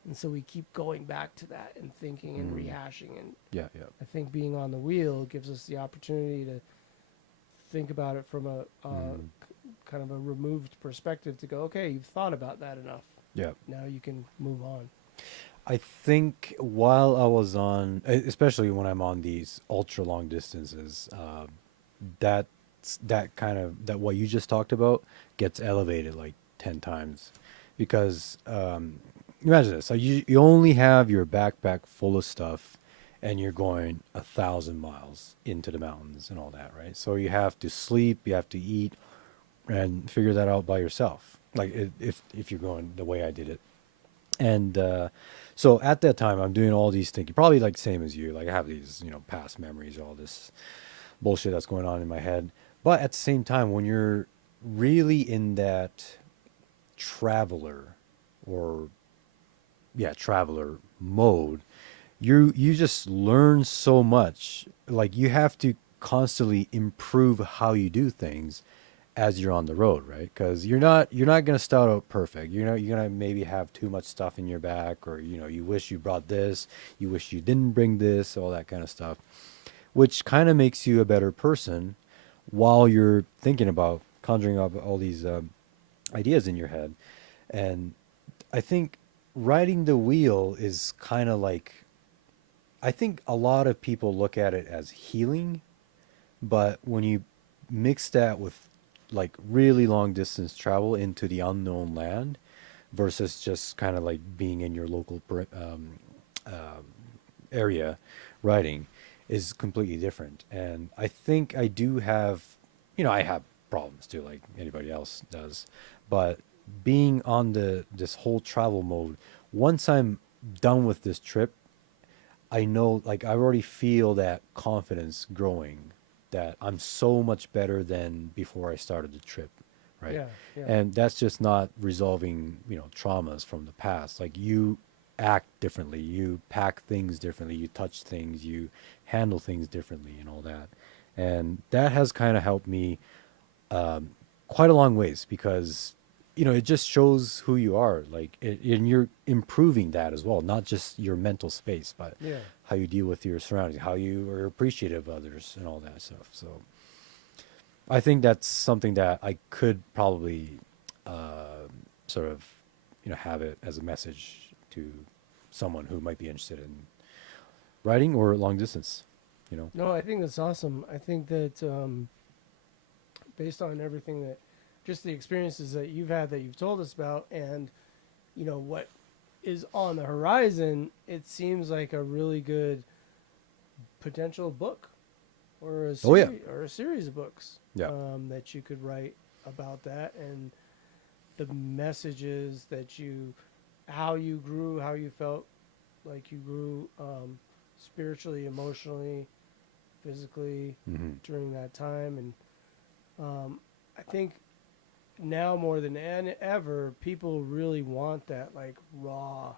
And so we keep going back to that and thinking and rehashing. And Yeah. Yeah. I think being on the wheel gives us the opportunity to think about it from a kind of a removed perspective, to go, okay, you've thought about that enough. Yeah. Now you can move on. I think while I was on, especially when I'm on these ultra long distances, that what you just talked about gets elevated like 10 times. because imagine this: so you only have your backpack full of stuff, and you're going 1,000 miles into the mountains and all that, right? So you have to sleep, you have to eat, and figure that out by yourself. Like if you're going the way I did it, and so at that time I'm doing all these things, probably like same as you. Like I have these past memories, all this bullshit that's going on in my head. But at the same time, when you're really in that traveler or traveler mode, you just learn so much. Like you have to constantly improve how you do things as you're on the road, right? Because you're not gonna start out perfect. You're gonna maybe have too much stuff in your back, or you wish you brought this, you wish you didn't bring this, all that kind of stuff, which kind of makes you a better person while you're thinking about conjuring up all these ideas in your head. And I think riding the wheel is kind of like, I think a lot of people look at it as healing, but when you mix that with like really long distance travel into the unknown land versus just kind of like being in your local area riding is completely different. And I think I do have, I have problems too, like anybody else does, but being on this whole travel mode, once I'm done with this trip, I know, like, I already feel that confidence growing, that I'm so much better than before I started the trip, right? Yeah, yeah. And that's just not resolving, traumas from the past. Like, you act differently, you pack things differently, you touch things, you handle things differently, and all that. And that has kind of helped me quite a long ways, because it just shows who you are, like and you're improving that as well, not just your mental space, but Yeah. how you deal with your surroundings, how you are appreciative of others, and all that stuff. So I think that's something that I could probably sort of have it as a message to someone who might be interested in riding or long distance. No, I think that's awesome. I think that based on everything that, just the experiences that you've had, that you've told us about, and what is on the horizon, it seems like a really good potential book, or a Oh, yeah. or a series of books, Yeah. that you could write about that, and the messages that how you grew, how you felt like you grew, spiritually, emotionally, physically, Mm-hmm. during that time. And I think now more than ever, people really want that, like, raw,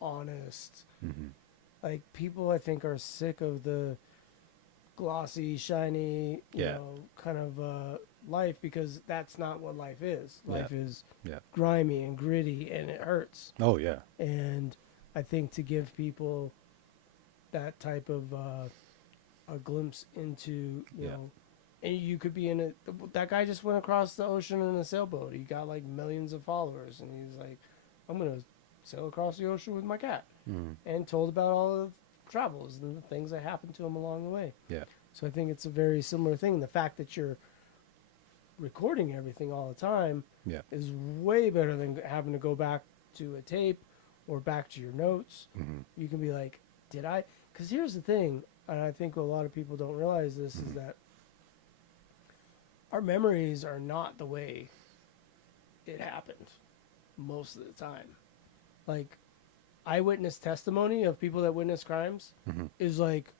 honest. Mm-hmm. Like, people, I think, are sick of the glossy, shiny, Yeah. kind of life, because that's not what life is. Yeah. Life is Yeah. grimy and gritty, and it hurts. Oh yeah. And I think to give people that type of a glimpse into, Yeah. and you could be in that guy just went across the ocean in a sailboat. He got like millions of followers, and he's like, I'm going to sail across the ocean with my cat, Mm-hmm. and told about all the travels and the things that happened to him along the way. Yeah. So I think it's a very similar thing. The fact that you're recording everything all the time Yeah. is way better than having to go back to a tape or back to your notes. Mm-hmm. You can be like, did I? Because here's the thing, and I think a lot of people don't realize this, is that our memories are not the way it happened most of the time. Like, eyewitness testimony of people that witness crimes Mm-hmm. is like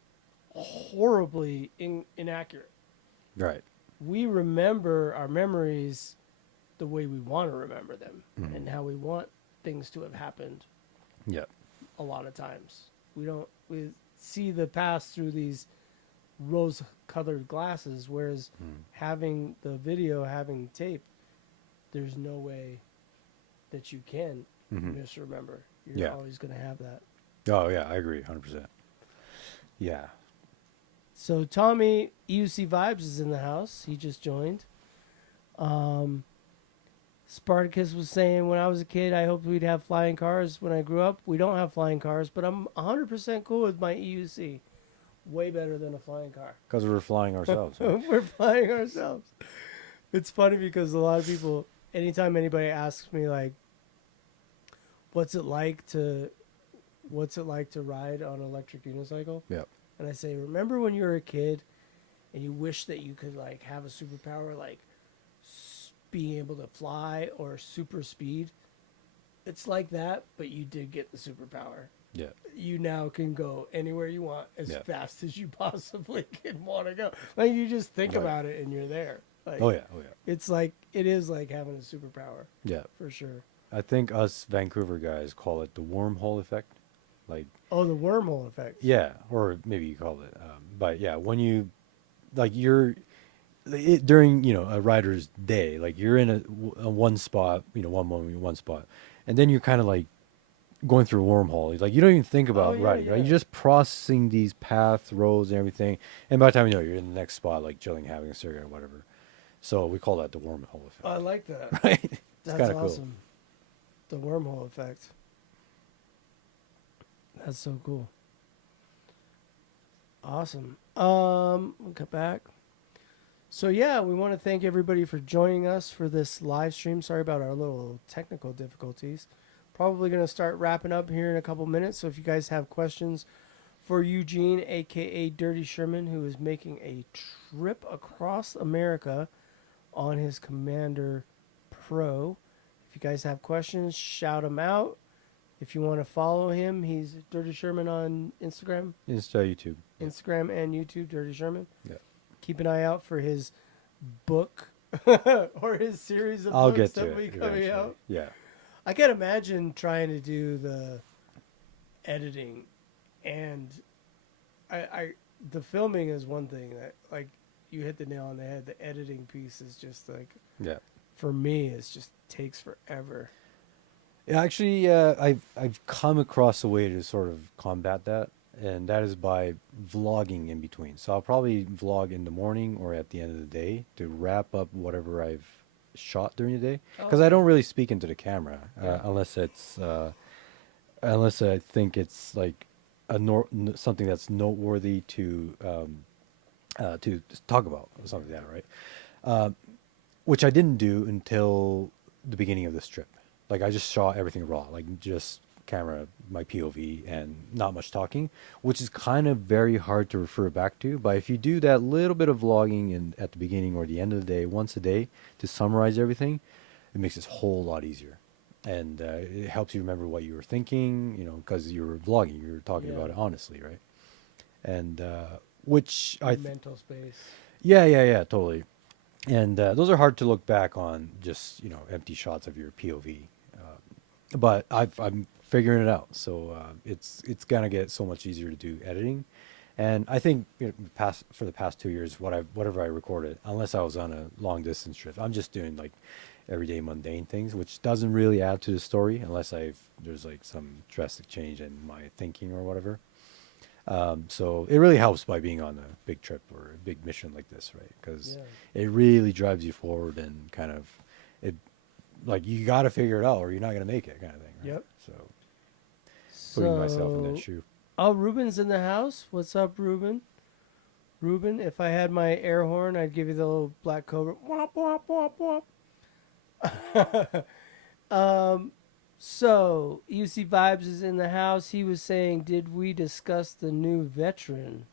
horribly inaccurate. Right. We remember our memories the way we want to remember them, Mhm. and how we want things to have happened. Yeah. A lot of times we see the past through these rose-colored glasses, whereas having the video, having tape, there's no way that you can misremember. You're Yeah. always going to have that. Oh yeah, I agree, 100%. Yeah. So Tommy, EUC Vibes, is in the house. He just joined. Spartacus was saying, when I was a kid, I hoped we'd have flying cars when I grew up. We don't have flying cars, but I'm 100% cool with my EUC. Way better than a flying car. Because we're flying ourselves. Right? We're flying ourselves. It's funny because a lot of people, anytime anybody asks me, like, what's it like to ride on an electric unicycle? Yep. And I say, remember when you were a kid and you wish that you could like have a superpower, like being able to fly or super speed? It's like that, but you did get the superpower. Yeah. You now can go anywhere you want as Yeah. fast as you possibly can want to go. Like you just think Right. about it and you're there. Like, Oh yeah. It's like it is like having a superpower Yeah. for sure. I think us Vancouver guys call it the wormhole effect. Like, Oh, the wormhole effect. yeah, or maybe you call it. But yeah, when you, like, during, a rider's day, like you're in a one spot, one moment, one spot, and then you're kind of like going through a wormhole. Like you don't even think about yeah, riding, right? yeah. You're just processing these paths, roads, and everything. And by the time you know, you're in the next spot, like chilling, having a cigarette, or whatever. So we call that the wormhole effect, I like that. right? It's That's kind of awesome. The wormhole effect. That's so cool. Awesome. We'll get back. So yeah, we want to thank everybody for joining us for this live stream. Sorry about our little technical difficulties. Probably going to start wrapping up here in a couple minutes. So if you guys have questions for Eugene, aka Dirty Sherman, who is making a trip across America on his Commander Pro. If you guys have questions, shout him out. If you want to follow him, he's Dirty Sherman on Instagram. cool. YouTube. Instagram and YouTube, Dirty Sherman. Yeah. Keep an eye out for his book or his series of I'll books get to that it will be coming eventually. out. Yeah. I can't imagine trying to do the editing, and the filming is one thing that, like, you hit the nail on the head. The editing piece is just like, Yeah. for me, it's just takes forever. Yeah, actually, I've come across a way to sort of combat that, and that is by vlogging in between. So I'll probably vlog in the morning or at the end of the day to wrap up whatever I've shot during the day, because I don't really speak into the camera unless I think it's like something that's noteworthy to talk about or something like that, right? Which I didn't do until the beginning of this trip. Like I just shot everything raw, like just camera, my POV, and not much talking, which is kind of very hard to refer back to. But if you do that little bit of vlogging at the beginning or the end of the day, once a day, to summarize everything, it makes this whole lot easier. And it helps you remember what you were thinking, because you were vlogging, you were talking about it honestly, right? And which Mental space. yeah, totally. And those are hard to look back on, just empty shots of your POV. But I'm figuring it out, so it's gonna get so much easier to do editing. And I think for the past 2 years, whatever I recorded, unless I was on a long distance trip, I'm just doing like everyday mundane things, which doesn't really add to the story unless there's like some drastic change in my thinking or whatever. So it really helps by being on a big trip or a big mission like this, right? Because it really drives you forward and kind of like you got to figure it out or you're not going to make it, kind of thing. Right? Yep. So putting myself in that shoe. Oh, Ruben's in the house. What's up, Ruben? Ruben, if I had my air horn, I'd give you the little black cobra. Womp, womp, womp, womp. So, UC Vibes is in the house. He was saying, did we discuss the new veteran?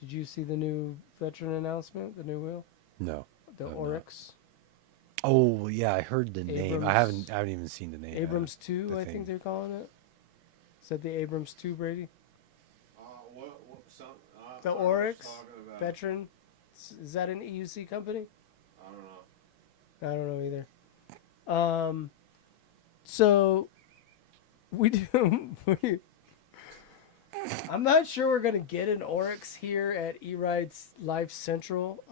Did you see the new veteran announcement, the new wheel? No. The I've not. Oryx? Oh yeah, I heard the name. I Abrams- haven't even seen the name. Abrams 2, the I thing. think they're calling it. Is that the Abrams 2, Brady? The Oryx veteran? Is that an EUC company? I don't know. I don't know either. So we do. I'm not sure we're gonna get an Oryx here at eRide's Life Central.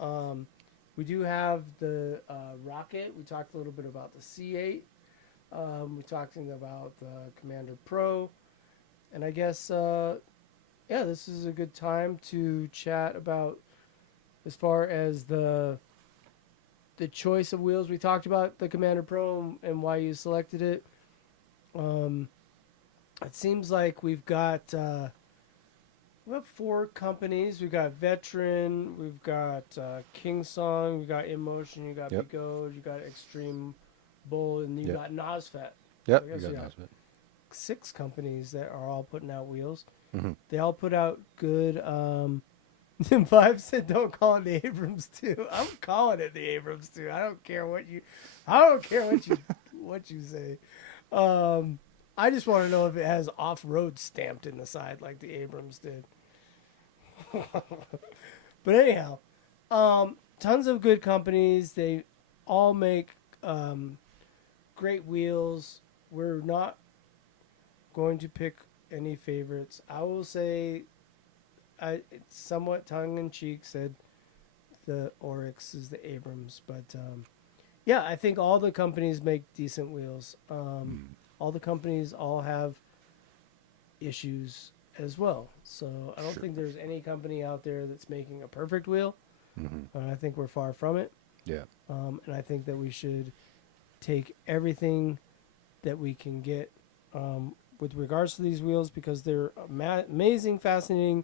We do have the Rocket. We talked a little bit about the C8. We talked about the Commander Pro, and I guess this is a good time to chat about as far as the choice of wheels. We talked about the Commander Pro and why you selected it. It seems like we have 4 companies. We've got Veteran, we've got King Song, we've got InMotion, you got Yep. Begode, you got Extreme Bull, and you Yep. got Nosfet. Yep, I you guess, got yeah. nice bit. 6 companies that are all putting out wheels. Mhm. They all put out good. Vibe said, "Don't call it the Abrams 2." I'm calling it the Abrams 2. I don't care what you. I don't care what you what you say. I just want to know if it has off-road stamped in the side like the Abrams did. But anyhow, tons of good companies. They all make great wheels. We're not going to pick any favorites. I will say, it's somewhat tongue-in-cheek, said the Oryx is the Abrams. But, yeah, I think all the companies make decent wheels. All the companies all have issues as well. So I don't think there's any company out there that's making a perfect wheel. I think we're far from it. Yeah. And I think that we should take everything that we can get with regards to these wheels, because they're amazing, fascinating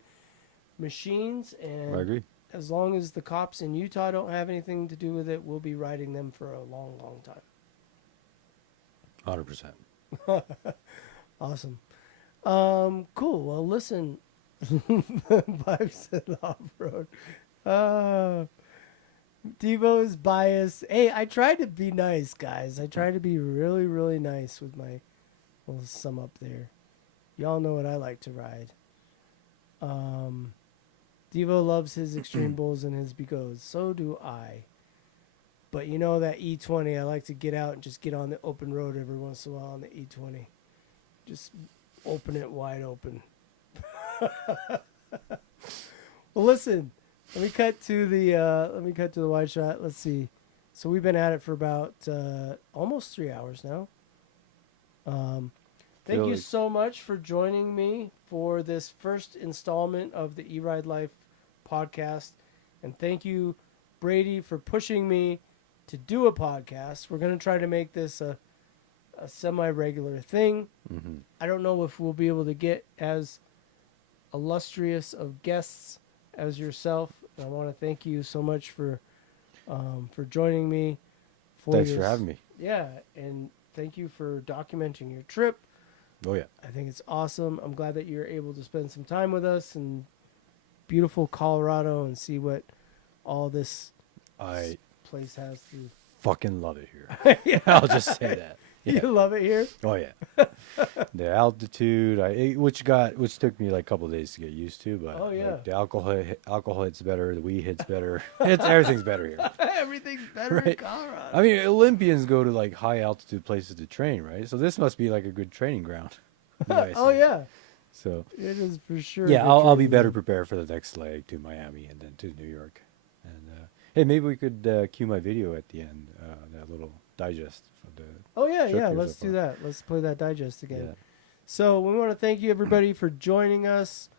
machines. And I agree. as long as the cops in Utah don't have anything to do with it, we'll be riding them for a long, long time. 100%. Awesome. Cool. Well, listen, Vibe said off-road. Devo is biased. Hey, I tried to be nice, guys. I tried to be really, really nice with my little sum up there. Y'all know what I like to ride. Devo loves his Extreme Bulls and his Begos. So do I. But you know that E20, I like to get out and just get on the open road every once in a while on the E20. Just open it wide open. Well, listen. Let me cut to the wide shot. Let's see. So we've been at it for about almost 3 hours now. Thank Feel you like- so much for joining me for this first installment of the E-Ride Life podcast. And thank you, Brady, for pushing me to do a podcast. We're going to try to make this a semi-regular thing. I don't know if we'll be able to get as illustrious of guests as yourself. I want to thank you so much for joining me. Thanks for having me. Yeah, and thank you for documenting your trip. Oh, yeah. I think it's awesome. I'm glad that you're able to spend some time with us in beautiful Colorado and see what all this I place has to. fucking love it here. Yeah. I'll just say that. Yeah. You love it here? Oh, yeah. The altitude, which took me like a couple of days to get used to, but Oh, yeah. like, the alcohol hits better, the weed hits better. Everything's better here. Everything's better in Right. Colorado. I mean, Olympians go to like high altitude places to train, right? So this must be like a good training ground. Nice. Oh, yeah. So It is for sure. yeah, good I'll be training better ground. prepared for the next leg to Miami and then to New York. And hey, maybe we could cue my video at the end, that little digest of the. Oh, yeah, trip yeah. here Let's so do far. that. Let's play that digest again. Yeah. So we want to thank you, everybody, for joining us.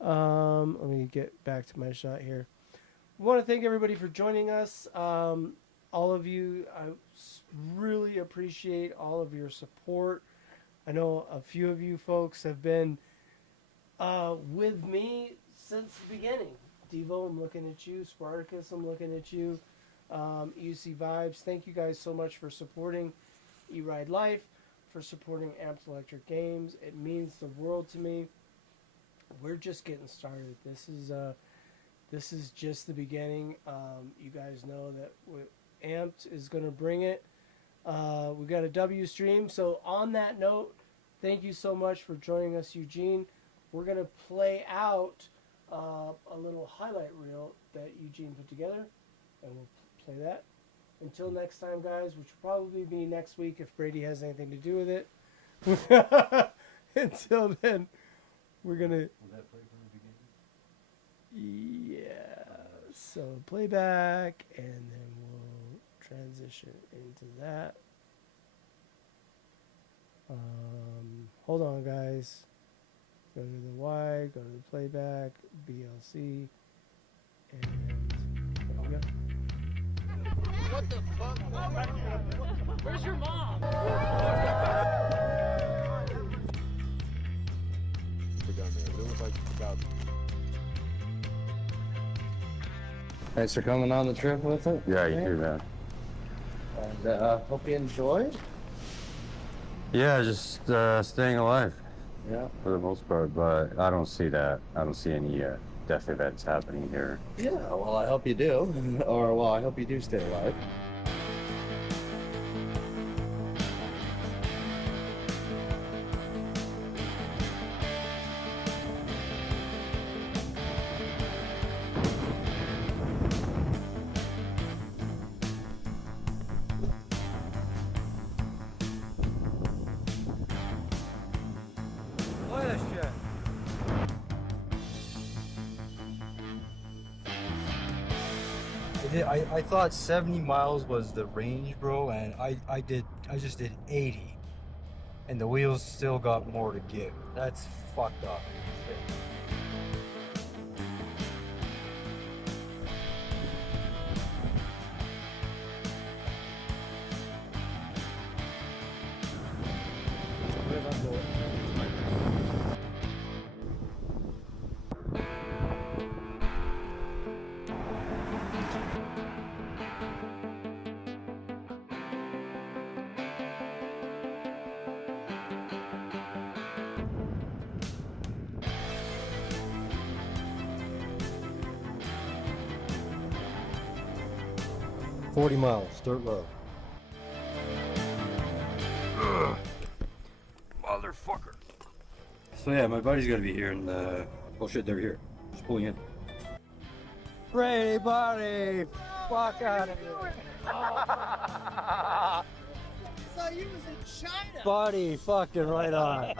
Let me get back to my shot here. We want to thank everybody for joining us. All of you, I really appreciate all of your support. I know a few of you folks have been with me since the beginning. Devo, I'm looking at you. Spartacus, I'm looking at you. UC Vibes, thank you guys so much for supporting E-Ride Life, for supporting Amped Electric Games. It means the world to me. We're just getting started. This is just the beginning. You guys know that Amped is going to bring it. We've got a W stream. So on that note, thank you so much for joining us, Eugene. We're going to play out a little highlight reel that Eugene put together, and we'll play that. Until next time, guys, which will probably be next week if Brady has anything to do with it. Until then, we're going to... Will that play from the beginning? Yeah. So playback, and then we'll transition into that. Hold on, guys. Go to the Y, go to the playback, BLC, and there we go. What the fuck? Where's your mom? Thanks for coming on the trip with it. Yeah, you man. do that. And hope you enjoyed. Yeah, just staying alive. Yeah, for the most part, but I don't see that. I don't see any death events happening here. Yeah, well, I hope you do. Or, well, I hope you do stay alive. Look at this shit. I thought 70 miles was the range, bro, and I just did 80. And the wheels still got more to give. That's fucked up. $40 miles, dirt road. Motherfucker. So yeah, my buddy's gotta be here and oh shit, they're here. Just pulling in. Brady, buddy! Fuck out of here! So you was in China. Buddy, fucking right on.